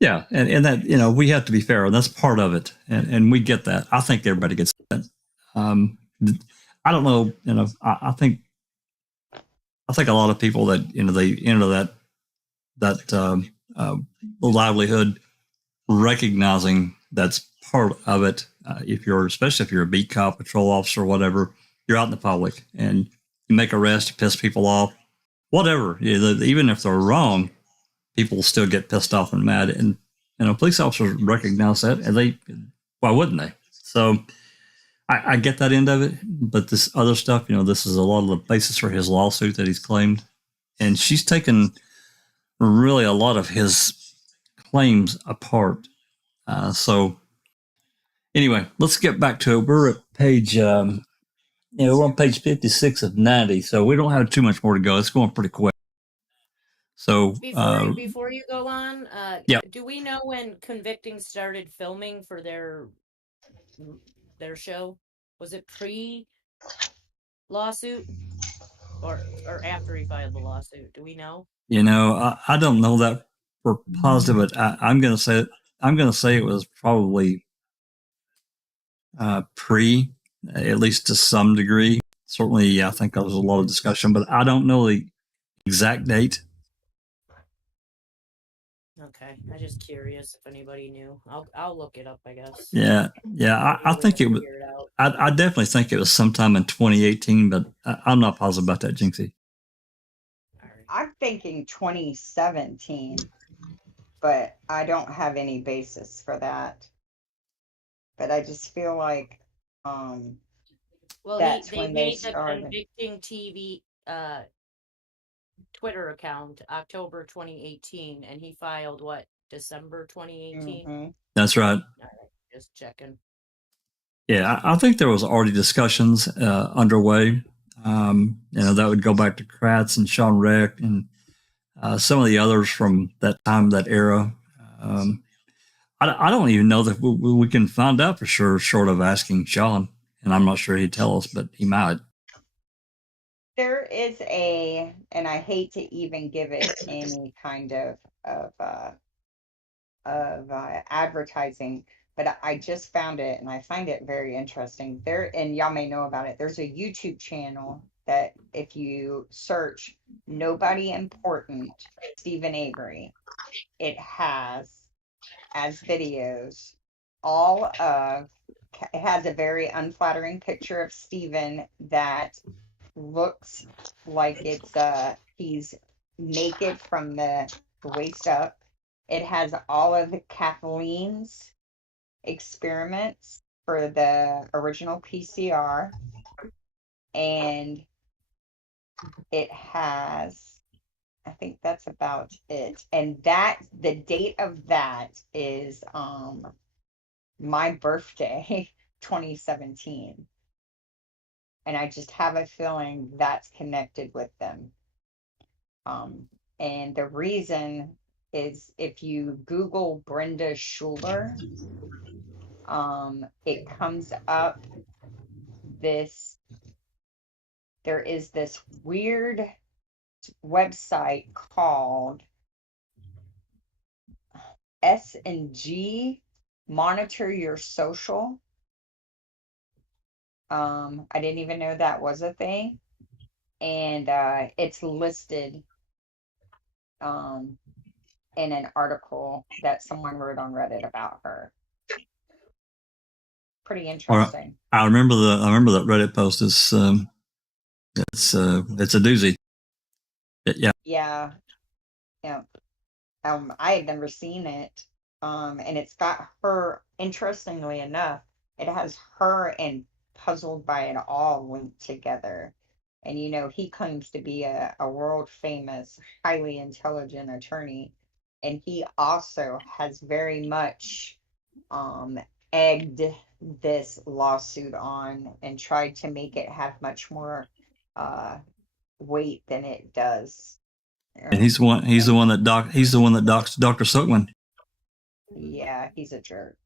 Yeah, and that, we have to be fair, and that's part of it, and we get that. I think everybody gets that. I don't know, I think a lot of people that they enter that livelihood, recognizing that's part of it. Especially if you're a beat cop, patrol officer, whatever, you're out in the public and you make arrests, you piss people off, whatever. Even if they're wrong, people still get pissed off and mad, and police officers recognize that, and why wouldn't they? So I get that end of it, but this other stuff, this is a lot of the basis for his lawsuit that he's claimed, and she's taken really a lot of his claims apart. So anyway, let's get back to it. We're at page, we're on page 56 of 90, so we don't have too much more to go. It's going pretty quick. So before you go on, yeah. Do we know when Convicting started filming for their show? Was it pre-lawsuit or after he filed the lawsuit? Do we know? I don't know that for positive, but I'm going to say it was probably pre, at least to some degree. Certainly, I think there was a lot of discussion, but I don't know the exact date. Okay, I'm just curious if anybody knew. I'll look it up, I guess. Yeah. I think it was. I definitely think it was sometime in 2018, but I'm not positive about that, Jinxie. I'm thinking 2017, but I don't have any basis for that. But I just feel like that's they when made they started. The Convicting TV Twitter account October 2018, and he filed what, December 2018? Mm-hmm. That's right. All right, just checking. Yeah, I think there was already discussions underway. That would go back to Kratz and Sean Reck and some of the others from that time, that era. I don't even know that we can find out for sure, short of asking Sean, and I'm not sure he'd tell us, but he might. There is and I hate to even give it any kind of advertising, but I just found it and I find it very interesting. And y'all may know about it. There's a YouTube channel that if you search Nobody Important Stephen Avery, it has as videos it has a very unflattering picture of Stephen that looks like he's naked from the waist up. It has all of Kathleen's experiments for the original PCR, and it has, I think that's about it. And the date of that is my birthday, 2017. And I just have a feeling that's connected with them. And the reason is if you Google Brenda Schuler, it comes up there is this weird website called S&G Monitor Your Social. I didn't even know that was a thing. And it's listed in an article that someone wrote on Reddit about her. Pretty interesting. I remember that Reddit post is it's a doozy. Yeah. Yeah. I had never seen it. And it's got her, interestingly enough, it has her and Puzzled by It All linked together. And he claims to be a world famous, highly intelligent attorney. And he also has very much egged this lawsuit on and tried to make it have much more weight than it does. And he's the one that docks Dr. Silkman. Yeah, he's a jerk.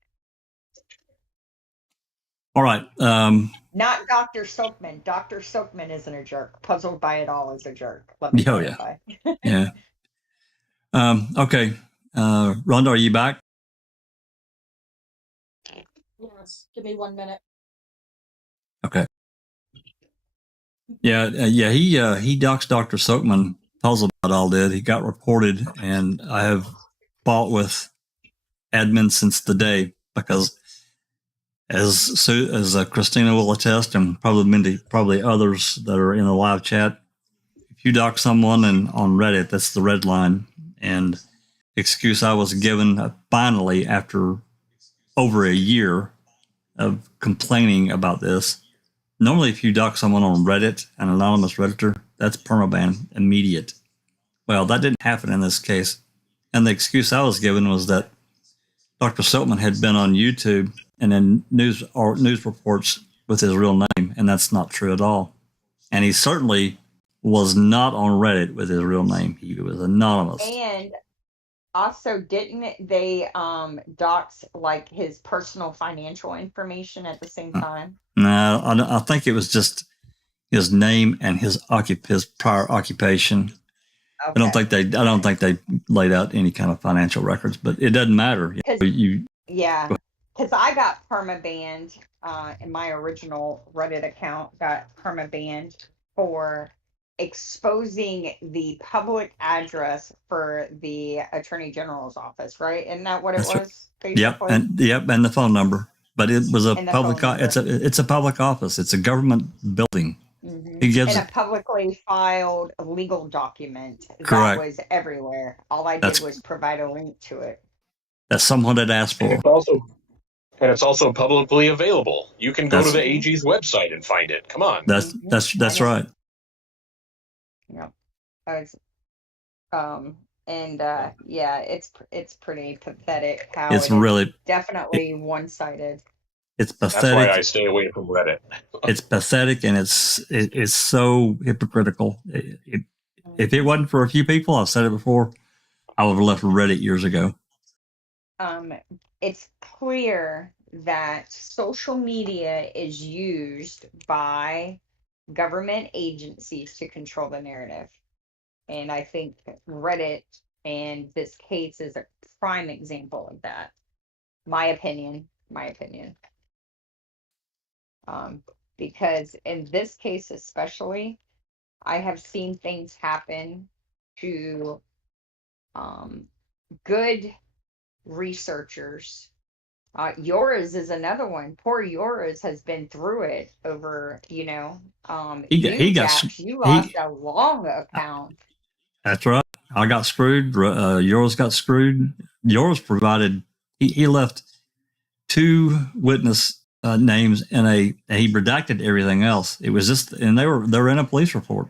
All right. Not Dr. Silkman. Dr. Silkman isn't a jerk. Puzzled by It All is a jerk. Let me clarify. Yeah. Okay. Rhonda, are you back? Yes. Give me 1 minute. Okay. Yeah. He doxed Dr. Silkman. Tells about all that. He got reported, and I have fought with admin since the day because, as Christina will attest, and probably others that are in the live chat, if you dox someone and on Reddit, that's the red line. And excuse I was given finally after over a year of complaining about this. Normally, if you dox someone on Reddit, an anonymous Redditor, that's permaban immediate. Well, that didn't happen in this case. And the excuse I was given was that Dr. Silkman had been on YouTube and in news reports with his real name, and that's not true at all. And he certainly was not on Reddit with his real name. He was anonymous. And also, didn't they dox like his personal financial information at the same time? No, I think it was just his name and his prior occupation. Okay. I don't think they laid out any kind of financial records, but it doesn't matter. Yeah, because I got permabanned in my original Reddit account, got permabanned for exposing the public address for the Attorney General's office, right? Isn't that what it was? Basically? Yep, and the phone number. But it was a public. It's a public office. It's a government building. Mm-hmm. And a publicly filed legal document that was everywhere. All I did was provide a link to it. That someone had asked for. And it's also publicly available. You can go to the AG's website and find it. Come on. That's right. Yeah. It's pretty pathetic how it's really definitely one-sided. It's pathetic. That's why I stay away from Reddit. It's pathetic, and it's so hypocritical. If it wasn't for a few people, I've said it before, I would have left Reddit years ago. It's clear that social media is used by government agencies to control the narrative. And I think Reddit and this case is a prime example of that. My opinion. Because in this case especially, I have seen things happen to good researchers. Yours is another one. Poor yours has been through it over, you lost a long account. That's right. I got screwed. Yours got screwed. Yours provided, he left 2 witness names and he redacted everything else. It was just, and they were in a police report.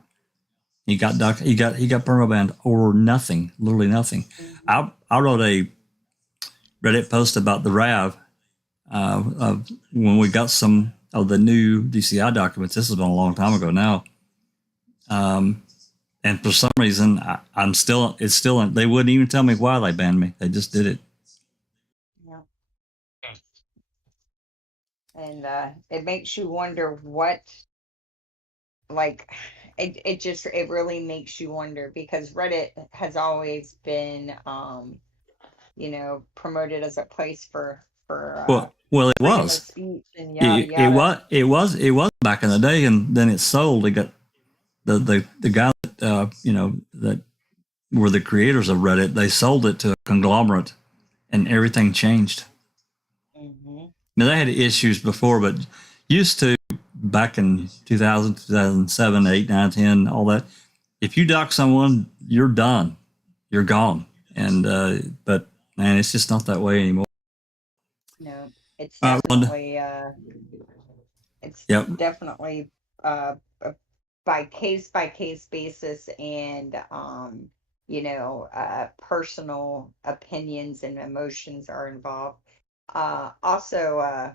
He got permabanned over nothing, literally nothing. Mm-hmm. I wrote a Reddit post about the RAV when we got some of the new DCI documents. This has been a long time ago now. And for some reason, they wouldn't even tell me why they banned me. They just did it. Yeah. And it makes you wonder it really makes you wonder, because Reddit has always been, promoted as a place for well, it was. Speech and yada. It was back in the day, and then it sold. They got the guy that were the creators of Reddit. They sold it to a conglomerate, and everything changed. Mm-hmm. Now they had issues before, but used to back in 2000, 2007, 8, 9, 10, all that. If you dox someone, you're done. You're gone. And but man, it's just not that way anymore. No, it's definitely definitely by case basis, and personal opinions and emotions are involved. Also,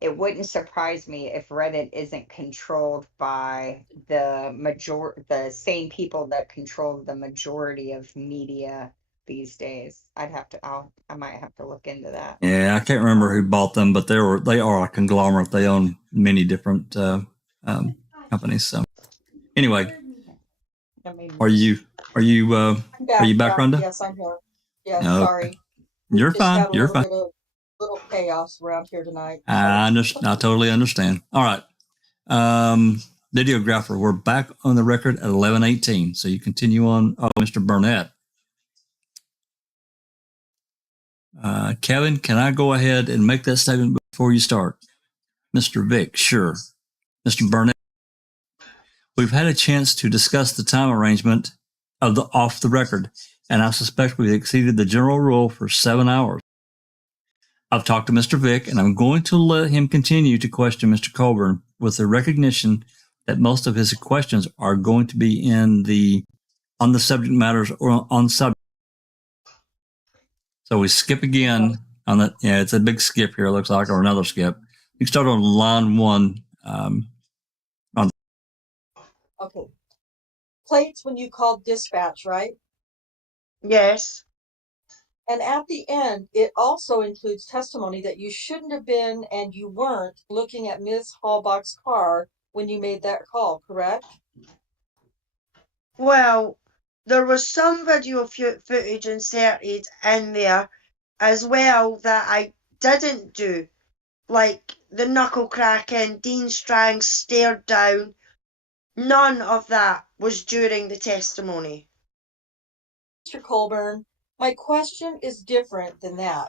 it wouldn't surprise me if Reddit isn't controlled by the same people that control the majority of media these days. I might have to look into that. Yeah, I can't remember who bought them, but they are a conglomerate. They own many different companies. So anyway, are you back, Rhonda? Yes, I'm here. Yeah, No, sorry. you're Just fine. had a You're little fine. bit of little chaos around here tonight. I totally understand. All right. Videographer, we're back on the record at 11:18. So you continue on. Oh, Mr. Burnett. Kevin, can I go ahead and make that statement before you start? Mr. Vick, sure. Mr. Burnett, we've had a chance to discuss the time arrangement of the off the record, and I suspect we've exceeded the general rule for 7 hours. I've talked to Mr. Vick, and I'm going to let him continue to question Mr. Colborn with the recognition that most of his questions are going to be on the subject matters or on subject. So we skip again on that. Yeah, it's a big skip here, it looks like, or another skip. You start on line 1. Okay. Plates when you called dispatch, right? Yes. And at the end, it also includes testimony that you shouldn't have been and you weren't looking at Ms. Hallbach's car when you made that call, correct? Well, there was some video footage inserted in there as well that I didn't do, like the knuckle cracking, Dean Strang's stare down. None of that was during the testimony. Mr. Colborn, my question is different than that.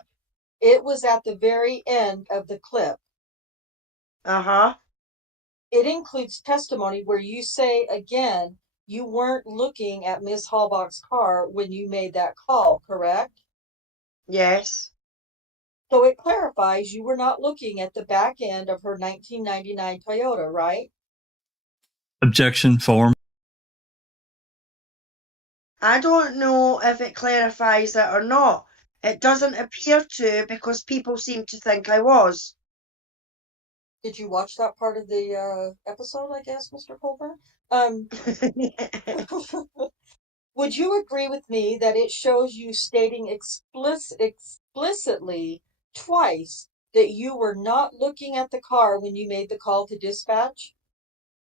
It was at the very end of the clip. Uh-huh. It includes testimony where you say again you weren't looking at Ms. Hallbach's car when you made that call, correct? Yes. So it clarifies you were not looking at the back end of her 1999 Toyota, right? Objection, form. I don't know if it clarifies it or not. It doesn't appear to, because people seem to think I was. Did you watch that part of the episode, I guess, Mr. Colborn? Would you agree with me that it shows you stating explicitly twice that you were not looking at the car when you made the call to dispatch?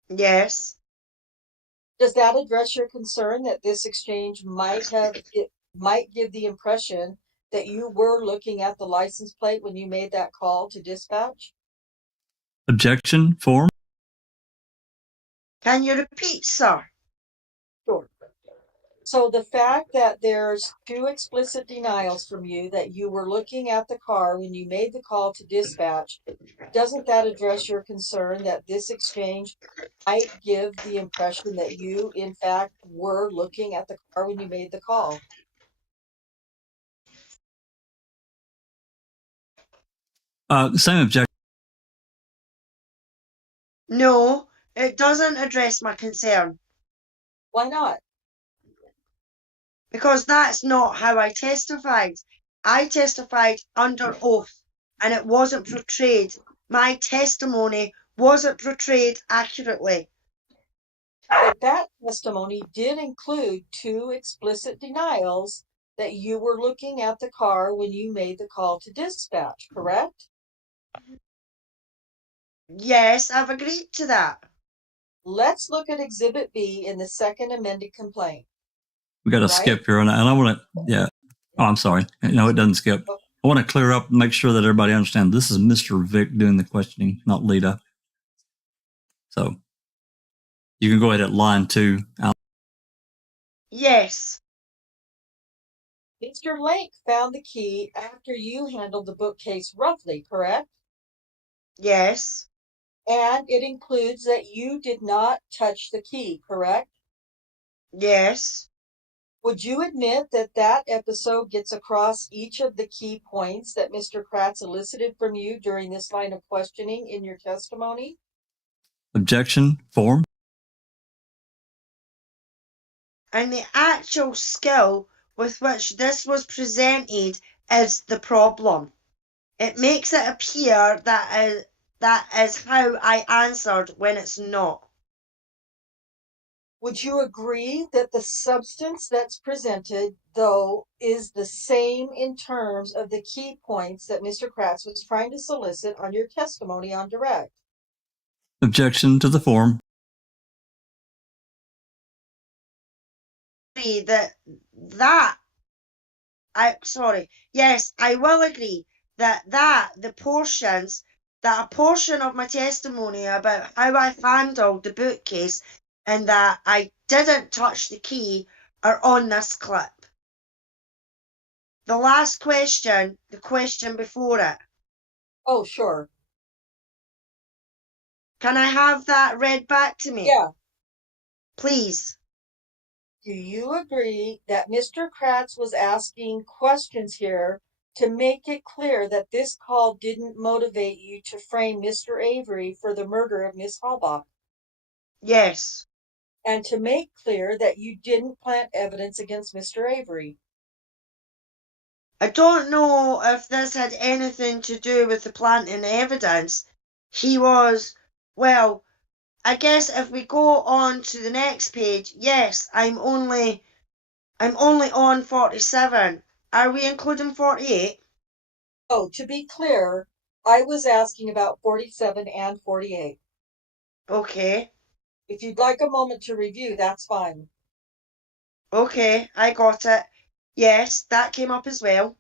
Yes. Does that address your concern that this exchange might give the impression that you were looking at the license plate when you made that call to dispatch? Objection, form. Can you repeat, sir? Sure. So the fact that there's 2 explicit denials from you that you were looking at the car when you made the call to dispatch, doesn't that address your concern that this exchange might give the impression that you, in fact, were looking at the car when you made the call? Same objection. No, it doesn't address my concern. Why not? Because that's not how I testified. I testified under oath, and it wasn't portrayed. My testimony wasn't portrayed accurately. But that testimony did include 2 explicit denials that you were looking at the car when you made the call to dispatch, correct? Yes, I've agreed to that. Let's look at Exhibit B in the second amended complaint. We got to skip here, and I want to, yeah. Oh, I'm sorry. No, it doesn't skip. I want to clear up and make sure that everybody understands this is Mr. Vick doing the questioning, not Lita. So you can go ahead at line 2. Yes. Mr. Lake found the key after you handled the bookcase roughly, correct? Yes. And it includes that you did not touch the key, correct? Yes. Would you admit that that episode gets across each of the key points that Mr. Kratz elicited from you during this line of questioning in your testimony? Objection, form. And the actual skill with which this was presented is the problem. It makes it appear that is how I answered when it's not. Would you agree that the substance that's presented, though, is the same in terms of the key points that Mr. Kratz was trying to solicit on your testimony on direct? Objection to the form. That Yes, I will agree that a portion of my testimony about how I handled the bookcase and that I didn't touch the key are on this clip. The last question, the question before it. Oh, sure. Can I have that read back to me? Yeah. Please. Do you agree that Mr. Kratz was asking questions here to make it clear that this call didn't motivate you to frame Mr. Avery for the murder of Miss Halbach? Yes. And to make clear that you didn't plant evidence against Mr. Avery? I don't know if this had anything to do with the planting evidence. He was, well, I guess if we go on to the next page, yes, I'm only on 47. Are we including 48? Oh, to be clear, I was asking about 47 and 48. Okay. If you'd like a moment to review, that's fine. Okay, I got it. Yes, that came up as well.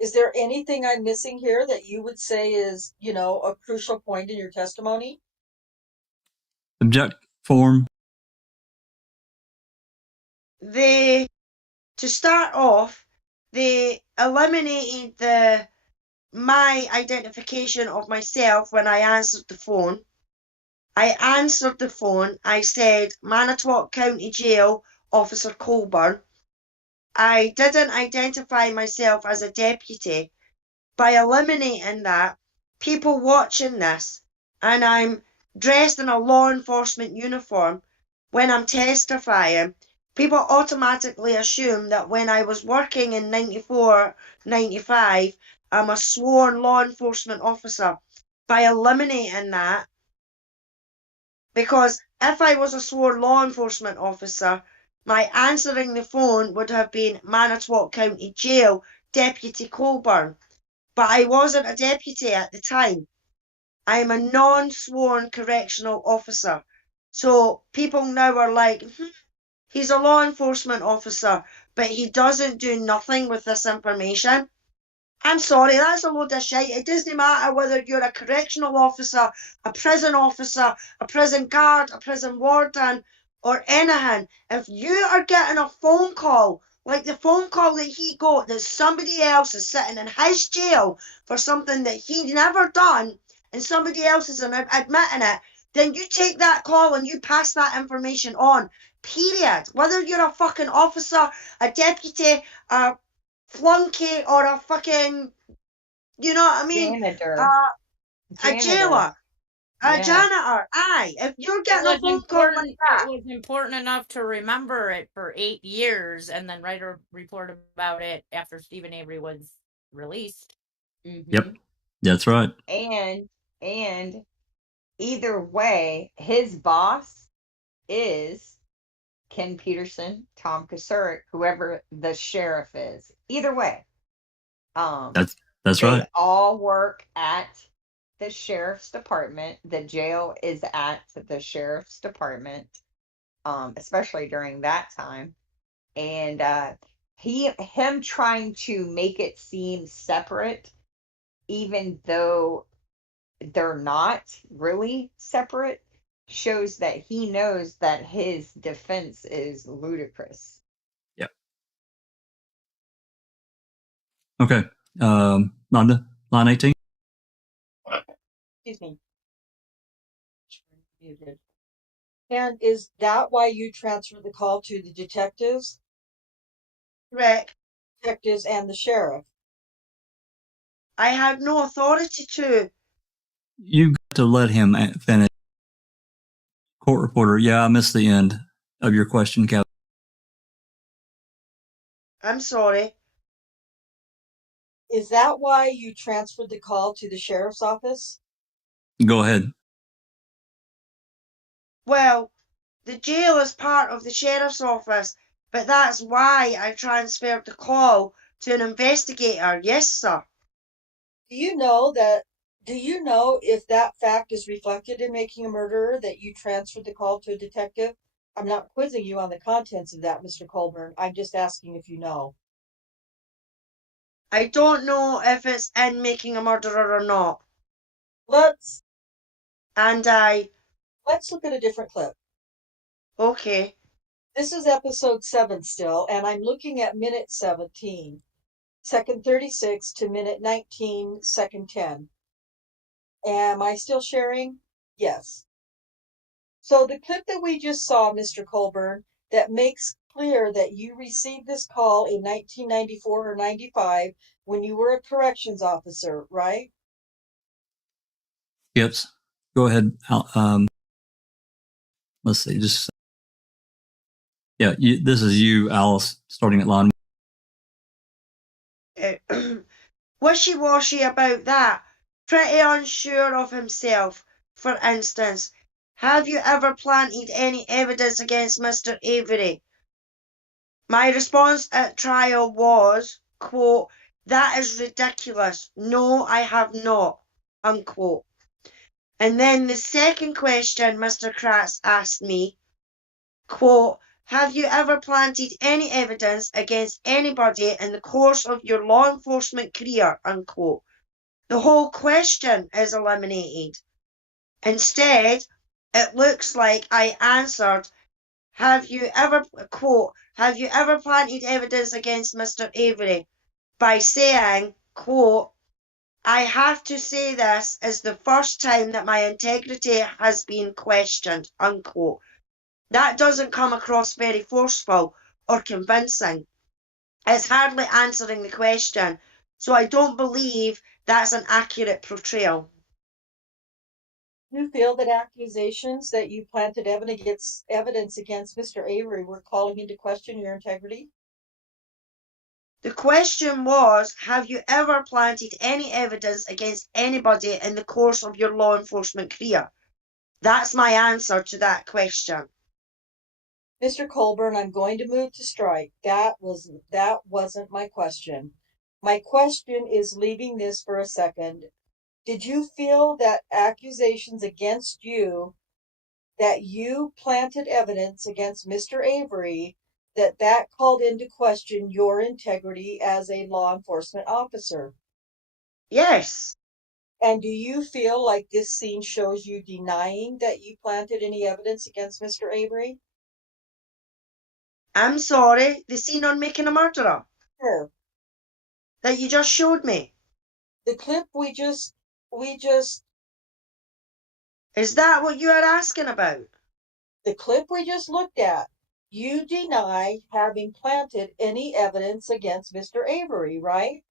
Is there anything I'm missing here that you would say is, a crucial point in your testimony? Object form. To start off, they eliminated my identification of myself when I answered the phone. I answered the phone. I said, Manitowoc County Jail, Officer Colborn. I didn't identify myself as a deputy. By eliminating that, people watching this, and I'm dressed in a law enforcement uniform when I'm testifying, people automatically assume that when I was working in 94, 95, I'm a sworn law enforcement officer. By eliminating that, because if I was a sworn law enforcement officer, my answering the phone would have been Manitowoc County Jail, Deputy Colborn. But I wasn't a deputy at the time. I am a non-sworn correctional officer. So people now are like, he's a law enforcement officer, but he doesn't do nothing with this information. I'm sorry, that's a load of shit. It doesn't matter whether you're a correctional officer, a prison guard, a prison warden, or anything. If you are getting a phone call, like the phone call that he got, that somebody else is sitting in his jail for something that he never done, and somebody else is admitting it, then you take that call and you pass that information on. Period. Whether you're a fucking officer, a deputy, a flunky or a fucking, you know what I mean? Janitor. A jailer, a Yeah. janitor. Aye, if you're getting a phone call like It that, was important enough to remember it for 8 years and then write a report about it after Stephen Avery was released. Yep, that's right. And either way, his boss is Ken Peterson, Tom Kasurik, whoever the sheriff is. Either way, That's they right. all work at the sheriff's department. The jail is at the sheriff's department, especially during that time. And him trying to make it seem separate, even though they're not really separate, shows that he knows that his defense is ludicrous. Yep. Okay. Rhonda, line 18. Excuse me. Muted. And is that why you transferred the call to the detectives Rick, and the sheriff? I had no authority to. You got to let him finish. Court reporter, yeah, I missed the end of your question, Captain. I'm sorry. Is that why you transferred the call to the sheriff's office? Go ahead. Well, the jail is part of the sheriff's office, but that's why I transferred the call to an investigator. Yes, sir. Do you know if that fact is reflected in Making a Murderer, that you transferred the call to a detective? I'm not quizzing you on the contents of that, Mr. Colborn. I'm just asking if you know. I don't know if it's in Making a Murderer or not. Let's And look at a different clip. okay. This is episode 7 still, and I'm looking at minute 17, second 36 to minute 19, second 10. Am I still sharing? Yes. So the clip that we just saw, Mr. Colborn, that makes clear that you received this call in 1994 or 95 when you were a corrections officer, right? Yes. Go ahead. Let's see. Just yeah. This is you, Alice, starting at line. Wishy-washy about that. Pretty unsure of himself. For instance, have you ever planted any evidence against Mr. Avery? My response at trial was, quote, that is ridiculous. No, I have not, unquote. And then the second question Mr. Kratz asked me, quote, have you ever planted any evidence against anybody in the course of your law enforcement career, unquote. The whole question is eliminated. Instead, it looks like I answered, have you ever, quote, have you ever planted evidence against Mr. Avery? By saying, quote, I have to say this is the first time that my integrity has been questioned, unquote. That doesn't come across very forceful or convincing. It's hardly answering the question, so I don't believe that's an accurate portrayal. You feel that accusations that you planted evidence against Mr. Avery were calling into question your integrity? The question was, have you ever planted any evidence against anybody in the course of your law enforcement career? That's my answer to that question. Mr. Colborn, I'm going to move to strike. That wasn't my question. My question is leaving this for a second. Did you feel that accusations against you, that you planted evidence against Mr. Avery, that called into question your integrity as a law enforcement officer? Yes. And do you feel like this scene shows you denying that you planted any evidence against Mr. Avery? I'm sorry, the scene on Making a Murderer Sure. that you just showed me. The clip we just Is that what you are asking about? the clip we just looked at, you deny having planted any evidence against Mr. Avery, right?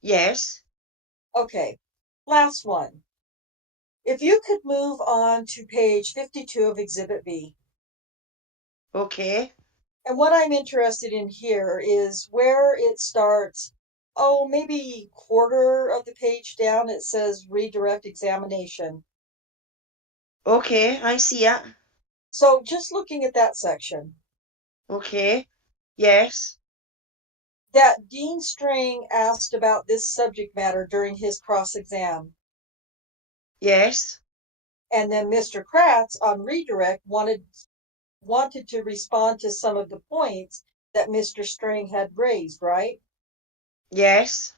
Yes. Okay. Last one. If you could move on to page 52 of Exhibit B. Okay. And what I'm interested in here is where it starts. Oh, maybe quarter of the page down, it says redirect examination. Okay, I see it. So just looking at that section, Okay. Yes. that Dean String asked about this subject matter during his cross-exam. Yes. And then Mr. Kratz on redirect wanted to respond to some of the points that Mr. String had raised, right? Yes.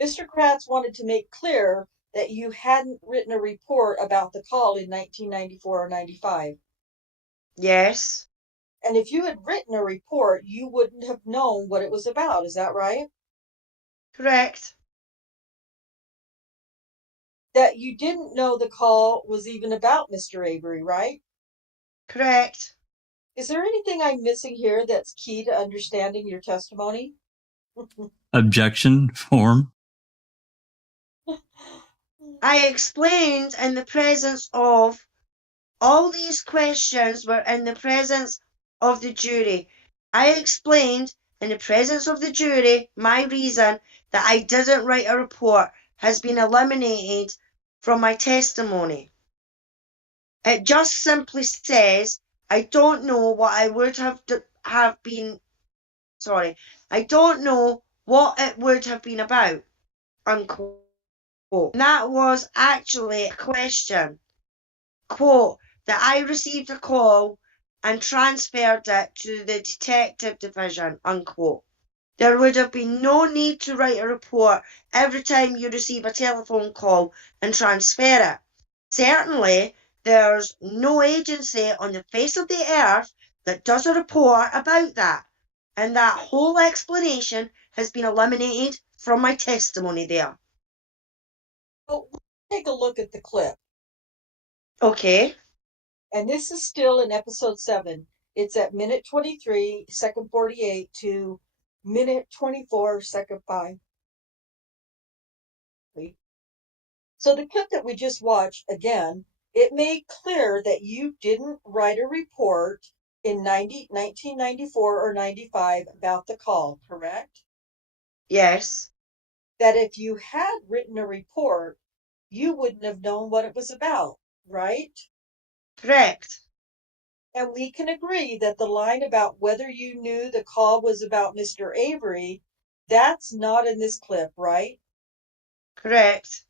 Mr. Kratz wanted to make clear that you hadn't written a report about the call in 1994 or 95. Yes. And if you had written a report, you wouldn't have known what it was about. Is that right? Correct. That you didn't know the call was even about Mr. Avery, right? Correct. Is there anything I'm missing here that's key to understanding your testimony? Objection form. I explained in the presence of all these questions were in the presence of the jury. I explained in the presence of the jury my reason that I didn't write a report has been eliminated from my testimony. It just simply says, I don't know what I would have been, sorry, I don't know what it would have been about, unquote. And that was actually a question. Quote, that I received a call and transferred it to the detective division, unquote. There would have been no need to write a report every time you receive a telephone call and transfer it. Certainly, there's no agency on the face of the earth that does a report about that, and that whole explanation has been eliminated from my testimony there. Well, let's take a look at the clip. Okay. And this is still in episode 7. It's at minute 23, second 48 to minute 24, second 5. So the clip that we just watched, again, it made clear that you didn't write a report in 1994 or 95 about the call, correct? Yes. That if you had written a report, you wouldn't have known what it was about, right? Correct. And we can agree that the line about whether you knew the call was about Mr. Avery, that's not in this clip, right? Correct.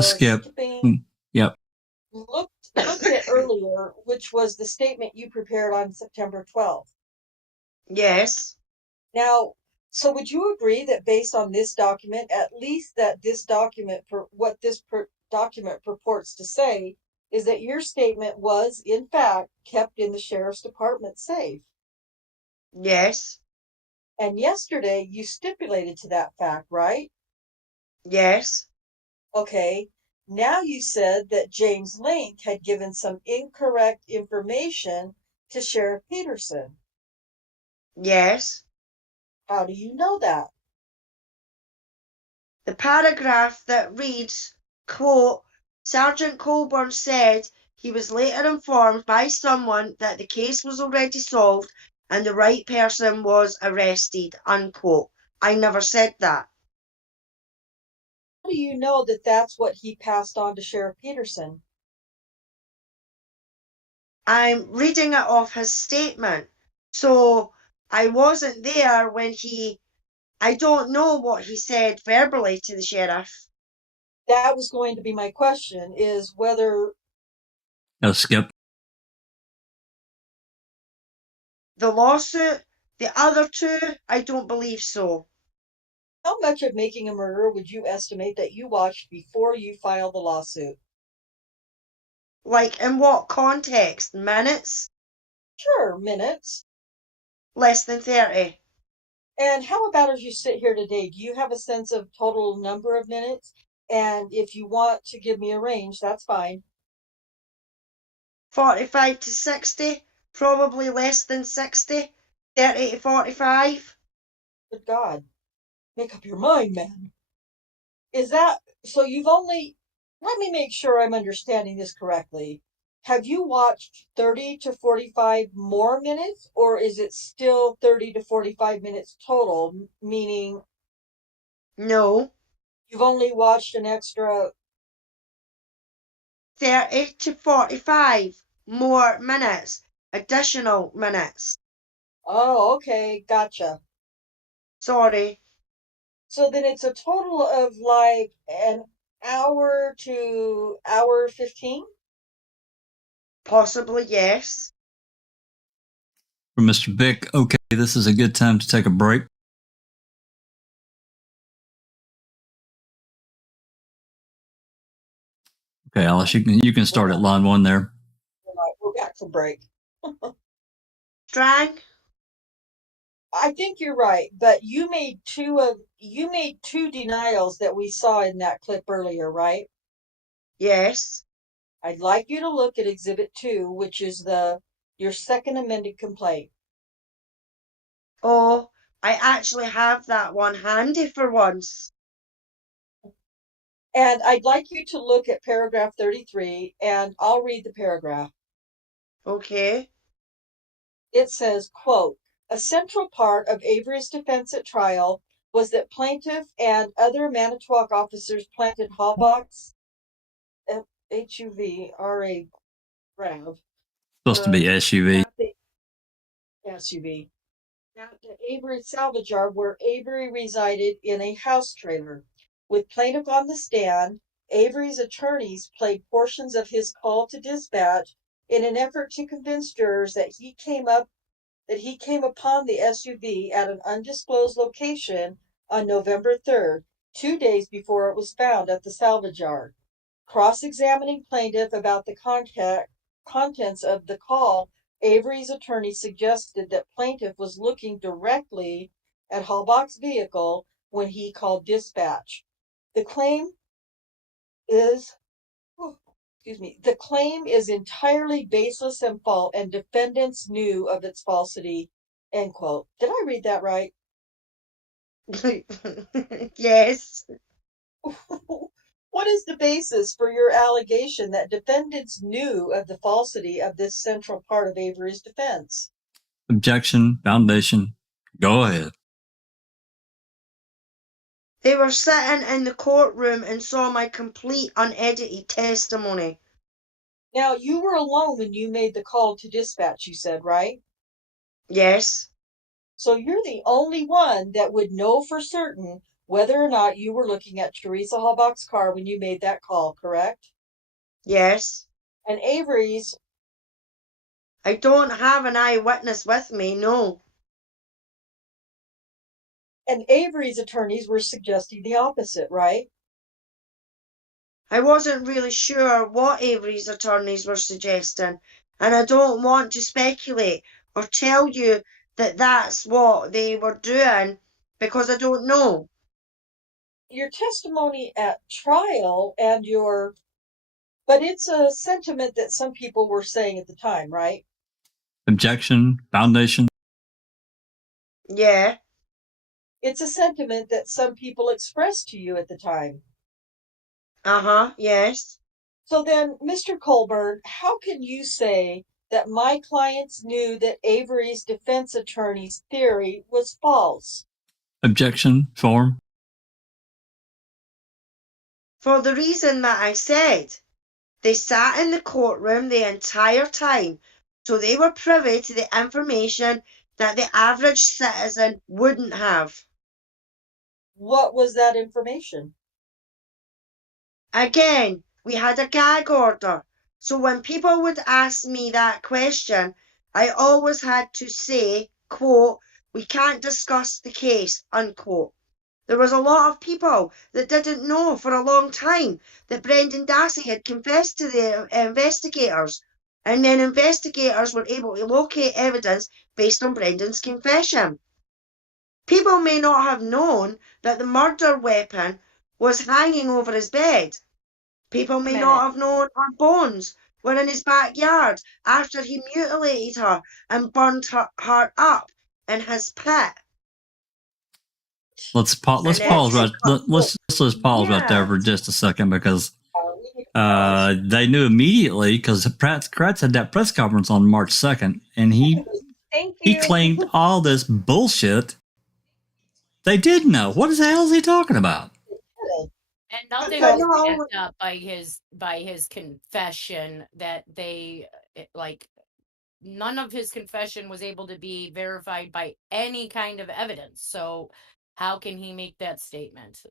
Skip. Skipping. Yep. Looked at earlier, which was the statement you prepared on September 12th. Yes. Now, so would you agree that based on this document, at least that this document, for what this document purports to say, is that your statement was, in fact, kept in the sheriff's department safe? Yes. And yesterday you stipulated to that fact, right? Yes. Okay. Now you said that James Link had given some incorrect information to Sheriff Peterson. Yes. How do you know that? The paragraph that reads, quote, Sergeant Colborn said he was later informed by someone that the case was already solved and the right person was arrested, unquote. I never said that. How do you know that that's what he passed on to Sheriff Peterson? I'm reading it off his statement. So I wasn't there when I don't know what he said verbally to the sheriff. That was going to be my question, is whether Skip. The lawsuit, the other two, I don't believe so. how much of Making a Murderer would you estimate that you watched before you filed the lawsuit? Like, in what context? Minutes? Sure, minutes. Less than 30. And how about as you sit here today, do you have a sense of total number of minutes? And if you want to give me a range, that's fine. 45 to 60, probably less than 60. 30 to 45. Good God. Make up your mind, man. Is that so? Let me make sure I'm understanding this correctly. Have you watched 30 to 45 more minutes, or is it still 30 to 45 minutes total? Meaning No. you've only watched an extra. 30 to 45 more minutes. Additional minutes. Oh, okay, gotcha. Sorry. So then it's a total of like an hour to hour 15? Possibly, yes. For Mr. Bick, okay, this is a good time to take a break. Okay, Alice, you can start at line 1 there. All right, we're back from break. Strang? I think you're right, but you made two denials that we saw in that clip earlier, right? Yes. I'd like you to look at Exhibit 2, which is your second amended complaint. Oh, I actually have that one handy for once. And I'd like you to look at paragraph 33, and I'll read the paragraph. Okay. It says, quote, a central part of Avery's defense at trial was that plaintiff and other Manitowoc officers planted hawbucks, HUV, RAV. Supposed to be SUV. SUV. At the Avery salvage yard where Avery resided in a house trailer. With plaintiff on the stand, Avery's attorneys played portions of his call to dispatch in an effort to convince jurors that he came up that he came upon the SUV at an undisclosed location on November 3rd, 2 days before it was found at the salvage yard. Cross-examining plaintiff about the contents of the call, Avery's attorney suggested that plaintiff was looking directly at Halbach's vehicle when he called dispatch. The claim is the claim is entirely baseless and false, and defendants knew of its falsity. End quote. Did I read that right? Yes. What is the basis for your allegation that defendants knew of the falsity of this central part of Avery's defense? Objection, foundation. Go ahead. They were sitting in the courtroom and saw my complete unedited testimony. Now, you were alone when you made the call to dispatch, you said, right? Yes. So you're the only one that would know for certain whether or not you were looking at Teresa Halbach's car when you made that call, correct? Yes. And Avery's, I don't have an eyewitness with me, no. and Avery's attorneys were suggesting the opposite, right? I wasn't really sure what Avery's attorneys were suggesting, and I don't want to speculate or tell you that that's what they were doing because I don't know. Your testimony at trial and but it's a sentiment that some people were saying at the time, right? Objection, foundation. Yeah. It's a sentiment that some people expressed to you at the time. Yes. So then, Mr. Colborn, how can you say that my clients knew that Avery's defense attorney's theory was false? Objection, form. For the reason that I said. They sat in the courtroom the entire time, so they were privy to the information that the average citizen wouldn't have. What was that information? Again, we had a gag order, so when people would ask me that question, I always had to say, quote, "We can't discuss the case," unquote. There was a lot of people that didn't know for a long time that Brendan Dassey had confessed to the investigators, and then investigators were able to locate evidence based on Brendan's confession. People may not have known that the murder weapon was hanging over his bed. People may not have known her bones were in his backyard after he mutilated her and burned her up in his pit. Let's pause right. Let's pause right there for just a second because they knew immediately because Kratz had that press conference on March 2nd, and he claimed all this bullshit. They did know. What the hell is he talking about? And nothing was backed up by his confession that they none of his confession was able to be verified by any kind of evidence. So how can he make that statement?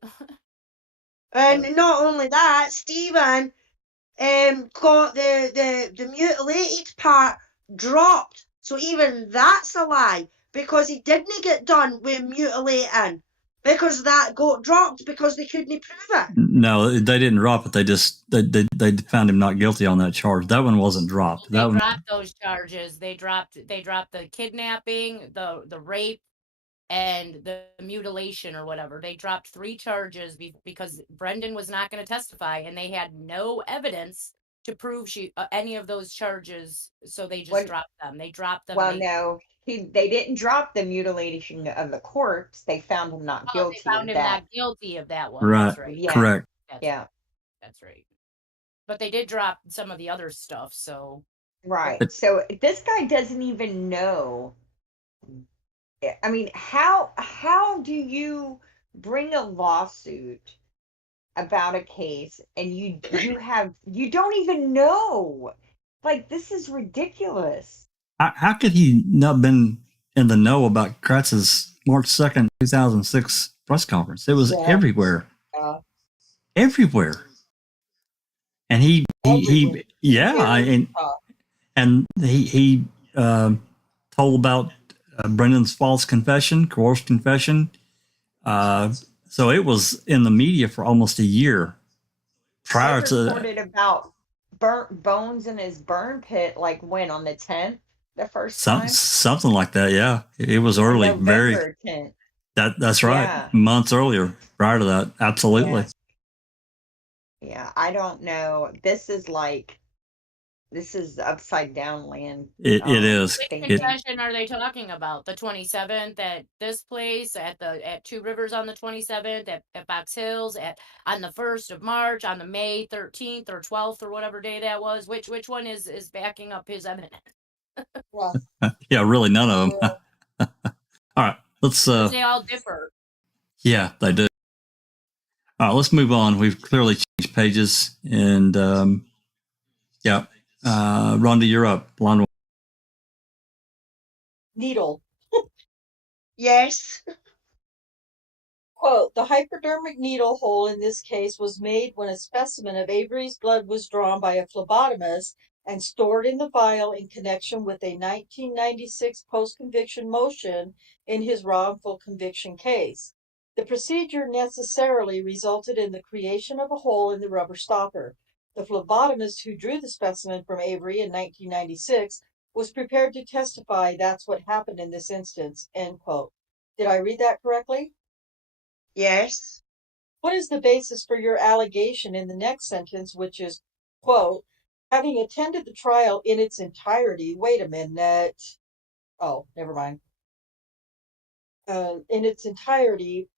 And not only that, Stephen got the mutilated part dropped. So even that's a lie because he didn't get done with mutilating because that got dropped because they couldn't prove it. No, they didn't drop it. They found him not guilty on that charge. That one wasn't dropped. They dropped those charges. They dropped the kidnapping, the rape, and the mutilation or whatever. They dropped 3 charges because Brendan was not going to testify, and they had no evidence to prove any of those charges. So they just dropped them. They dropped them. Well, no, they didn't drop the mutilation of the corpse. They found him not guilty. They found him not guilty of that one. Right. That's right. Yeah. Correct. That's right. But they did drop some of the other stuff. So right. So this guy doesn't even know. I mean, how do you bring a lawsuit about a case and you don't even know? Like, this is ridiculous. How could he not been in the know about Kratz's March 2nd, 2006 press conference? It was everywhere. Everywhere. And he told about Brendan's false confession, coerced confession. So it was in the media for almost a year prior I to reported about burnt bones in his burn pit, like when on the 10th, the first time. something like that. Yeah, it was early, November 10th. That's right. Yeah. Months earlier, prior to that, absolutely. Yeah, I don't know. This is upside down land. It is. Which Thinking. confession are they talking about? The 27th at this place, at Two Rivers on the 27th, at Box Hills, on the 1st of March, on the May 13th or 12th or whatever day that was. Which one is backing up his evidence? Yeah. Yeah, really, none of them. All right, let's. They all differ. Yeah, they do. All right, let's move on. We've clearly changed pages, and yeah, Rhonda, you're up. Line one. Needle. Yes. Quote, the hypodermic needle hole in this case was made when a specimen of Avery's blood was drawn by a phlebotomist and stored in the vial in connection with a 1996 post-conviction motion in his wrongful conviction case. The procedure necessarily resulted in the creation of a hole in the rubber stopper. The phlebotomist who drew the specimen from Avery in 1996 was prepared to testify that's what happened in this instance, end quote. Did I read that correctly? Yes. What is the basis for your allegation in the next sentence, which is, quote, having attended the trial in its entirety, wait a minute. Oh, never mind. In its entirety,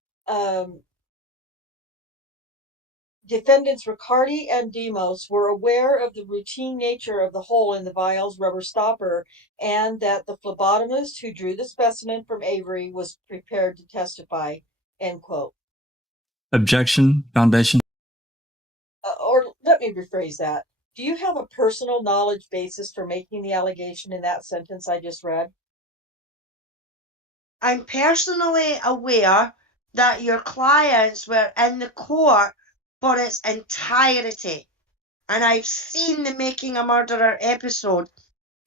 defendants Riccardi and Demos were aware of the routine nature of the hole in the vial's rubber stopper and that the phlebotomist who drew the specimen from Avery was prepared to testify, end quote. Objection, Foundation. Or let me rephrase that. Do you have a personal knowledge basis for making the allegation in that sentence I just read? I'm personally aware that your clients were in the court for its entirety, and I've seen the Making a Murderer episode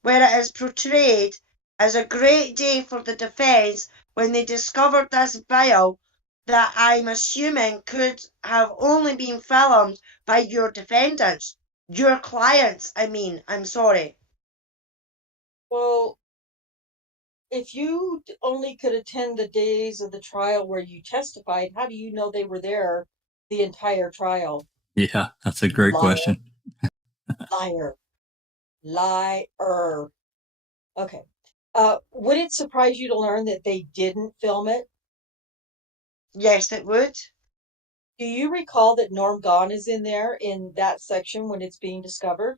where it is portrayed as a great day for the defense when they discovered this vial that I'm assuming could have only been filmed by your defendants. Your clients, I'm sorry. Well, if you only could attend the days of the trial where you testified, how do you know they were there the entire trial? Yeah, that's a great question. Liar. Liar. Okay. Would it surprise you to learn that they didn't film it? Yes, it would. Do you recall that Norm Gahn is in there in that section when it's being discovered?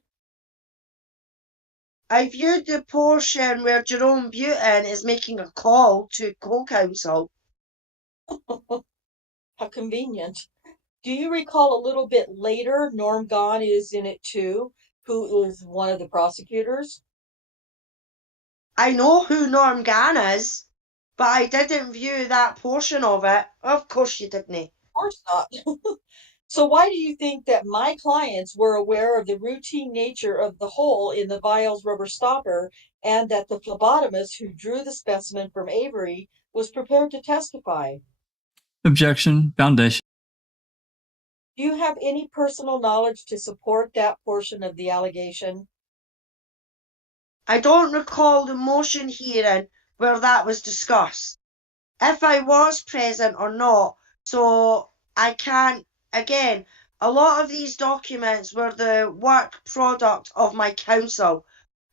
I viewed the portion where Jerome Butin is making a call to co-counsel. How convenient. Do you recall a little bit later Norm Gahn is in it too, who is one of the prosecutors? I know who Norm Gahn is, but I didn't view that portion of it. Of course you didn't. Of course not. So why do you think that my clients were aware of the routine nature of the hole in the vial's rubber stopper and that the phlebotomist who drew the specimen from Avery was prepared to testify? Objection, Foundation. Do you have any personal knowledge to support that portion of the allegation? I don't recall the motion hearing where that was discussed. If I was present or not, so I can't. Again, a lot of these documents were the work product of my counsel.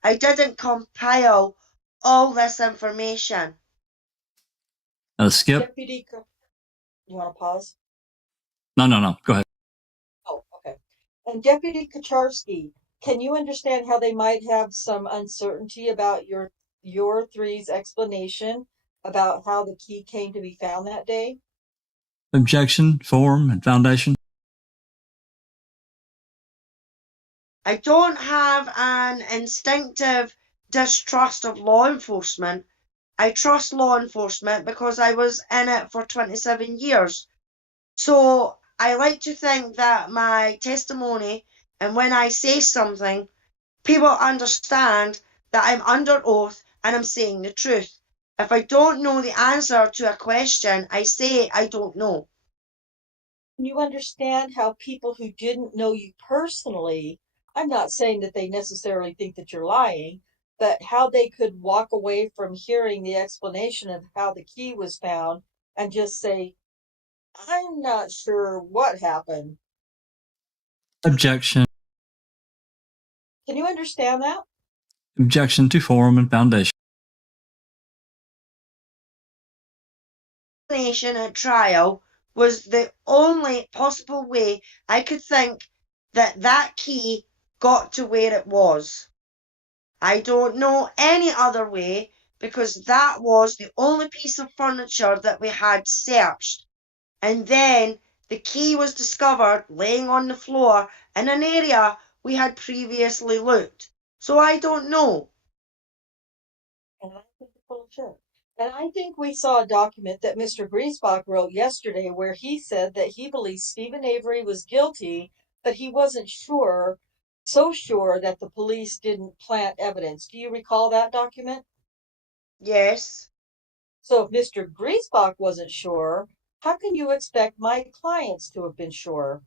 I didn't compile all this information. Skip. Deputy, you want to pause? No. Go ahead. Oh, okay. And Deputy Kacharsky, can you understand how they might have some uncertainty about your three's explanation about how the key came to be found that day? Objection, Form and Foundation. I don't have an instinctive distrust of law enforcement. I trust law enforcement because I was in it for 27 years. So I like to think that my testimony, and when I say something, people understand that I'm under oath and I'm saying the truth. If I don't know the answer to a question, I say I don't know. Can you understand how people who didn't know you personally, I'm not saying that they necessarily think that you're lying, but how they could walk away from hearing the explanation of how the key was found and just say, I'm not sure what happened. Objection. Can you understand that? Objection to forum and foundation. Explanation at trial was the only possible way I could think that that key got to where it was. I don't know any other way because that was the only piece of furniture that we had searched. And then the key was discovered laying on the floor in an area we had previously looked. So I don't know. And I think it's full of shit. And I think we saw a document that Mr. Griesbach wrote yesterday where he said that he believes Stephen Avery was guilty, but he wasn't sure, so sure that the police didn't plant evidence. Do you recall that document? Yes. So if Mr. Griesbach wasn't sure, how can you expect my clients to have been sure?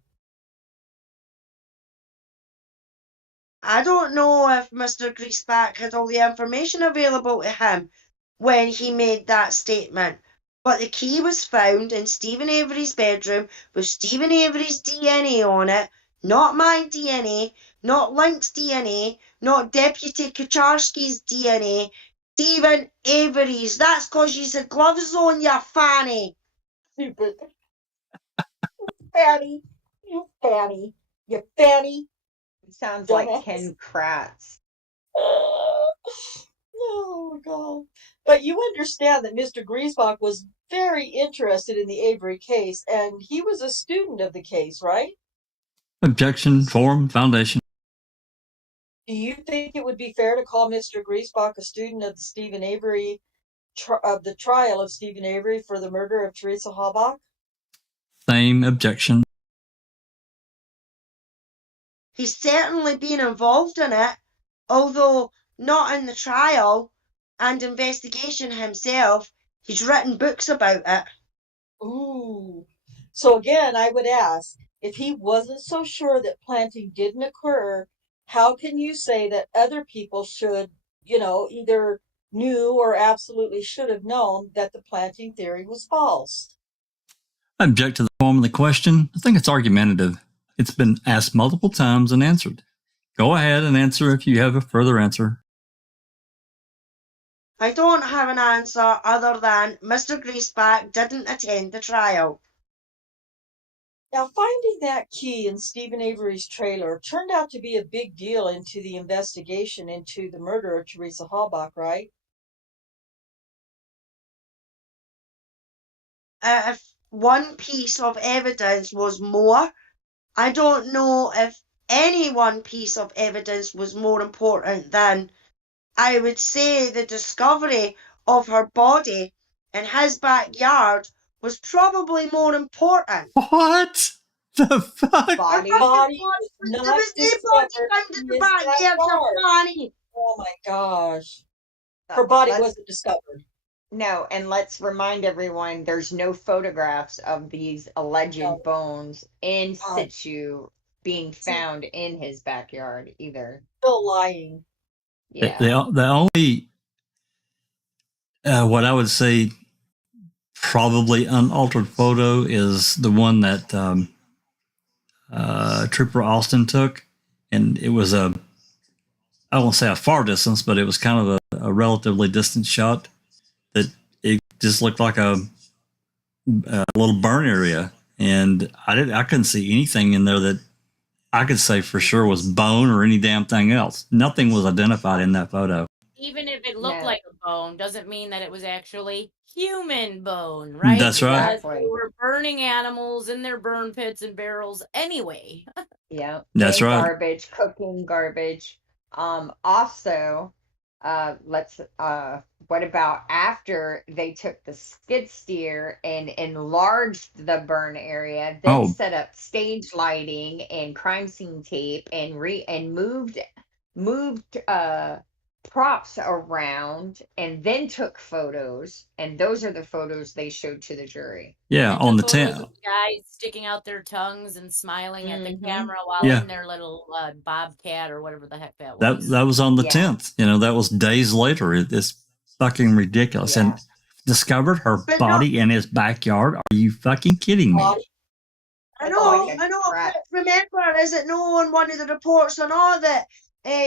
I don't know if Mr. Griesbach had all the information available to him when he made that statement, but the key was found in Stephen Avery's bedroom with Stephen Avery's DNA on it, not my DNA, not Link's DNA, not Deputy Kucharski's DNA, Stephen Avery's. That's 'cause you had gloves on, you fanny. Stupid. Fanny. You fanny. You fanny. Sounds Dumbass. like Ken Kratz. Oh, God. But you understand that Mr. Griesbach was very interested in the Avery case, and he was a student of the case, right? Objection, forum, foundation. Do you think it would be fair to call Mr. Griesbach a student of the Stephen Avery, of the trial of Stephen Avery for the murder of Teresa Halbach? Same objection. He's certainly been involved in it, although not in the trial and investigation himself. He's written books about it. Ooh. So again, I would ask, if he wasn't so sure that planting didn't occur, how can you say that other people should, either knew or absolutely should have known that the planting theory was false? I object to the form of the question. I think it's argumentative. It's been asked multiple times and answered. Go ahead and answer if you have a further answer. I don't have an answer other than Mr. Griesbach didn't attend the trial. Now, finding that key in Stephen Avery's trailer turned out to be a big deal into the investigation into the murder of Teresa Halbach, right? If one piece of evidence was more, I don't know if any one piece of evidence was more important than, I would say, the discovery of her body in his backyard was probably more important. What the fuck? Body. Body was was there not was no body discovered found in in the his backyard, you backyard. fanny. Oh my gosh. Her body Let's- wasn't discovered. No, and let's remind everyone there's no photographs of these alleged No. bones in situ being found in his backyard either. Still lying. Yeah. The only, what I would say, probably unaltered photo is the one that Trooper Austin took. And it was I won't say a far distance, but it was kind of a relatively distant shot that it just looked like a little burn area. And I couldn't see anything in there that I could say for sure was bone or any damn thing else. Nothing was identified in that photo. Even if it looked No. like a bone, doesn't mean that it was actually human bone, right? That's right. Because they were burning animals in their burn pits and barrels anyway. Yeah. That's and right. Garbage, cooking garbage. Also, what about after they took the skid steer and enlarged the burn area, then set up stage lighting and crime scene tape and moved props around and then took photos, and those are the photos they showed to the jury. Yeah, And on the photos 10th. of guys sticking out their tongues and smiling at the Mhm. camera while Yeah. in their little bobcat or whatever the heck that That was. that was on the Yeah. 10th. You know, that was days later. It's fucking ridiculous. Yeah. And discovered her But body in his backyard. Are you fucking kidding me? Body- I That's know, like a I know. trap. But remember, is it no on one of the reports and all that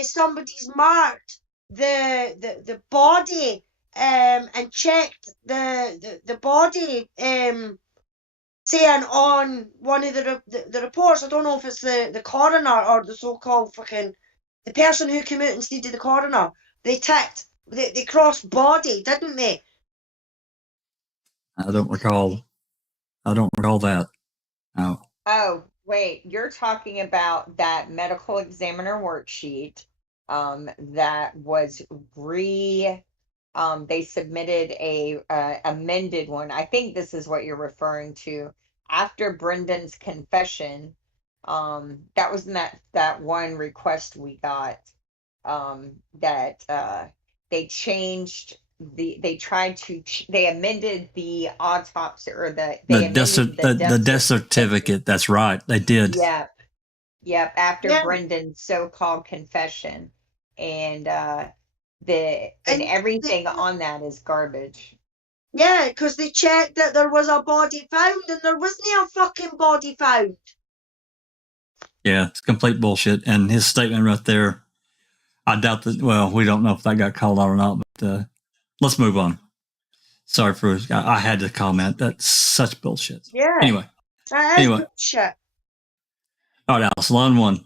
somebody's marked the body and checked the body saying on one of the reports. I don't know if it's the coroner or the so-called fucking the person who came out instead of the coroner. They ticked they crossed body, didn't they? I don't recall that. No. Oh, wait, you're talking about that medical examiner worksheet that was they submitted a amended one. I think this is what you're referring to. After Brendan's confession, that was in that one request we got, that they changed they amended the autopsy, or they amended The death certificate. That's right. They did. Yep, after Yeah. Brendan's so-called confession. And And everything on that is garbage. Yeah, because they checked that there was a body found, and there wasn't a fucking body found. Yeah, it's complete bullshit. And his statement right there, I doubt that. Well, we don't know if that got called out or not, but let's move on. Sorry for I had to comment. That's such bullshit. Yeah. Anyway, That is Anyway. bullshit. all right, Alice, line 1.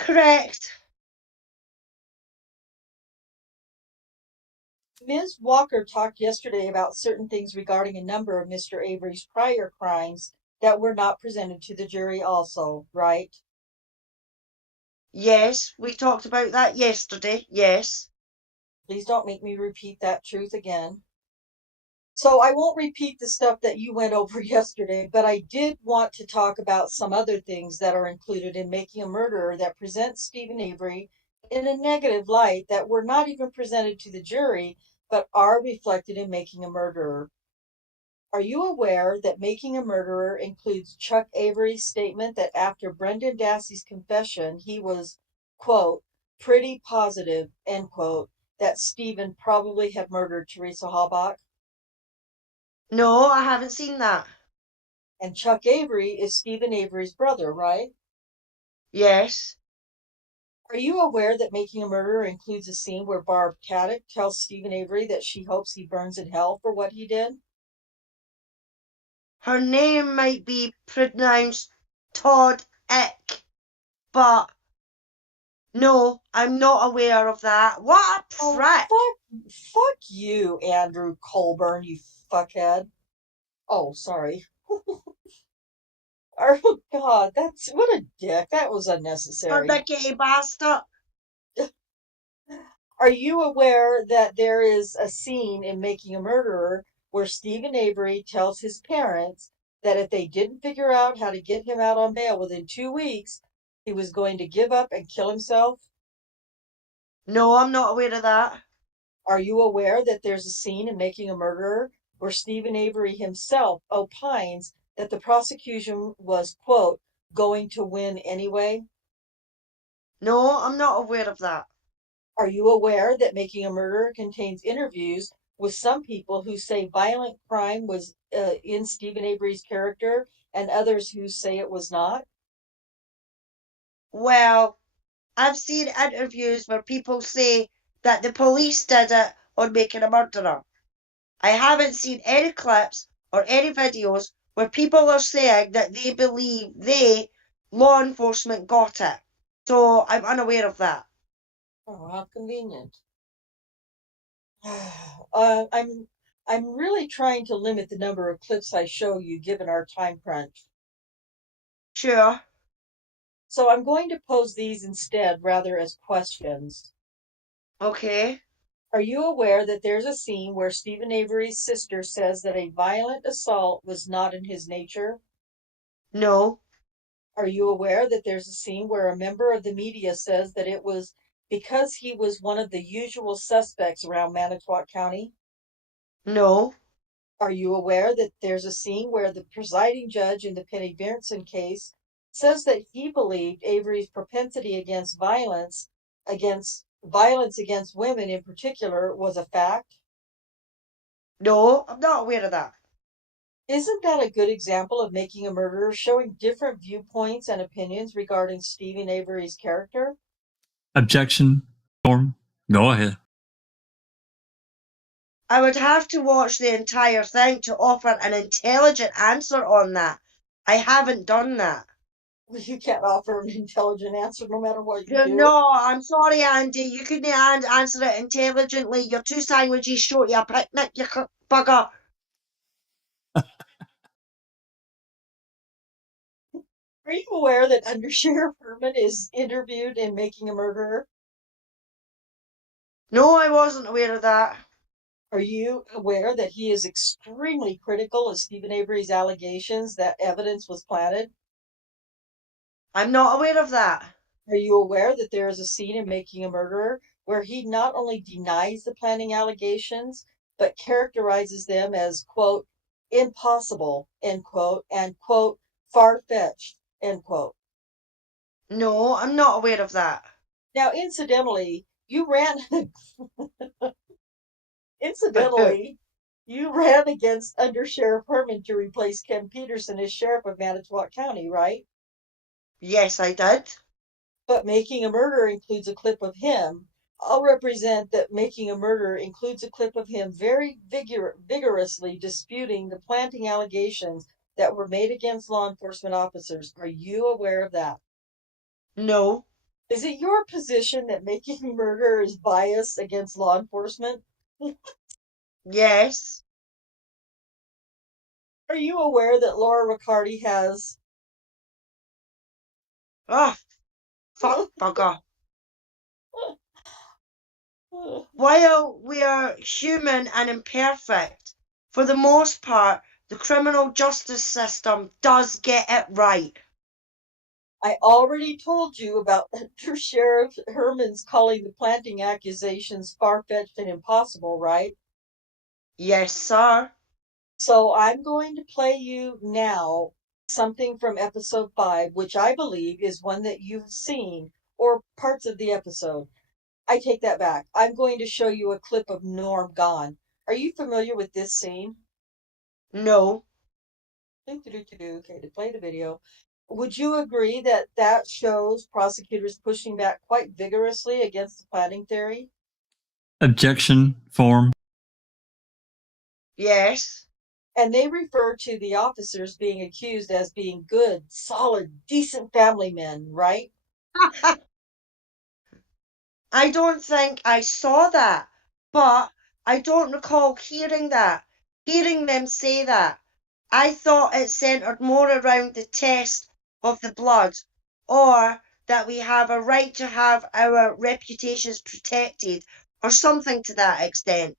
Correct. Ms. Walker talked yesterday about certain things regarding a number of Mr. Avery's prior crimes that were not presented to the jury also, right? Yes, we talked about that yesterday. Yes. Please don't make me repeat that truth again. So I won't repeat the stuff that you went over yesterday, but I did want to talk about some other things that are included in Making a Murderer that presents Stephen Avery in a negative light that were not even presented to the jury, but are reflected in Making a Murderer. Are you aware that Making a Murderer includes Chuck Avery's statement that after Brendan Dassey's confession, he was, quote, pretty positive, end quote, that Stephen probably had murdered Teresa Halbach? No, I haven't seen that. And Chuck Avery is Stephen Avery's brother, right? Yes. Are you aware that Making a Murderer includes a scene where Barb Caddick tells Stephen Avery that she hopes he burns in hell for what he did? Her name might be pronounced Todd Ick, but no, I'm not aware of that. What a Oh, prick! fuck you, Andrew Colborn, you fuckhead. Oh, sorry. Oh, God, that's what a dick. That was Her unnecessary. dickety bastard. Are you aware that there is a scene in Making a Murderer where Stephen Avery tells his parents that if they didn't figure out how to get him out on bail within 2 weeks, he was going to give up and kill himself? No, I'm not aware of that. Are you aware that there's a scene in Making a Murderer where Stephen Avery himself opines that the prosecution was, quote, going to win anyway? No, I'm not aware of that. Are you aware that Making a Murderer contains interviews with some people who say violent crime was in Stephen Avery's character and others who say it was not? Well, I've seen interviews where people say that the police did it on Making a Murderer. I haven't seen any clips or any videos where people are saying that they believe law enforcement, got it. So I'm unaware of that. Oh, how convenient. I'm really trying to limit the number of clips I show you given our time crunch. Sure. So I'm going to pose these instead rather as questions. Okay. Are you aware that there's a scene where Stephen Avery's sister says that a violent assault was not in his nature? No. Are you aware that there's a scene where a member of the media says that it was because he was one of the usual suspects around Manitowoc County? No. Are you aware that there's a scene where the presiding judge in the Penny Berenson case says that he believed Avery's propensity against violence against women in particular was a fact? No, I'm not aware of that. Isn't that a good example of Making a Murderer, showing different viewpoints and opinions regarding Stephen Avery's character? Objection. Form. Go ahead. I would have to watch the entire thing to offer an intelligent answer on that. I haven't done that. Well, you can't offer an intelligent answer no matter what you do. No, I'm sorry, Andy. You couldn't answer it intelligently. Your two sandwiches short you a picnic, you bugger. Are you aware that Under Sheriff Herman is interviewed in Making a Murderer? No, I wasn't aware of that. Are you aware that he is extremely critical of Stephen Avery's allegations that evidence was planted? I'm not aware of that. Are you aware that there is a scene in Making a Murderer where he not only denies the planting allegations, but characterizes them as, quote, impossible, end quote, and, quote, far-fetched, end quote? No, I'm not aware of that. Now, incidentally, you ran against Under Sheriff Herman to replace Ken Peterson as sheriff of Manitowoc County, right? Yes, I did. But Making a Murderer includes a clip of him. I'll represent that Making a Murderer includes a clip of him very vigorously disputing the planting allegations that were made against law enforcement officers. Are you aware of that? No. Is it your position that Making a Murderer is biased against law enforcement? Yes. Are you aware that Laura Riccardi has... Oh, fuck, bugger. While we are human and imperfect, for the most part, the criminal justice system does get it right. I already told you about Under Sheriff Herman's calling the planting accusations far-fetched and impossible, right? Yes, sir. So I'm going to play you now something from episode 5, which I believe is one that you've seen, or parts of the episode. I take that back. I'm going to show you a clip of Norm gone. Are you familiar with this scene? No. Okay, to play the video. Would you agree that that shows prosecutors pushing back quite vigorously against the planting theory? Objection. Form. Yes. And they refer to the officers being accused as being good, solid, decent family men, right? I don't think I saw that, but I don't recall hearing them say that. I thought it centered more around the test of the blood, or that we have a right to have our reputations protected, or something to that extent.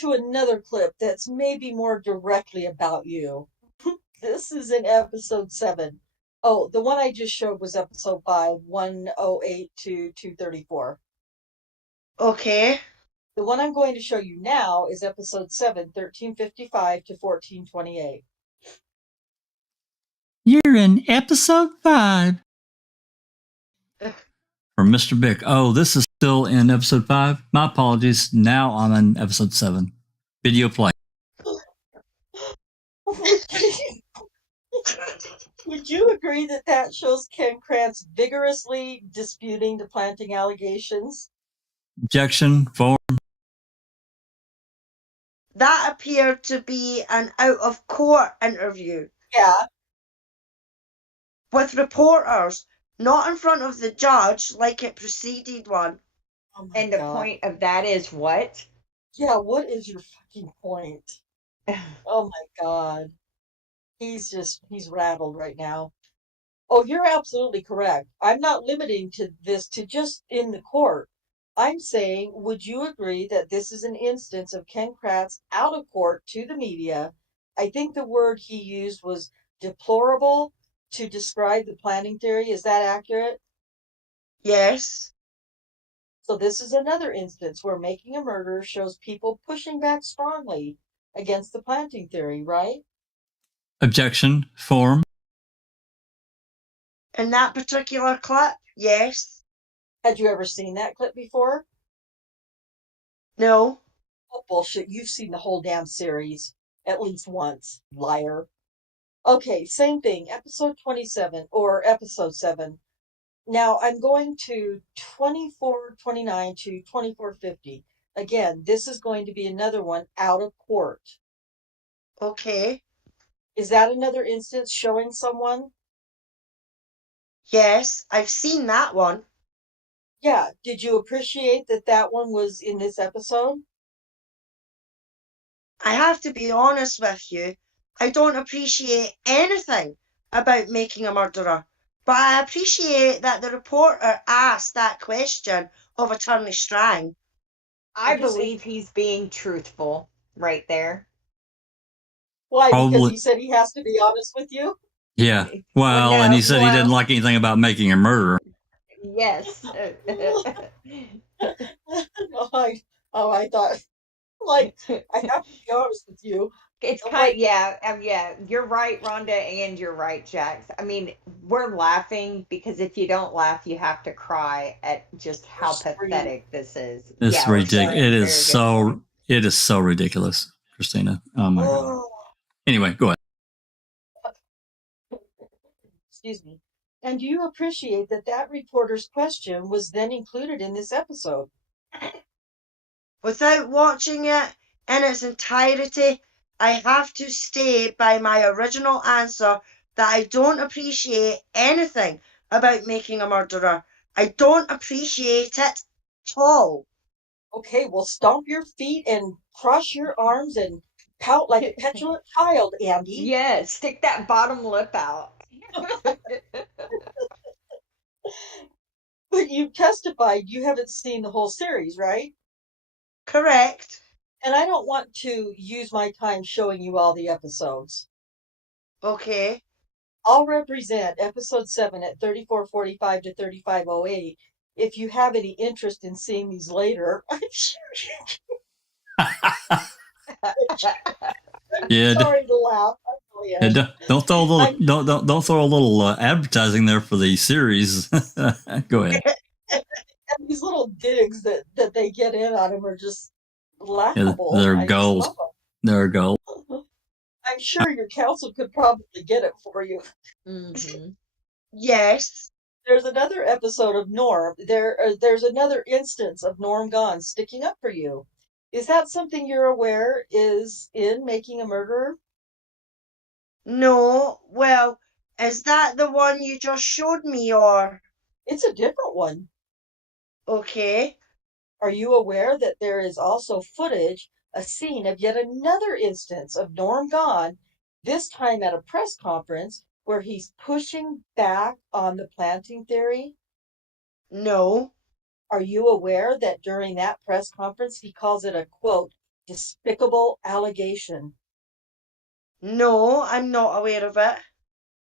To another clip that's maybe more directly about you. This is in episode 7. Oh, the one I just showed was episode 5, 108 to 234. Okay. The one I'm going to show you now is episode 7, 1355 to 1428. You're in episode 5. From Mr. Bick. Oh, this is still in episode 5. My apologies. Now I'm in episode 7. Video play. Would you agree that that shows Ken Krantz vigorously disputing the planting allegations? Objection. Form. That appeared to be an out of court interview. Yeah. With reporters, not in front of the judge like it preceded one. Oh And the point of that is what? Yeah, what is your fucking point? Oh my God. He's rattled right now. Oh, you're absolutely correct. I'm not limiting this to just in the court. I'm saying, would you agree that this is an instance of Ken Krantz out of court to the media? I think the word he used was deplorable to describe the planning theory. Is that accurate? Yes. So this is another instance where Making a Murderer shows people pushing back strongly against the planting theory, right? Objection. Form. In that particular clip, yes. Had you ever seen that clip before? No. Oh, bullshit. You've seen the whole damn series at least once, liar. Okay, same thing. Episode 27 or episode 7. Now I'm going to 2429 to 2450. Again, this is going to be another one out of court. Okay. Is that another instance showing someone? Yes, I've seen that one. Yeah. Did you appreciate that that one was in this episode? I have to be honest with you. I don't appreciate anything about Making a Murderer, but I appreciate that the reporter asked that question of Attorney Strang. I Because it- believe he's being truthful right there. Why? Because Probably. he said he has to be honest with you? Yeah. Well, Well, and no, he said he didn't well- like anything about making a murderer. Yes. No, I thought, like, I have to be honest with you. It's I'm kind like, yeah, you're right, Rhonda, and you're right, Jax. I mean, we're laughing because if you don't laugh, you have to cry at just how screaming. pathetic this is. It's Yeah, we're ridiculous. screaming. It Very is good so. point. It is so ridiculous, Christina. Oh my god. Oh, Anyway, go ahead. excuse me. And do you appreciate that that reporter's question was then included in this episode? Without watching it in its entirety, I have to stay by my original answer that I don't appreciate anything about Making a Murderer. I don't appreciate it at all. Okay, well, stomp your feet and cross your arms and pout like a petulant child, Andy. Yeah, stick that bottom lip out. But you testified you haven't seen the whole series, right? Correct. And I don't want to use my time showing you all the episodes. Okay. I'll represent episode 7 at 3445 to 3508. If you have any interest in seeing these later, I'm sure Yeah. sorry to laugh. I really am. Yeah, don't throw a little. Don't throw a little advertising there for the series. Go ahead. And these little digs that they get in on him are just laughable. they're I just gold. love 'em. They're gold. I'm sure your counsel could probably get it for you. Mhm. Yes. There's another episode of Norm. There's another instance of Norm Gone sticking up for you. Is that something you're aware is in Making a Murderer? No. Well, is that the one you just showed me, or? It's a different one. Okay. Are you aware that there is also footage, a scene of yet another instance of Norm Gone, this time at a press conference where he's pushing back on the planting theory? No. Are you aware that during that press conference he calls it a, quote, despicable allegation? No, I'm not aware of it.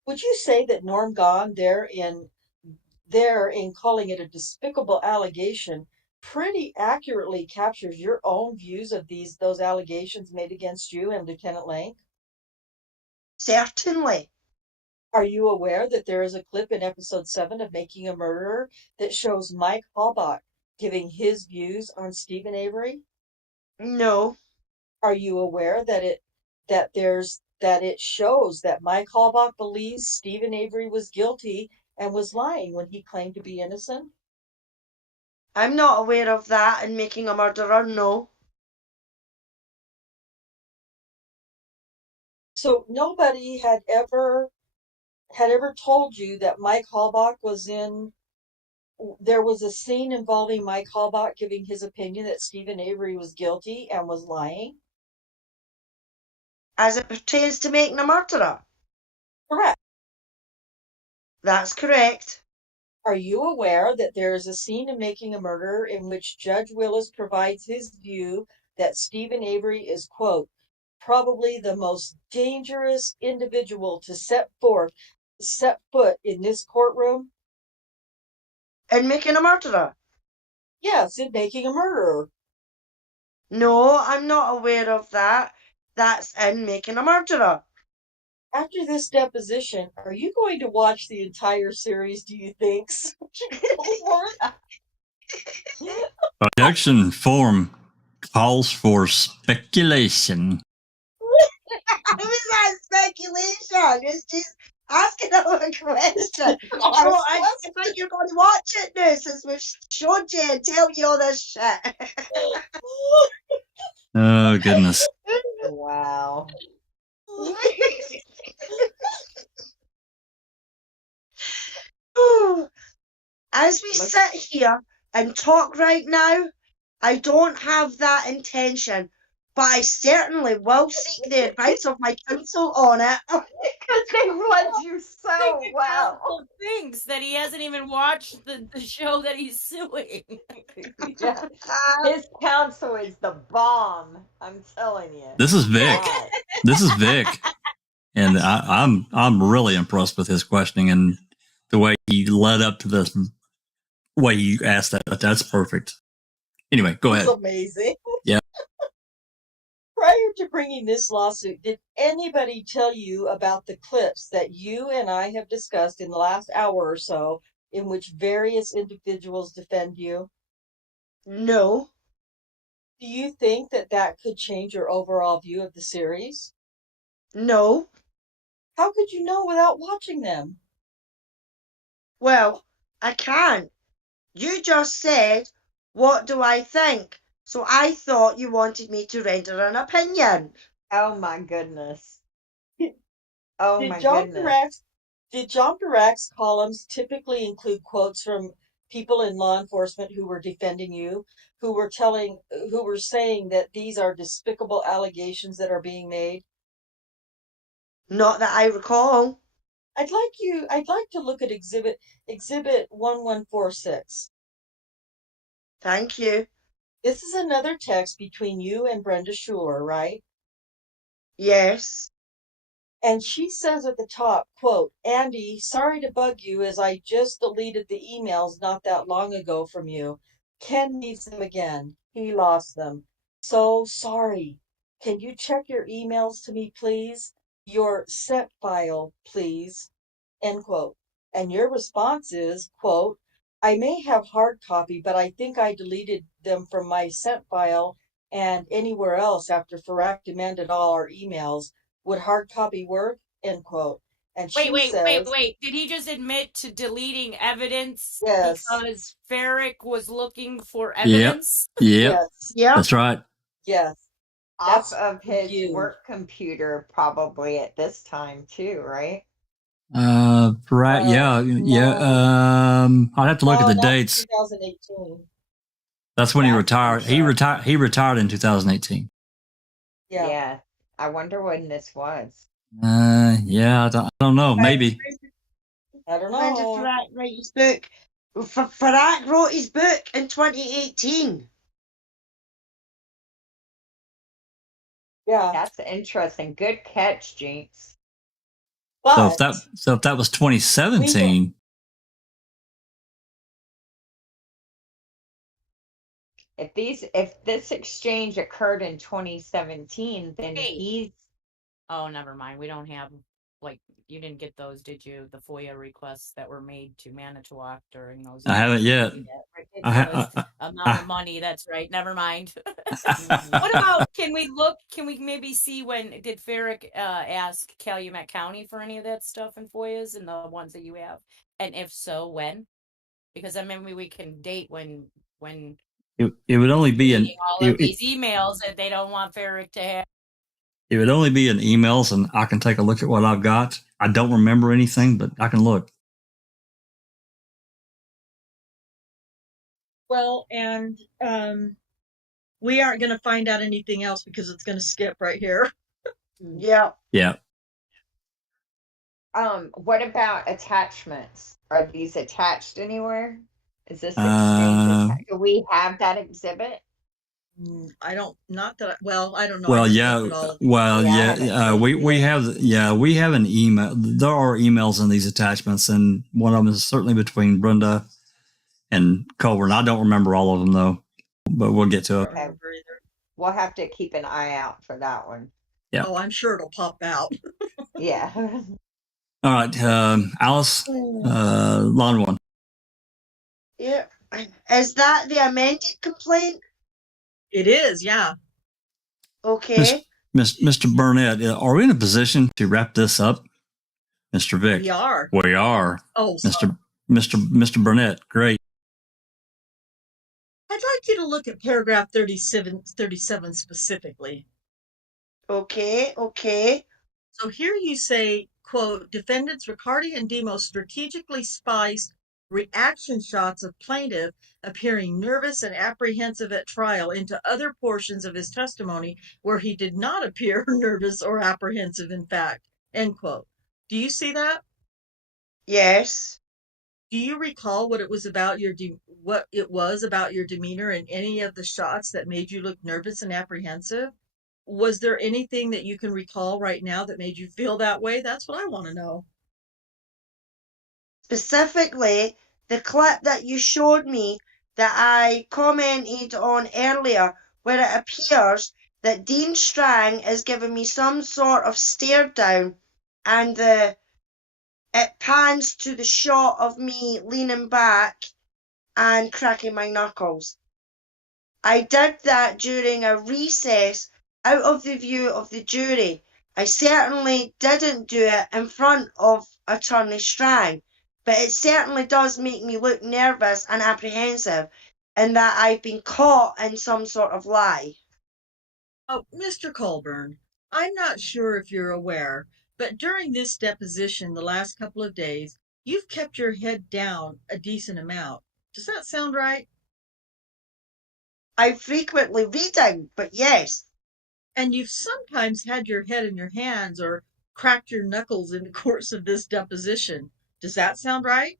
Would you say that Norm Gone there in calling it a despicable allegation pretty accurately captures your own views of those allegations made against you and Lieutenant Lang? Certainly. Are you aware that there is a clip in episode 7 of Making a Murderer that shows Mike Halbach giving his views on Stephen Avery? No. Are you aware that it shows that Mike Halbach believes Stephen Avery was guilty and was lying when he claimed to be innocent? I'm not aware of that in Making a Murderer, no. So nobody had ever told you that Mike Halbach there was a scene involving Mike Halbach giving his opinion that Stephen Avery was guilty and was lying? As it pertains to Making a Murderer? Correct. That's correct. Are you aware that there is a scene in Making a Murderer in which Judge Willis provides his view that Stephen Avery is, quote, probably the most dangerous individual to set foot in this courtroom? In Making a Murderer? Yes, in Making a Murderer. No, I'm not aware of that. That's in Making a Murderer. After this deposition, are you going to watch the entire series, do you think? Objection form calls for speculation. How is that speculation? It's just asking him a question. I think you're going to watch it now since we've showed you and tell you all this shit. Oh, goodness. Wow. As we sit here and talk right now, I don't have that intention, but I certainly will seek the advice of my counsel on it. Because they read you so well. Counsel thinks that he hasn't even watched the show that he's suing. Yeah. His counsel is the bomb. I'm telling you. This is Vic. Wow. This is Vic. And I'm really impressed with his questioning and the way he led up to this way you asked that. That's perfect. Anyway, go ahead. That's amazing. Yeah. Prior to bringing this lawsuit, did anybody tell you about the clips that you and I have discussed in the last hour or so in which various individuals defend you? No. Do you think that that could change your overall view of the series? No. How could you know without watching them? Well, I can't. You just said, what do I think? So I thought you wanted me to render an opinion. Oh my goodness. Oh Did my John goodness. Barrack's columns typically include quotes from people in law enforcement who were defending you, who were saying that these are despicable allegations that are being made? Not that I recall. I'd like to look at exhibit 1146. Thank you. This is another text between you and Brenda Schuler, right? Yes. And she says at the top, quote, Andy, sorry to bug you as I just deleted the emails not that long ago from you. Ken needs them again. He lost them. So sorry. Can you check your emails to me, please? Your sent file, please. End quote. And your response is, quote, I may have hard copy, but I think I deleted them from my sent file and anywhere else after Farak demanded all our emails. Would hard copy work? End quote. And Wait. says, Did he just admit to deleting evidence Yes. because Farrick was looking for evidence? Yep. Yes. Yeah. That's right. Yes. Off That's of his you. work computer probably at this time too, right? Right. Yeah. I'd have to look at the that's dates. 2018. That's when he That's retired. He interesting. retired in 2018 Yeah. I wonder when this was. Yeah. I don't know. Maybe. I don't When did know. Farak write his book? Farak wrote his book in 2018. Yeah. That's interesting. Good catch, Jinx. But So if that was 2017, If this exchange occurred in 2017, then Hey. he's Oh, never mind. We don't have, you didn't get those, did you? The FOIA requests that were made to Manitowoc during those. I haven't yet. That ridiculous amount of money. That's right. Never mind. What about, can we maybe see when, did Farrick ask Calumet County for any of that stuff in FOIAs and the ones that you have? And if so, when? Because then maybe we can date when it would only be in all of these emails that they don't want Farrick to have. It would only be in emails, and I can take a look at what I've got. I don't remember anything, but I can look. well, and we aren't going to find out anything else because it's going to skip right here. Yeah. Yeah. what about attachments? Are these attached anywhere? Is this exchange do we have that exhibit? I don't. Not that. I don't know. Well, I just yeah. looked at all of Well, Yeah, yeah. We have. Yeah, we have an email. There are emails in these attachments, and one of them is certainly between Brenda and Colborn. I don't remember all of them though, but we'll get to I it. don't remember either. We'll have to keep an eye out for that one. Yeah. Oh, I'm sure it'll pop out. Yeah. All right, Alice, line one. Yeah. Is that the amended complaint? It is, yeah. Okay. Mr. Burnett, are we in a position to wrap this up? Mr. Vick. We are. We are. Oh, sorry. Mr. Burnett, great. I'd like you to look at paragraph 37 specifically. Okay. Okay. So here you say, quote, defendants Riccardi and Demos strategically spiced reaction shots of plaintiff appearing nervous and apprehensive at trial into other portions of his testimony where he did not appear nervous or apprehensive in fact, end quote. Do you see that? Yes. Do you recall what it was about your demeanor in any of the shots that made you look nervous and apprehensive? Was there anything that you can recall right now that made you feel that way? That's what I want to know. Specifically, the clip that you showed me that I commented on earlier, where it appears that Dean Strang is giving me some sort of stare down, and it pans to the shot of me leaning back and cracking my knuckles. I did that during a recess out of the view of the jury. I certainly didn't do it in front of Attorney Strang, but it certainly does make me look nervous and apprehensive in that I've been caught in some sort of lie. Oh, Mr. Colborn, I'm not sure if you're aware, but during this deposition the last couple of days, you've kept your head down a decent amount. Does that sound right? I'm frequently reading, but yes. And you've sometimes had your head in your hands or cracked your knuckles in the course of this deposition. Does that sound right?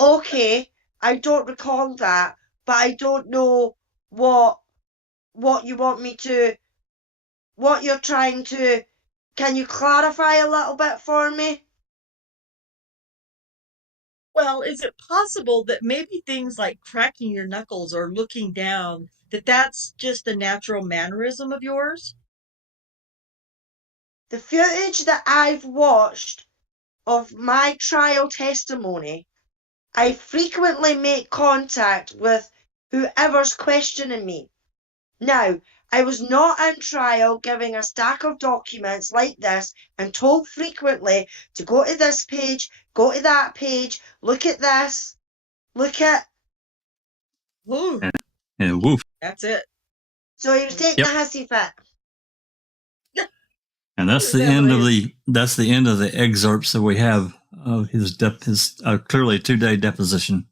Okay, I don't recall that, but I don't know what you want me to, what you're trying to, can you clarify a little bit for me? Well, is it possible that maybe things like cracking your knuckles or looking down, that's just a natural mannerism of yours? The footage that I've watched of my trial testimony, I frequently make contact with whoever's questioning me. Now, I was not in trial giving a stack of documents like this and told frequently to go to this page, go to that page, look at this, look at. Woo, And woof. that's it. So he was taking a hissy fit. And that's the end of the excerpts that we have of his clearly 2-day deposition.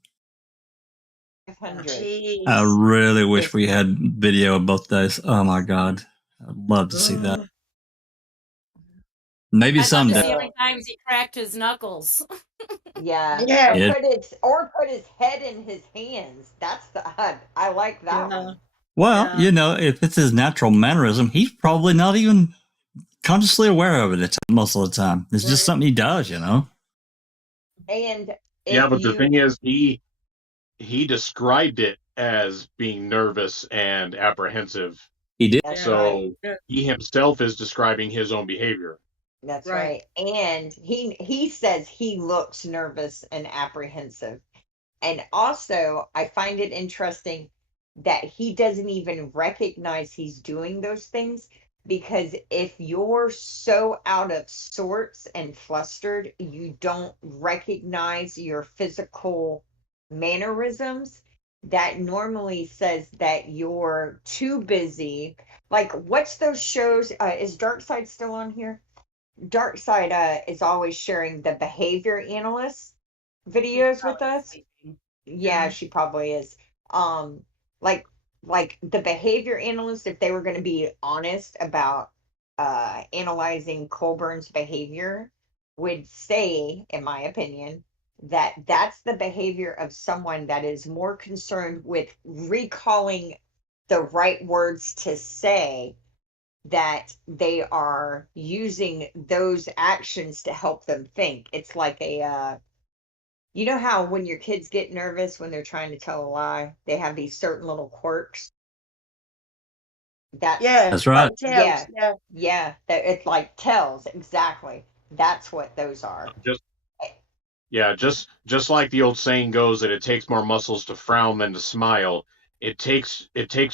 500. Jeez. I really wish we had video of both days. Oh my God, I'd love to see that. Maybe I'd love to someday. see how many times he cracked his knuckles. Yeah. Yeah. Or put his head in his hands. That's I like that one. Well, if it's his natural mannerism, he's probably not even consciously aware of it most of the time. It's just something he does, And but the thing is, he described it as being nervous and apprehensive. He did. So he himself is describing his own behavior. That's right. And he says he looks nervous and apprehensive. And also, I find it interesting that he doesn't even recognize he's doing those things, because if you're so out of sorts and flustered, you don't recognize your physical mannerisms. That normally says that you're too busy. Like, what's those shows? Is Darkside still on here? Darkside is always sharing the behavior analyst videos with us. Yeah, she probably is. Like the behavior analyst, if they were going to be honest about analyzing Colborn's behavior, would say, in my opinion, that that's the behavior of someone that is more concerned with recalling the right words to say, that they are using those actions to help them think. It's like a You know how when your kids get nervous when they're trying to tell a lie, they have these certain little quirks? That's Yeah, That's right. that tells. yeah, Yeah. yeah, that it's like tells exactly. That's what those are. Just Yeah, just like the old saying goes that it takes more muscles to frown than to smile. It takes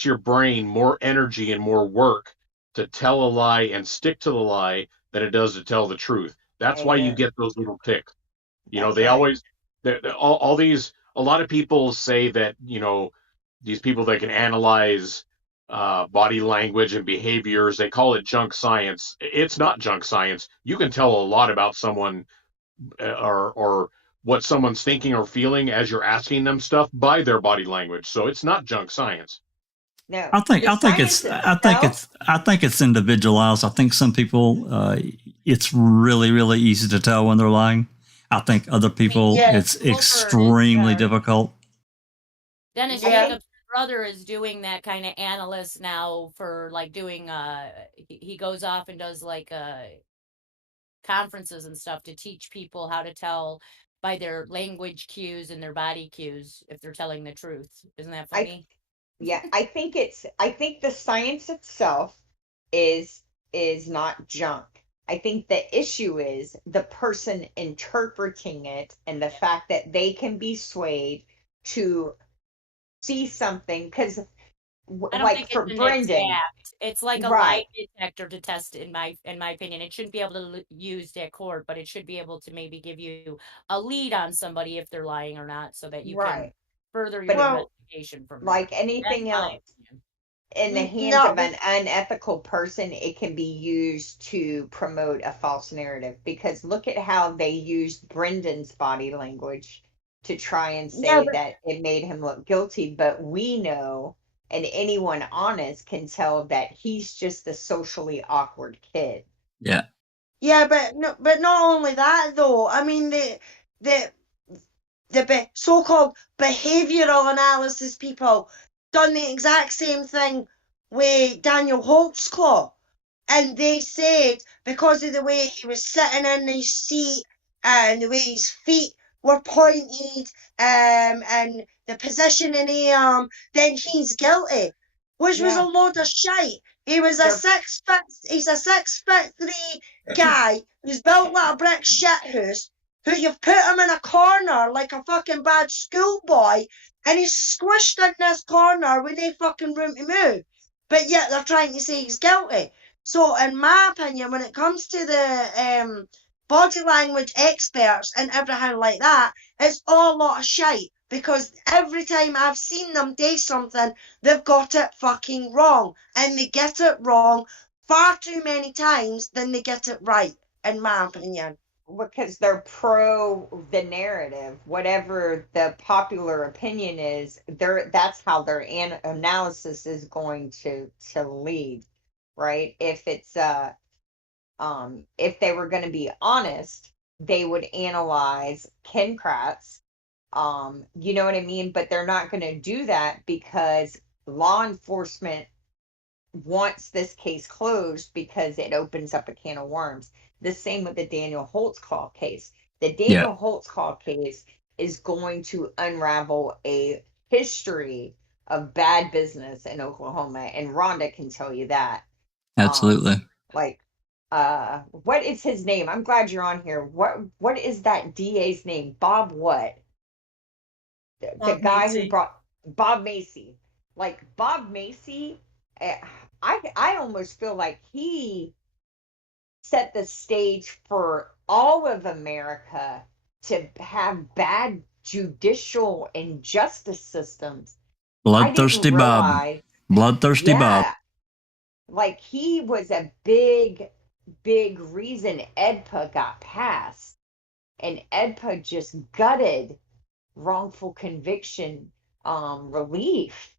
your brain more energy and more work to tell a lie and stick to the lie than it does to tell the truth. That's why you Amen. get those little ticks. That's They right. always all these a lot of people say that, these people that can analyze body language and behaviors, they call it junk science. It's not junk science. You can tell a lot about someone or what someone's thinking or feeling as you're asking them stuff by their body language. So it's not junk science. No, I think the I think science it's I think itself, it's I think it's individualized. I think some people it's really really easy to tell when they're lying. I think other people Yeah. it's Colborn is, extremely difficult. Dennis Yeah. Jacobs' brother is doing that kind of analyst now for like doing he goes off and does like conferences and stuff to teach people how to tell by their language cues and their body cues if they're telling the truth. Isn't that I funny? yeah, I think the science itself is not junk. I think the issue is the person interpreting it and the fact that they can be swayed to see something because I don't like think for it's an Brendan, exact. It's like a right, lie detector to test in my opinion. It shouldn't be able to use that cord, but it should be able to maybe give you a lead on somebody if they're lying or not, so that you can right. further your But Well, investigation from like there. That's anything my else, opinion. in the hands no, of an unethical person, it can be used to promote a false narrative. Because look at how they used Brendan's body language to try and yeah, say that it made him look guilty. But we know, and anyone honest can tell, that he's just a socially awkward kid. Yeah. yeah, but not only that though. I mean the so-called behavioural analysis people done the exact same thing with Daniel Holtzclaw, and they said because of the way he was sitting in his seat and the way his feet were pointed, and the position in the arm, then he's guilty, which was a Yeah, load of shite. He was a they're 6 foot. He's a 6'3" guy who's built like a brick shithouse. Who you've put him in a corner like a fucking bad schoolboy, and he's squished in this corner with no fucking room to move. But yet they're trying to say he's guilty. So, in my opinion, when it comes to the body language experts and everything like that, it's all a lot of shite. Because every time I've seen them do something, they've got it fucking wrong. And they get it wrong far too many times than they get it right, in my opinion. because they're pro the narrative, whatever the popular opinion is. That's how their analysis is going to lead, right? If it's if they were going to be honest, they would analyze Ken Kratz. You know what I mean? But they're not going to do that because law enforcement wants this case closed because it opens up a can of worms. The same with the Daniel Holtzclaw case. The Daniel Holtzclaw case is going to unravel a history of bad business in Oklahoma, and Rhonda can tell you that. Absolutely. Like, what is his name? I'm glad you're on here. What is that DA's name? Bob what? The Bob guy Macy. who brought Bob Macy. Like Bob Macy, I almost feel like he set the stage for all of America to have bad judicial and justice systems. Bloodthirsty Bob. realize, Bloodthirsty Bob. yeah, like he was a big reason EDPA got passed, and EDPA just gutted wrongful conviction relief.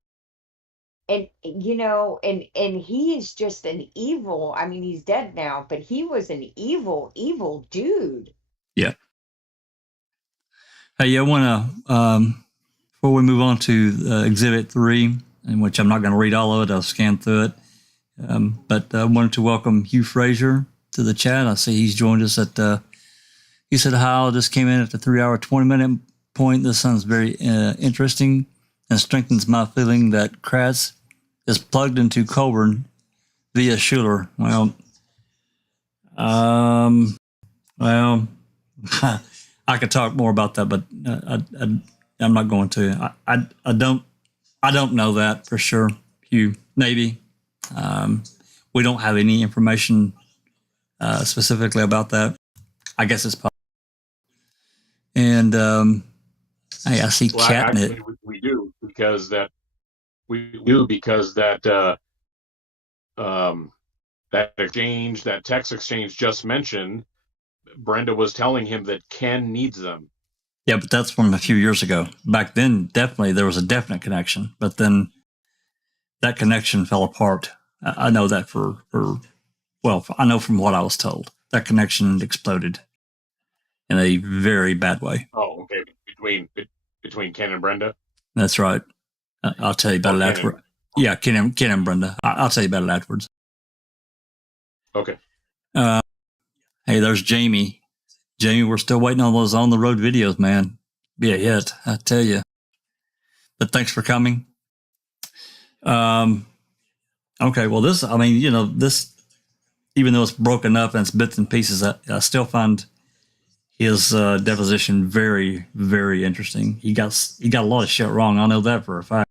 And and he is just an evil, I mean, he's dead now, but he was an evil dude. Yeah. Hey, I want to, before we move on to Exhibit 3, in which I'm not going to read all of it, I'll scan through it. But I wanted to welcome Hugh Frazier to the chat. I see he's joined us at, he said, hi, I just came in at the 3-hour, 20-minute point. This sounds very interesting and strengthens my feeling that Kratz is plugged into Colborn via Schuler. Well, I could talk more about that, but I'm not going to. I don't know that for sure. Hugh, maybe. We don't have any information specifically about that. I guess it's possible. And hey, I see catnip. Actually, we do because that that exchange, that text exchange just mentioned, Brenda was telling him that Ken needs them. Yeah, but that's from a few years ago. Back then, definitely there was a definite connection, but then that connection fell apart. I know that I know from what I was told, that connection exploded in a very bad way. Oh, okay. Between Ken and Brenda? That's right. I'll tell you about it afterwards. Yeah, Ken and Brenda. I'll tell you about it afterwards. Okay. Hey, there's Jamie. Jamie, we're still waiting on those on the road videos, man. Be a hit, I tell you. But thanks for coming. Okay, well, this, even though it's broken up and it's bits and pieces, I still find his deposition very, very interesting. He got a lot of shit wrong. I know that for a fact.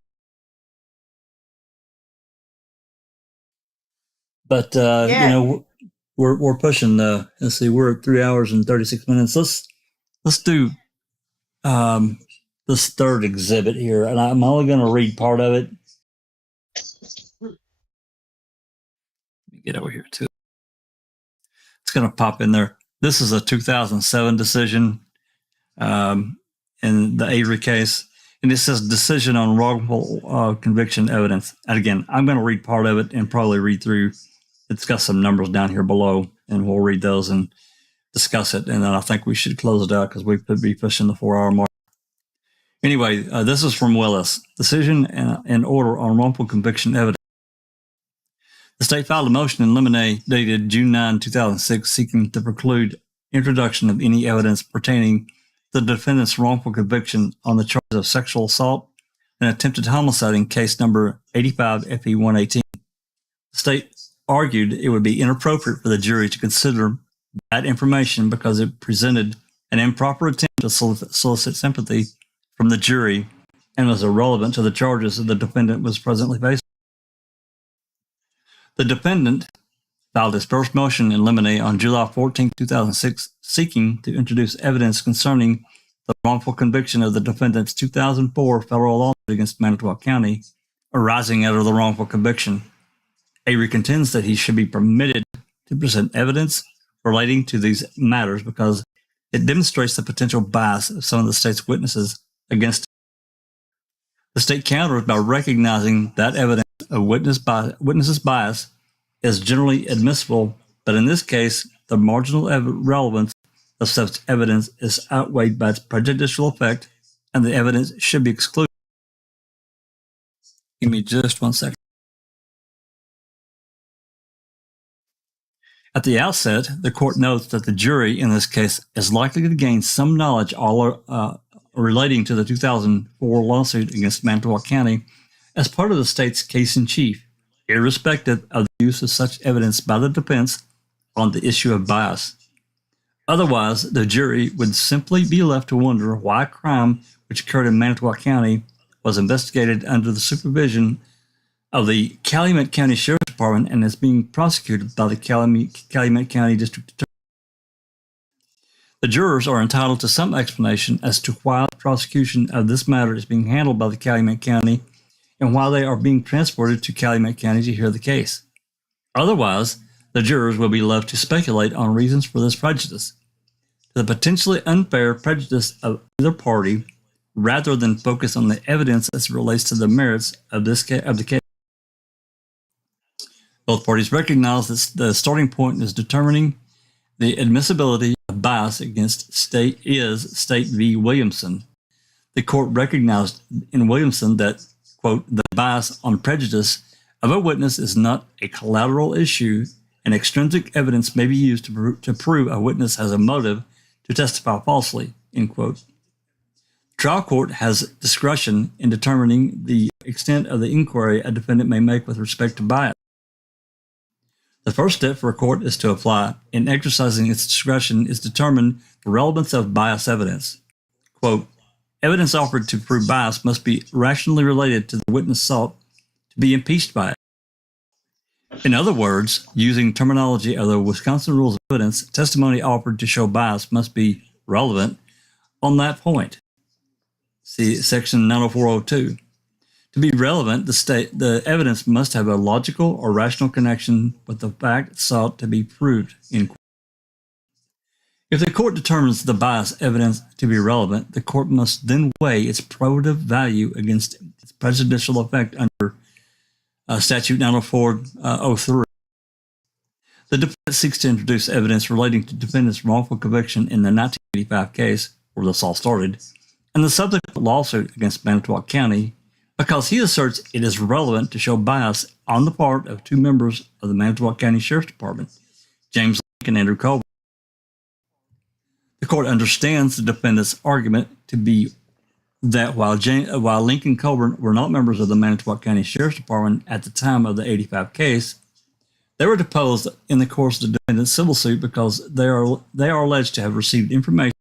But we're pushing let's see, we're at 3 hours and 36 minutes. Let's do this third exhibit here, and I'm only going to read part of it. Let me get over here too. It's going to pop in there. This is a 2007 decision in the Avery case, and it says decision on wrongful conviction evidence. And again, I'm going to read part of it and probably read through. It's got some numbers down here below, and we'll read those and discuss it. And then I think we should close it out because we could be pushing the 4-hour mark. Anyway, this is from Willis. Decision and order on wrongful conviction evidence. The state filed a motion in limine dated June 9, 2006, seeking to preclude introduction of any evidence pertaining to the defendant's wrongful conviction on the charge of sexual assault and attempted homicide in case number 85 FE 118. The state argued it would be inappropriate for the jury to consider that information because it presented an improper attempt to solicit sympathy from the jury and was irrelevant to the charges that the defendant was presently facing. The defendant filed his first motion in limine on July 14, 2006, seeking to introduce evidence concerning the wrongful conviction of the defendant's 2004 federal lawsuit against Manitowoc County arising out of the wrongful conviction. Avery contends that he should be permitted to present evidence relating to these matters because it demonstrates the potential bias of some of the state's witnesses against him. The state counters by recognizing that evidence of witnesses' bias is generally admissible, but in this case, the marginal relevance of such evidence is outweighed by its prejudicial effect, and the evidence should be excluded. Give me just 1 second. At the outset, the court notes that the jury in this case is likely to gain some knowledge relating to the 2004 lawsuit against Manitowoc County as part of the state's case in chief, irrespective of the use of such evidence by the defense on the issue of bias. Otherwise, the jury would simply be left to wonder why a crime which occurred in Manitowoc County was investigated under the supervision of the Calumet County Sheriff's Department and is being prosecuted by the Calumet County District Attorney. The jurors are entitled to some explanation as to why the prosecution of this matter is being handled by the Calumet County and why they are being transported to Calumet County to hear the case. Otherwise, the jurors will be left to speculate on reasons for this prejudice, the potentially unfair prejudice of either party, rather than focus on the evidence as it relates to the merits of the case. Both parties recognize that the starting point is determining the admissibility of bias against State v. Williamson. The court recognized in Williamson that, quote, the bias on prejudice of a witness is not a collateral issue, and extrinsic evidence may be used to prove a witness has a motive to testify falsely, end quote. Trial court has discretion in determining the extent of the inquiry a defendant may make with respect to bias. The first step for a court is to apply, in exercising its discretion, is determine the relevance of bias evidence. Quote, evidence offered to prove bias must be rationally related to the witness sought to be impeached by it. In other words, using terminology of the Wisconsin Rules of Evidence, testimony offered to show bias must be relevant on that point. See section 90402. To be relevant, the evidence must have a logical or rational connection with the fact sought to be proved. If the court determines the bias evidence to be relevant, the court must then weigh its probative value against its prejudicial effect under Statute 90403. The defendant seeks to introduce evidence relating to defendant's wrongful conviction in the 1985 case where this all started, and the subsequent lawsuit against Manitowoc County, because he asserts it is relevant to show bias on the part of two members of the Manitowoc County Sheriff's Department, James Link and Andrew Colborn. The court understands the defendant's argument to be that while Link and Colborn were not members of the Manitowoc County Sheriff's Department at the time of the 85 case, they were deposed in the course of the defendant's civil suit because they are alleged to have received information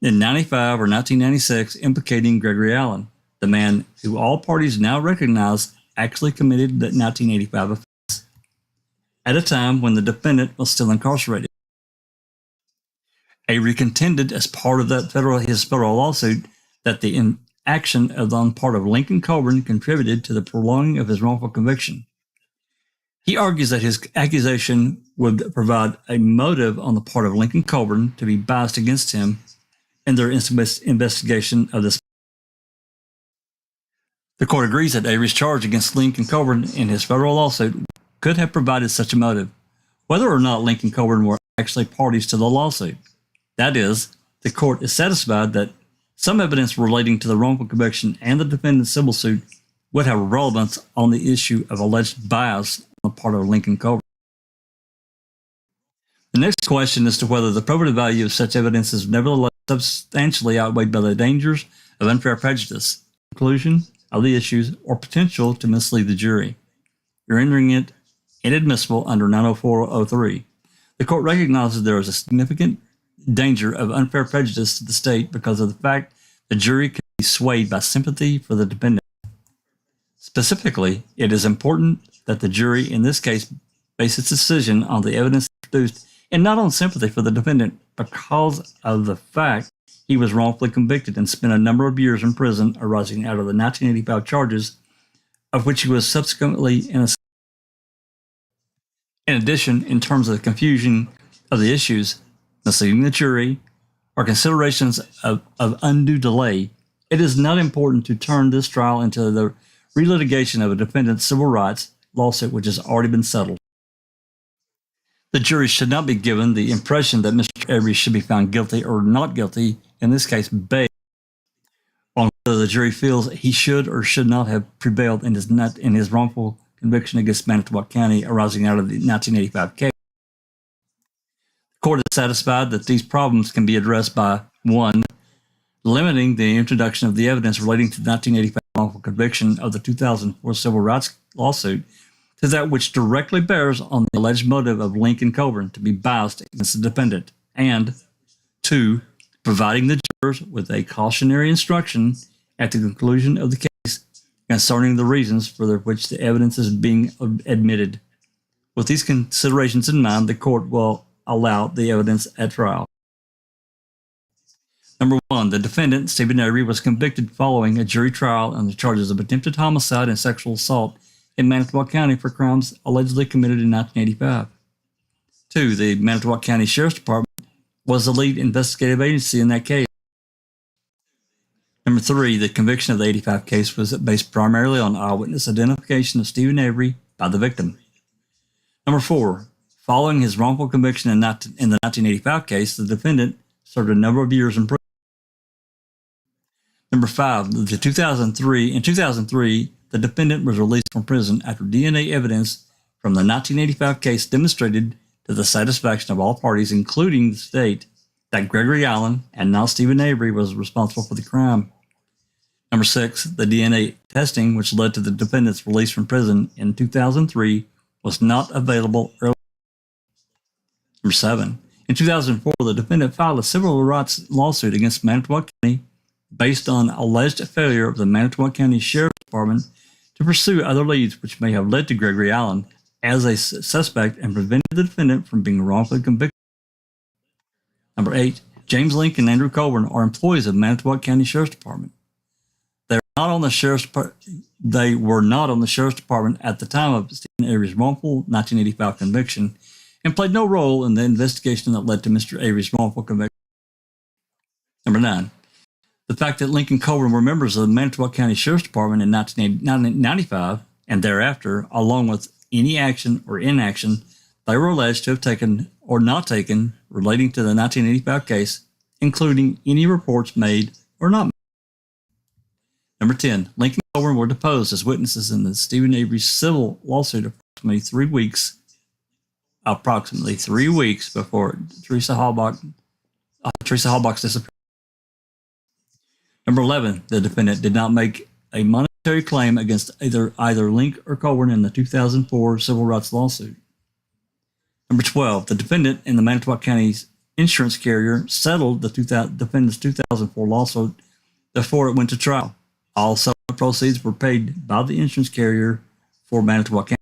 in 95 or 1996 implicating Gregory Allen, the man who all parties now recognize actually committed the 1985 offense, at a time when the defendant was still incarcerated. Avery contended as part of his federal lawsuit that the inaction on part of Lincoln Colborn contributed to the prolonging of his wrongful conviction. He argues that his accusation would provide a motive on the part of Lincoln Colborn to be biased against him in their investigation of this. The court agrees that Avery's charge against Lincoln Colborn in his federal lawsuit could have provided such a motive, whether or not Lincoln Colborn were actually parties to the lawsuit. That is, the court is satisfied that some evidence relating to the wrongful conviction and the defendant's civil suit would have relevance on the issue of alleged bias on the part of Lincoln Colborn. The next question is to whether the probative value of such evidence is nevertheless substantially outweighed by the dangers of unfair prejudice, inclusion of the issues, or potential to mislead the jury, rendering it inadmissible under 90403. The court recognizes there is a significant danger of unfair prejudice to the state because of the fact the jury could be swayed by sympathy for the defendant. Specifically, it is important that the jury in this case base its decision on the evidence introduced and not on sympathy for the defendant because of the fact he was wrongfully convicted and spent a number of years in prison arising out of the 1985 charges of which he was subsequently innocent. In addition, in terms of the confusion of the issues, misleading the jury, or considerations of undue delay, it is not important to turn this trial into the relitigation of a defendant's civil rights lawsuit which has already been settled. The jury should not be given the impression that Mr. Avery should be found guilty or not guilty, in this case based on whether the jury feels he should or should not have prevailed in his wrongful conviction against Manitowoc County arising out of the 1985 case. The court is satisfied that these problems can be addressed by 1. Limiting the introduction of the evidence relating to the 1985 wrongful conviction of the 2004 civil rights lawsuit to that which directly bears on the alleged motive of Lincoln Colborn to be biased against the defendant, and 2. Providing the jurors with a cautionary instruction at the conclusion of the case concerning the reasons for which the evidence is being admitted. With these considerations in mind, the court will allow the evidence at trial. Number 1, the defendant, Stephen Avery, was convicted following a jury trial on the charges of attempted homicide and sexual assault in Manitowoc County for crimes allegedly committed in 1985. 2, the Manitowoc County Sheriff's Department was the lead investigative agency in that case. Number 3, the conviction of the 85 case was based primarily on eyewitness identification of Stephen Avery by the victim. Number 4, following his wrongful conviction in the 1985 case, the defendant served a number of years in prison. Number 5, in 2003, the defendant was released from prison after DNA evidence from the 1985 case demonstrated to the satisfaction of all parties, including the state, that Gregory Allen and now Stephen Avery was responsible for the crime. Number 6, the DNA testing, which led to the defendant's release from prison in 2003, was not available early. Number 7, in 2004, the defendant filed a civil rights lawsuit against Manitowoc County based on alleged failure of the Manitowoc County Sheriff's Department to pursue other leads which may have led to Gregory Allen as a suspect and prevented the defendant from being wrongfully convicted. Number 8, James Link and Andrew Colborn are employees of Manitowoc County Sheriff's Department. They were not on the Sheriff's Department at the time of Stephen Avery's wrongful 1985 conviction and played no role in the investigation that led to Mr. Avery's wrongful conviction. Number 9, the fact that Link and Colborn were members of the Manitowoc County Sheriff's Department in 1995 and thereafter, along with any action or inaction they were alleged to have taken or not taken relating to the 1985 case, including any reports made or not made. Number 10, Link and Colborn were deposed as witnesses in the Stephen Avery civil lawsuit approximately 3 weeks before Teresa Halbach's disappearance. Number 11, the defendant did not make a monetary claim against either Link or Colborn in the 2004 civil rights lawsuit. Number 12, the defendant and the Manitowoc County's insurance carrier settled the defendant's 2004 lawsuit before it went to trial. All settlement proceeds were paid by the insurance carrier for Manitowoc County.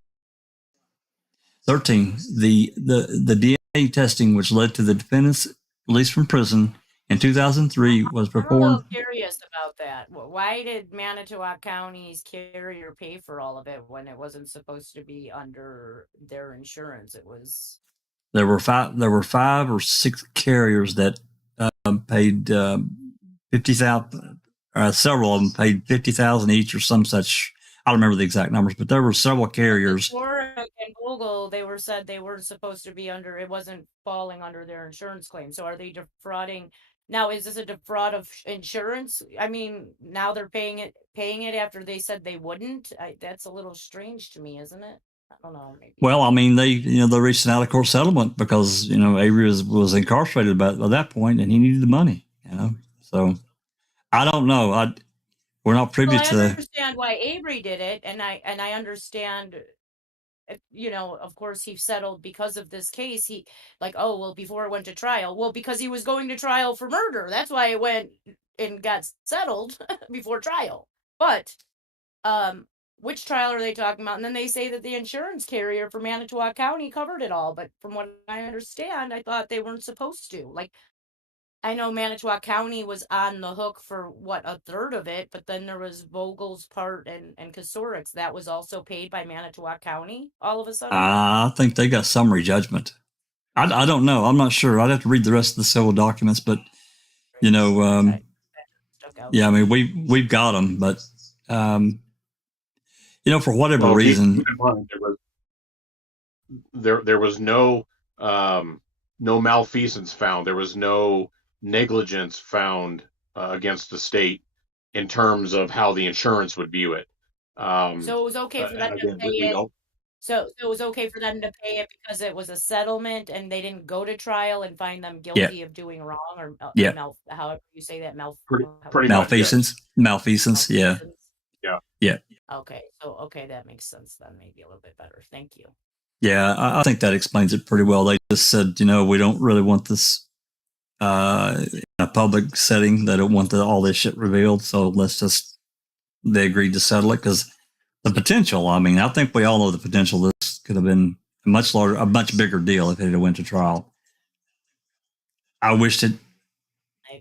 13, the DNA testing which led to the defendant's release from prison in 2003 was performed. I'm a little curious about that. Why did Manitowoc County's carrier pay for all of it when it wasn't supposed to be under their insurance? It was. There were 5 or 6 carriers that paid $50,000. Several of them paid $50,000 each or some such. I don't remember the exact numbers, but there were several carriers. Warwick and Vogel, they said they weren't supposed to be under. It wasn't falling under their insurance claim. So are they defrauding? Now, is this a defraud of insurance? I mean, now they're paying it after they said they wouldn't. That's a little strange to me, isn't it? I don't know. Maybe. Well, I mean, they reached an out of court settlement because Avery was incarcerated by that point and he needed the money. So I don't know. We're not privy to. I understand why Avery did it, and I understand. Of course, he settled because of this case. He before it went to trial. Well, because he was going to trial for murder. That's why it went and got settled before trial. But which trial are they talking about? And then they say that the insurance carrier for Manitowoc County covered it all. But from what I understand, I thought they weren't supposed to. I know Manitowoc County was on the hook for a third of it, but then there was Vogel's part and Kosorik's that was also paid by Manitowoc County all of a sudden. I think they got summary judgment. I don't know. I'm not sure. I'd have to read the rest of the civil documents, but yeah, I mean we've got them, but for whatever reason, there was no malfeasance found. There was no negligence found against the state in terms of how the insurance would view it. So it was okay for them to pay it. So it was okay for them to pay it because it was a settlement and they didn't go to trial and find them guilty of doing wrong or however you say that pretty malfeasance. Malfeasance. Yeah. Okay. So that makes sense then. Maybe a little bit better. Thank you. Yeah, I think that explains it pretty well. They just said, we don't really want this in a public setting. They don't want all this shit revealed. So they agreed to settle it because the potential, I mean, I think we all know the potential. This could have been a much bigger deal if it had went to trial. I wished it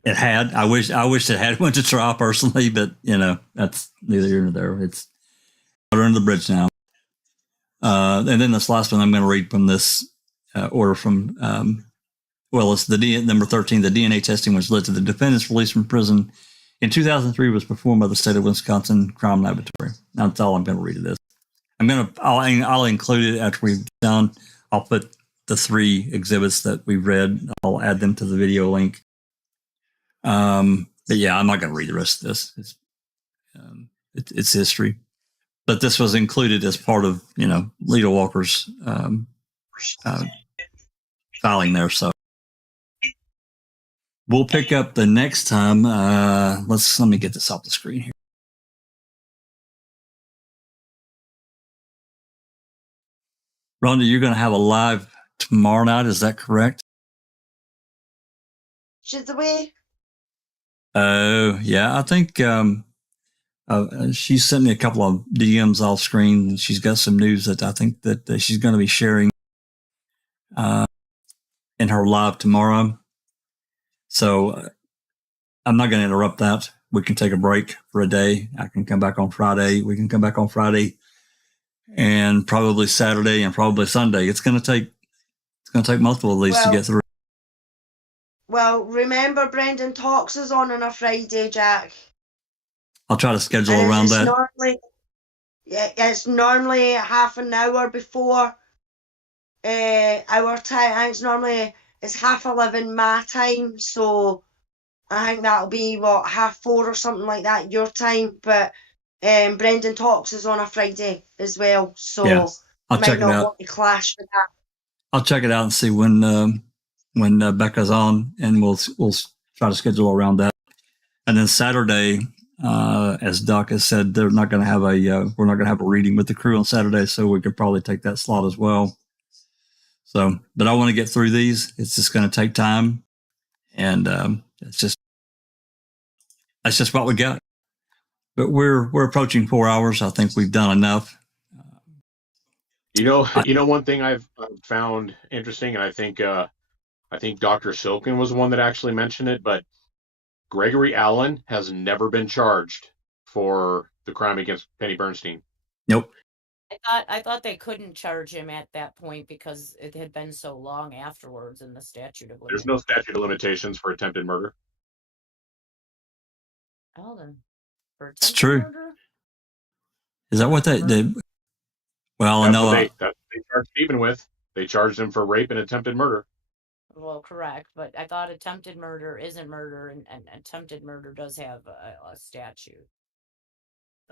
had. I wished it had went to trial personally, but that's neither here nor there. It's water under the bridge now. And then this last one I'm going to read from this order from, it's number 13. The DNA testing which led to the defendant's release from prison in 2003 was performed by the state of Wisconsin Crime Laboratory. That's all I'm going to read of this. I'll include it after we've done. I'll put the 3 exhibits that we've read. I'll add them to the video link. But yeah, I'm not going to read the rest of this. It's history. But this was included as part of, Lita Walker's filing there. So We'll pick up the next time. Let me get this off the screen here. Rhonda, you're going to have a live tomorrow night. Is that correct? She's away. Oh, yeah. I think she sent me a couple of DMs off screen. She's got some news that I think that she's going to be sharing in her live tomorrow. So I'm not going to interrupt that. We can take a break for a day. I can come back on Friday. We can come back on Friday and probably Saturday and probably Sunday. It's going to take multiple of these to get through. Well, remember Brendan Talks is on a Friday, Jack. I'll try to schedule around that. It's normally half an hour before our time. I think it's 11:30 my time, so I think that'll be 4:30 or something like that your time. But Brendan Talks is on a Friday as well, so yeah, I'll check it out. Want to clash with that. I'll check it out and see when Becca's on, and we'll try to schedule around that. And then Saturday, as Doc has said, we're not going to have a reading with the crew on Saturday, so we could probably take that slot as well. So, but I want to get through these. It's just going to take time, and that's just what we got. But we're approaching 4 hours. I think we've done enough. You know, one thing I've found interesting, and I think Dr. Silkman was the one that actually mentioned it, but Gregory Allen has never been charged for the crime against Penny Bernstein. Nope. I thought they couldn't charge him at that point because it had been so long afterwards in the statute of limitations. There's no statute of limitations for attempted murder. Oh, then for attempted it's true. murder? Is that what they did? Well, I know they charged Stephen with. They charged him for rape and attempted murder. Well, correct, but I thought attempted murder isn't murder, and attempted murder does have a statute.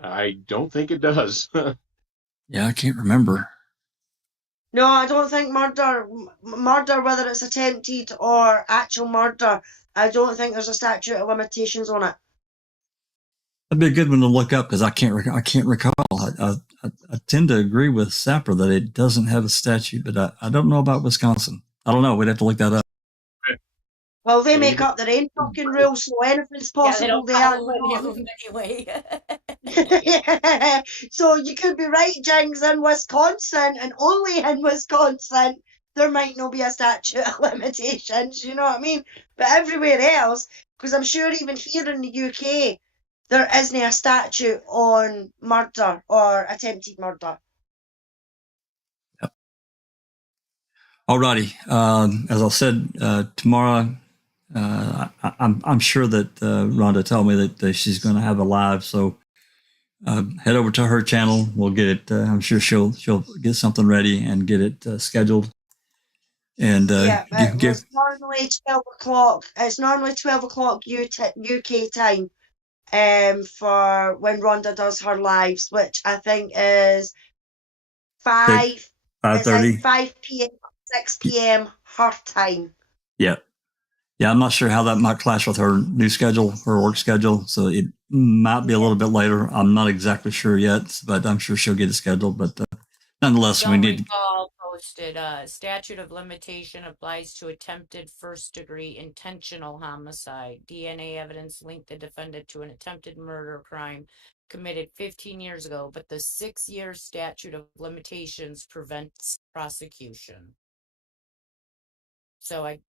I don't think it does. Yeah, I can't remember. No, I don't think murder, whether it's attempted or actual murder, I don't think there's a statute of limitations on it. That'd be a good one to look up because I can't recall. I tend to agree with Sapper that it doesn't have a statute, but I don't know about Wisconsin. I don't know. We'd have to look that up. Well, they make up their own fucking rules, so anything's possible there. Anyway. Yeah. So you could be right, Jinx, in Wisconsin, and only in Wisconsin, there might not be a statute of limitations, you know what I mean? But everywhere else, because I'm sure even here in the UK, there isn't a statute on murder or attempted murder. Yep. Alrighty. As I said, tomorrow, I'm sure that Rhonda told me that she's going to have a live, so head over to her channel. We'll get it. I'm sure she'll get something ready and get it scheduled. And it's normally 12 o'clock. It's normally 12 o'clock UK time for when Rhonda does her lives, which I think is 5:30, 5 p.m., 6 p.m. her time. Yeah. Yeah, I'm not sure how that might clash with her new schedule, her work schedule. So it might be a little bit later. I'm not exactly sure yet, but I'm sure she'll get it scheduled. But nonetheless, we need. Posted statute of limitation applies to attempted first-degree intentional homicide. DNA evidence linked the defendant to an attempted murder crime committed 15 years ago, but the 6-year statute of limitations prevents prosecution. So I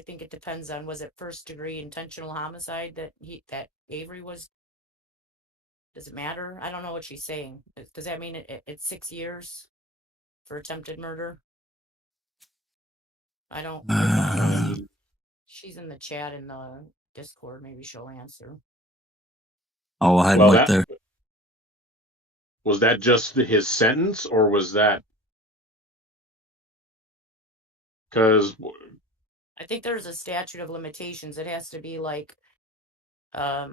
think it depends on, was it first-degree intentional homicide that Avery was? Does it matter? I don't know what she's saying. Does that mean it's 6 years for attempted murder? I don't know. She's in the chat in the Discord. Maybe she'll answer. Oh, I hadn't looked there. Was that just his sentence, or was that? Because I think there's a statute of limitations. It has to be like a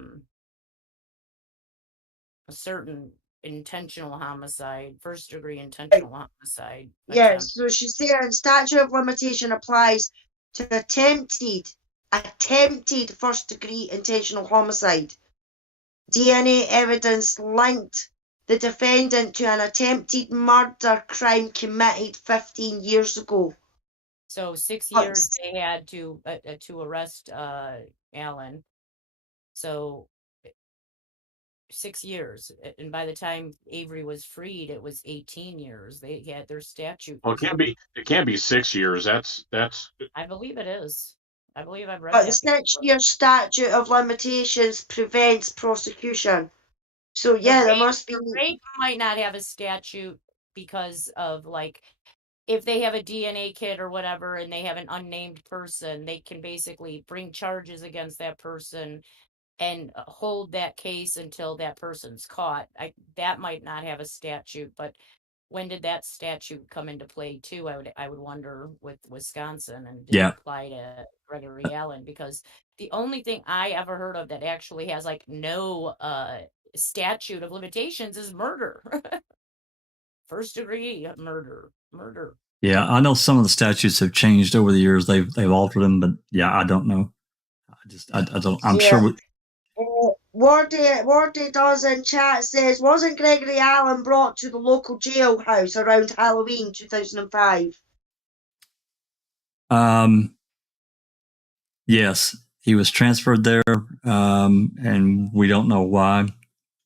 certain intentional homicide, first degree intentional homicide. Yeah, so she's saying statute of limitation applies to attempted attempted first-degree intentional homicide. DNA evidence linked the defendant to an attempted murder crime committed 15 years ago. So 6 But- years they had to arrest Alan. So 6 years, and by the time Avery was freed, it was 18 years. They had their statute. Well, it can't be 6 years. That's I believe it is. I believe I've read But the that. 6-year statute of limitations prevents prosecution. So yeah, there must be. Rape might not have a statute because of, like, if they have a DNA kit or whatever and they have an unnamed person, they can basically bring charges against that person and hold that case until that person's caught. That might not have a statute, but when did that statute come into play too? I would wonder with Wisconsin, and did it apply to Gregory Allen? Because the only thing I ever heard of that actually has like no statute of limitations is murder. First degree murder. Yeah, I know some of the statutes have changed over the years. They've altered them, but yeah, I don't know. I don't. I'm sure. Wardy does in chat says, wasn't Gregory Allen brought to the local jailhouse around Halloween 2005? Yes, he was transferred there, and we don't know why.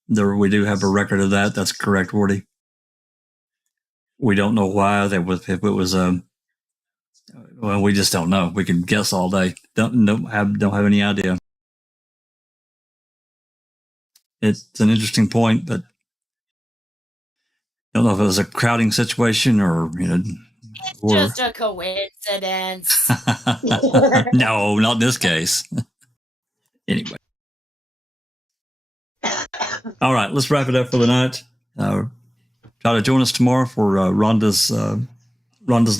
We do have a record of that. That's correct, Wardy. We don't know why that was. If it was well, we just don't know. We can guess all day. Don't have any idea. It's an interesting point, but I don't know if it was a crowding situation or just a coincidence. No, not in this case. Anyway. All right, let's wrap it up for the night. Try to join us tomorrow for Rhonda's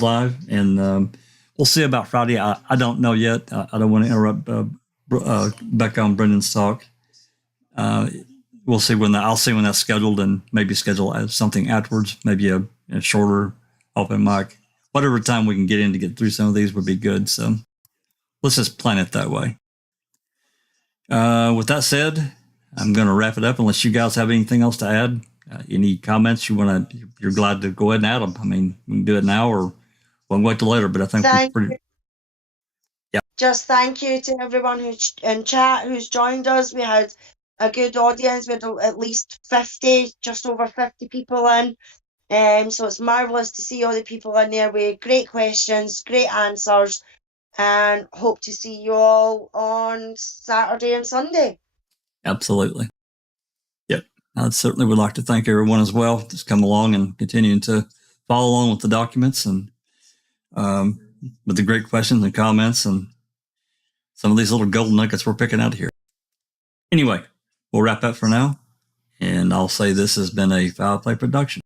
live, and we'll see about Friday. I don't know yet. I don't want to interrupt Becca on Brendan's talk. We'll see I'll see when that's scheduled, and maybe schedule something afterwards. Maybe a shorter open mic. Whatever time we can get in to get through some of these would be good. So let's just plan it that way. With that said, I'm going to wrap it up unless you guys have anything else to add. Any comments you're glad to go ahead and add them. I mean, we can do it now or we'll wait till later, but I think we're pretty. Yeah. Just thank you to everyone who's in chat who's joined us. We had a good audience. We had at least 50, just over 50 people in. So it's marvellous to see all the people in there with great questions, great answers, and hope to see you all on Saturday and Sunday. Absolutely. Yep. I certainly would like to thank everyone as well that's come along and continuing to follow along with the documents and with the great questions and comments and some of these little golden nuggets we're picking out here. Anyway, we'll wrap up for now, and I'll say this has been a Foul Play production.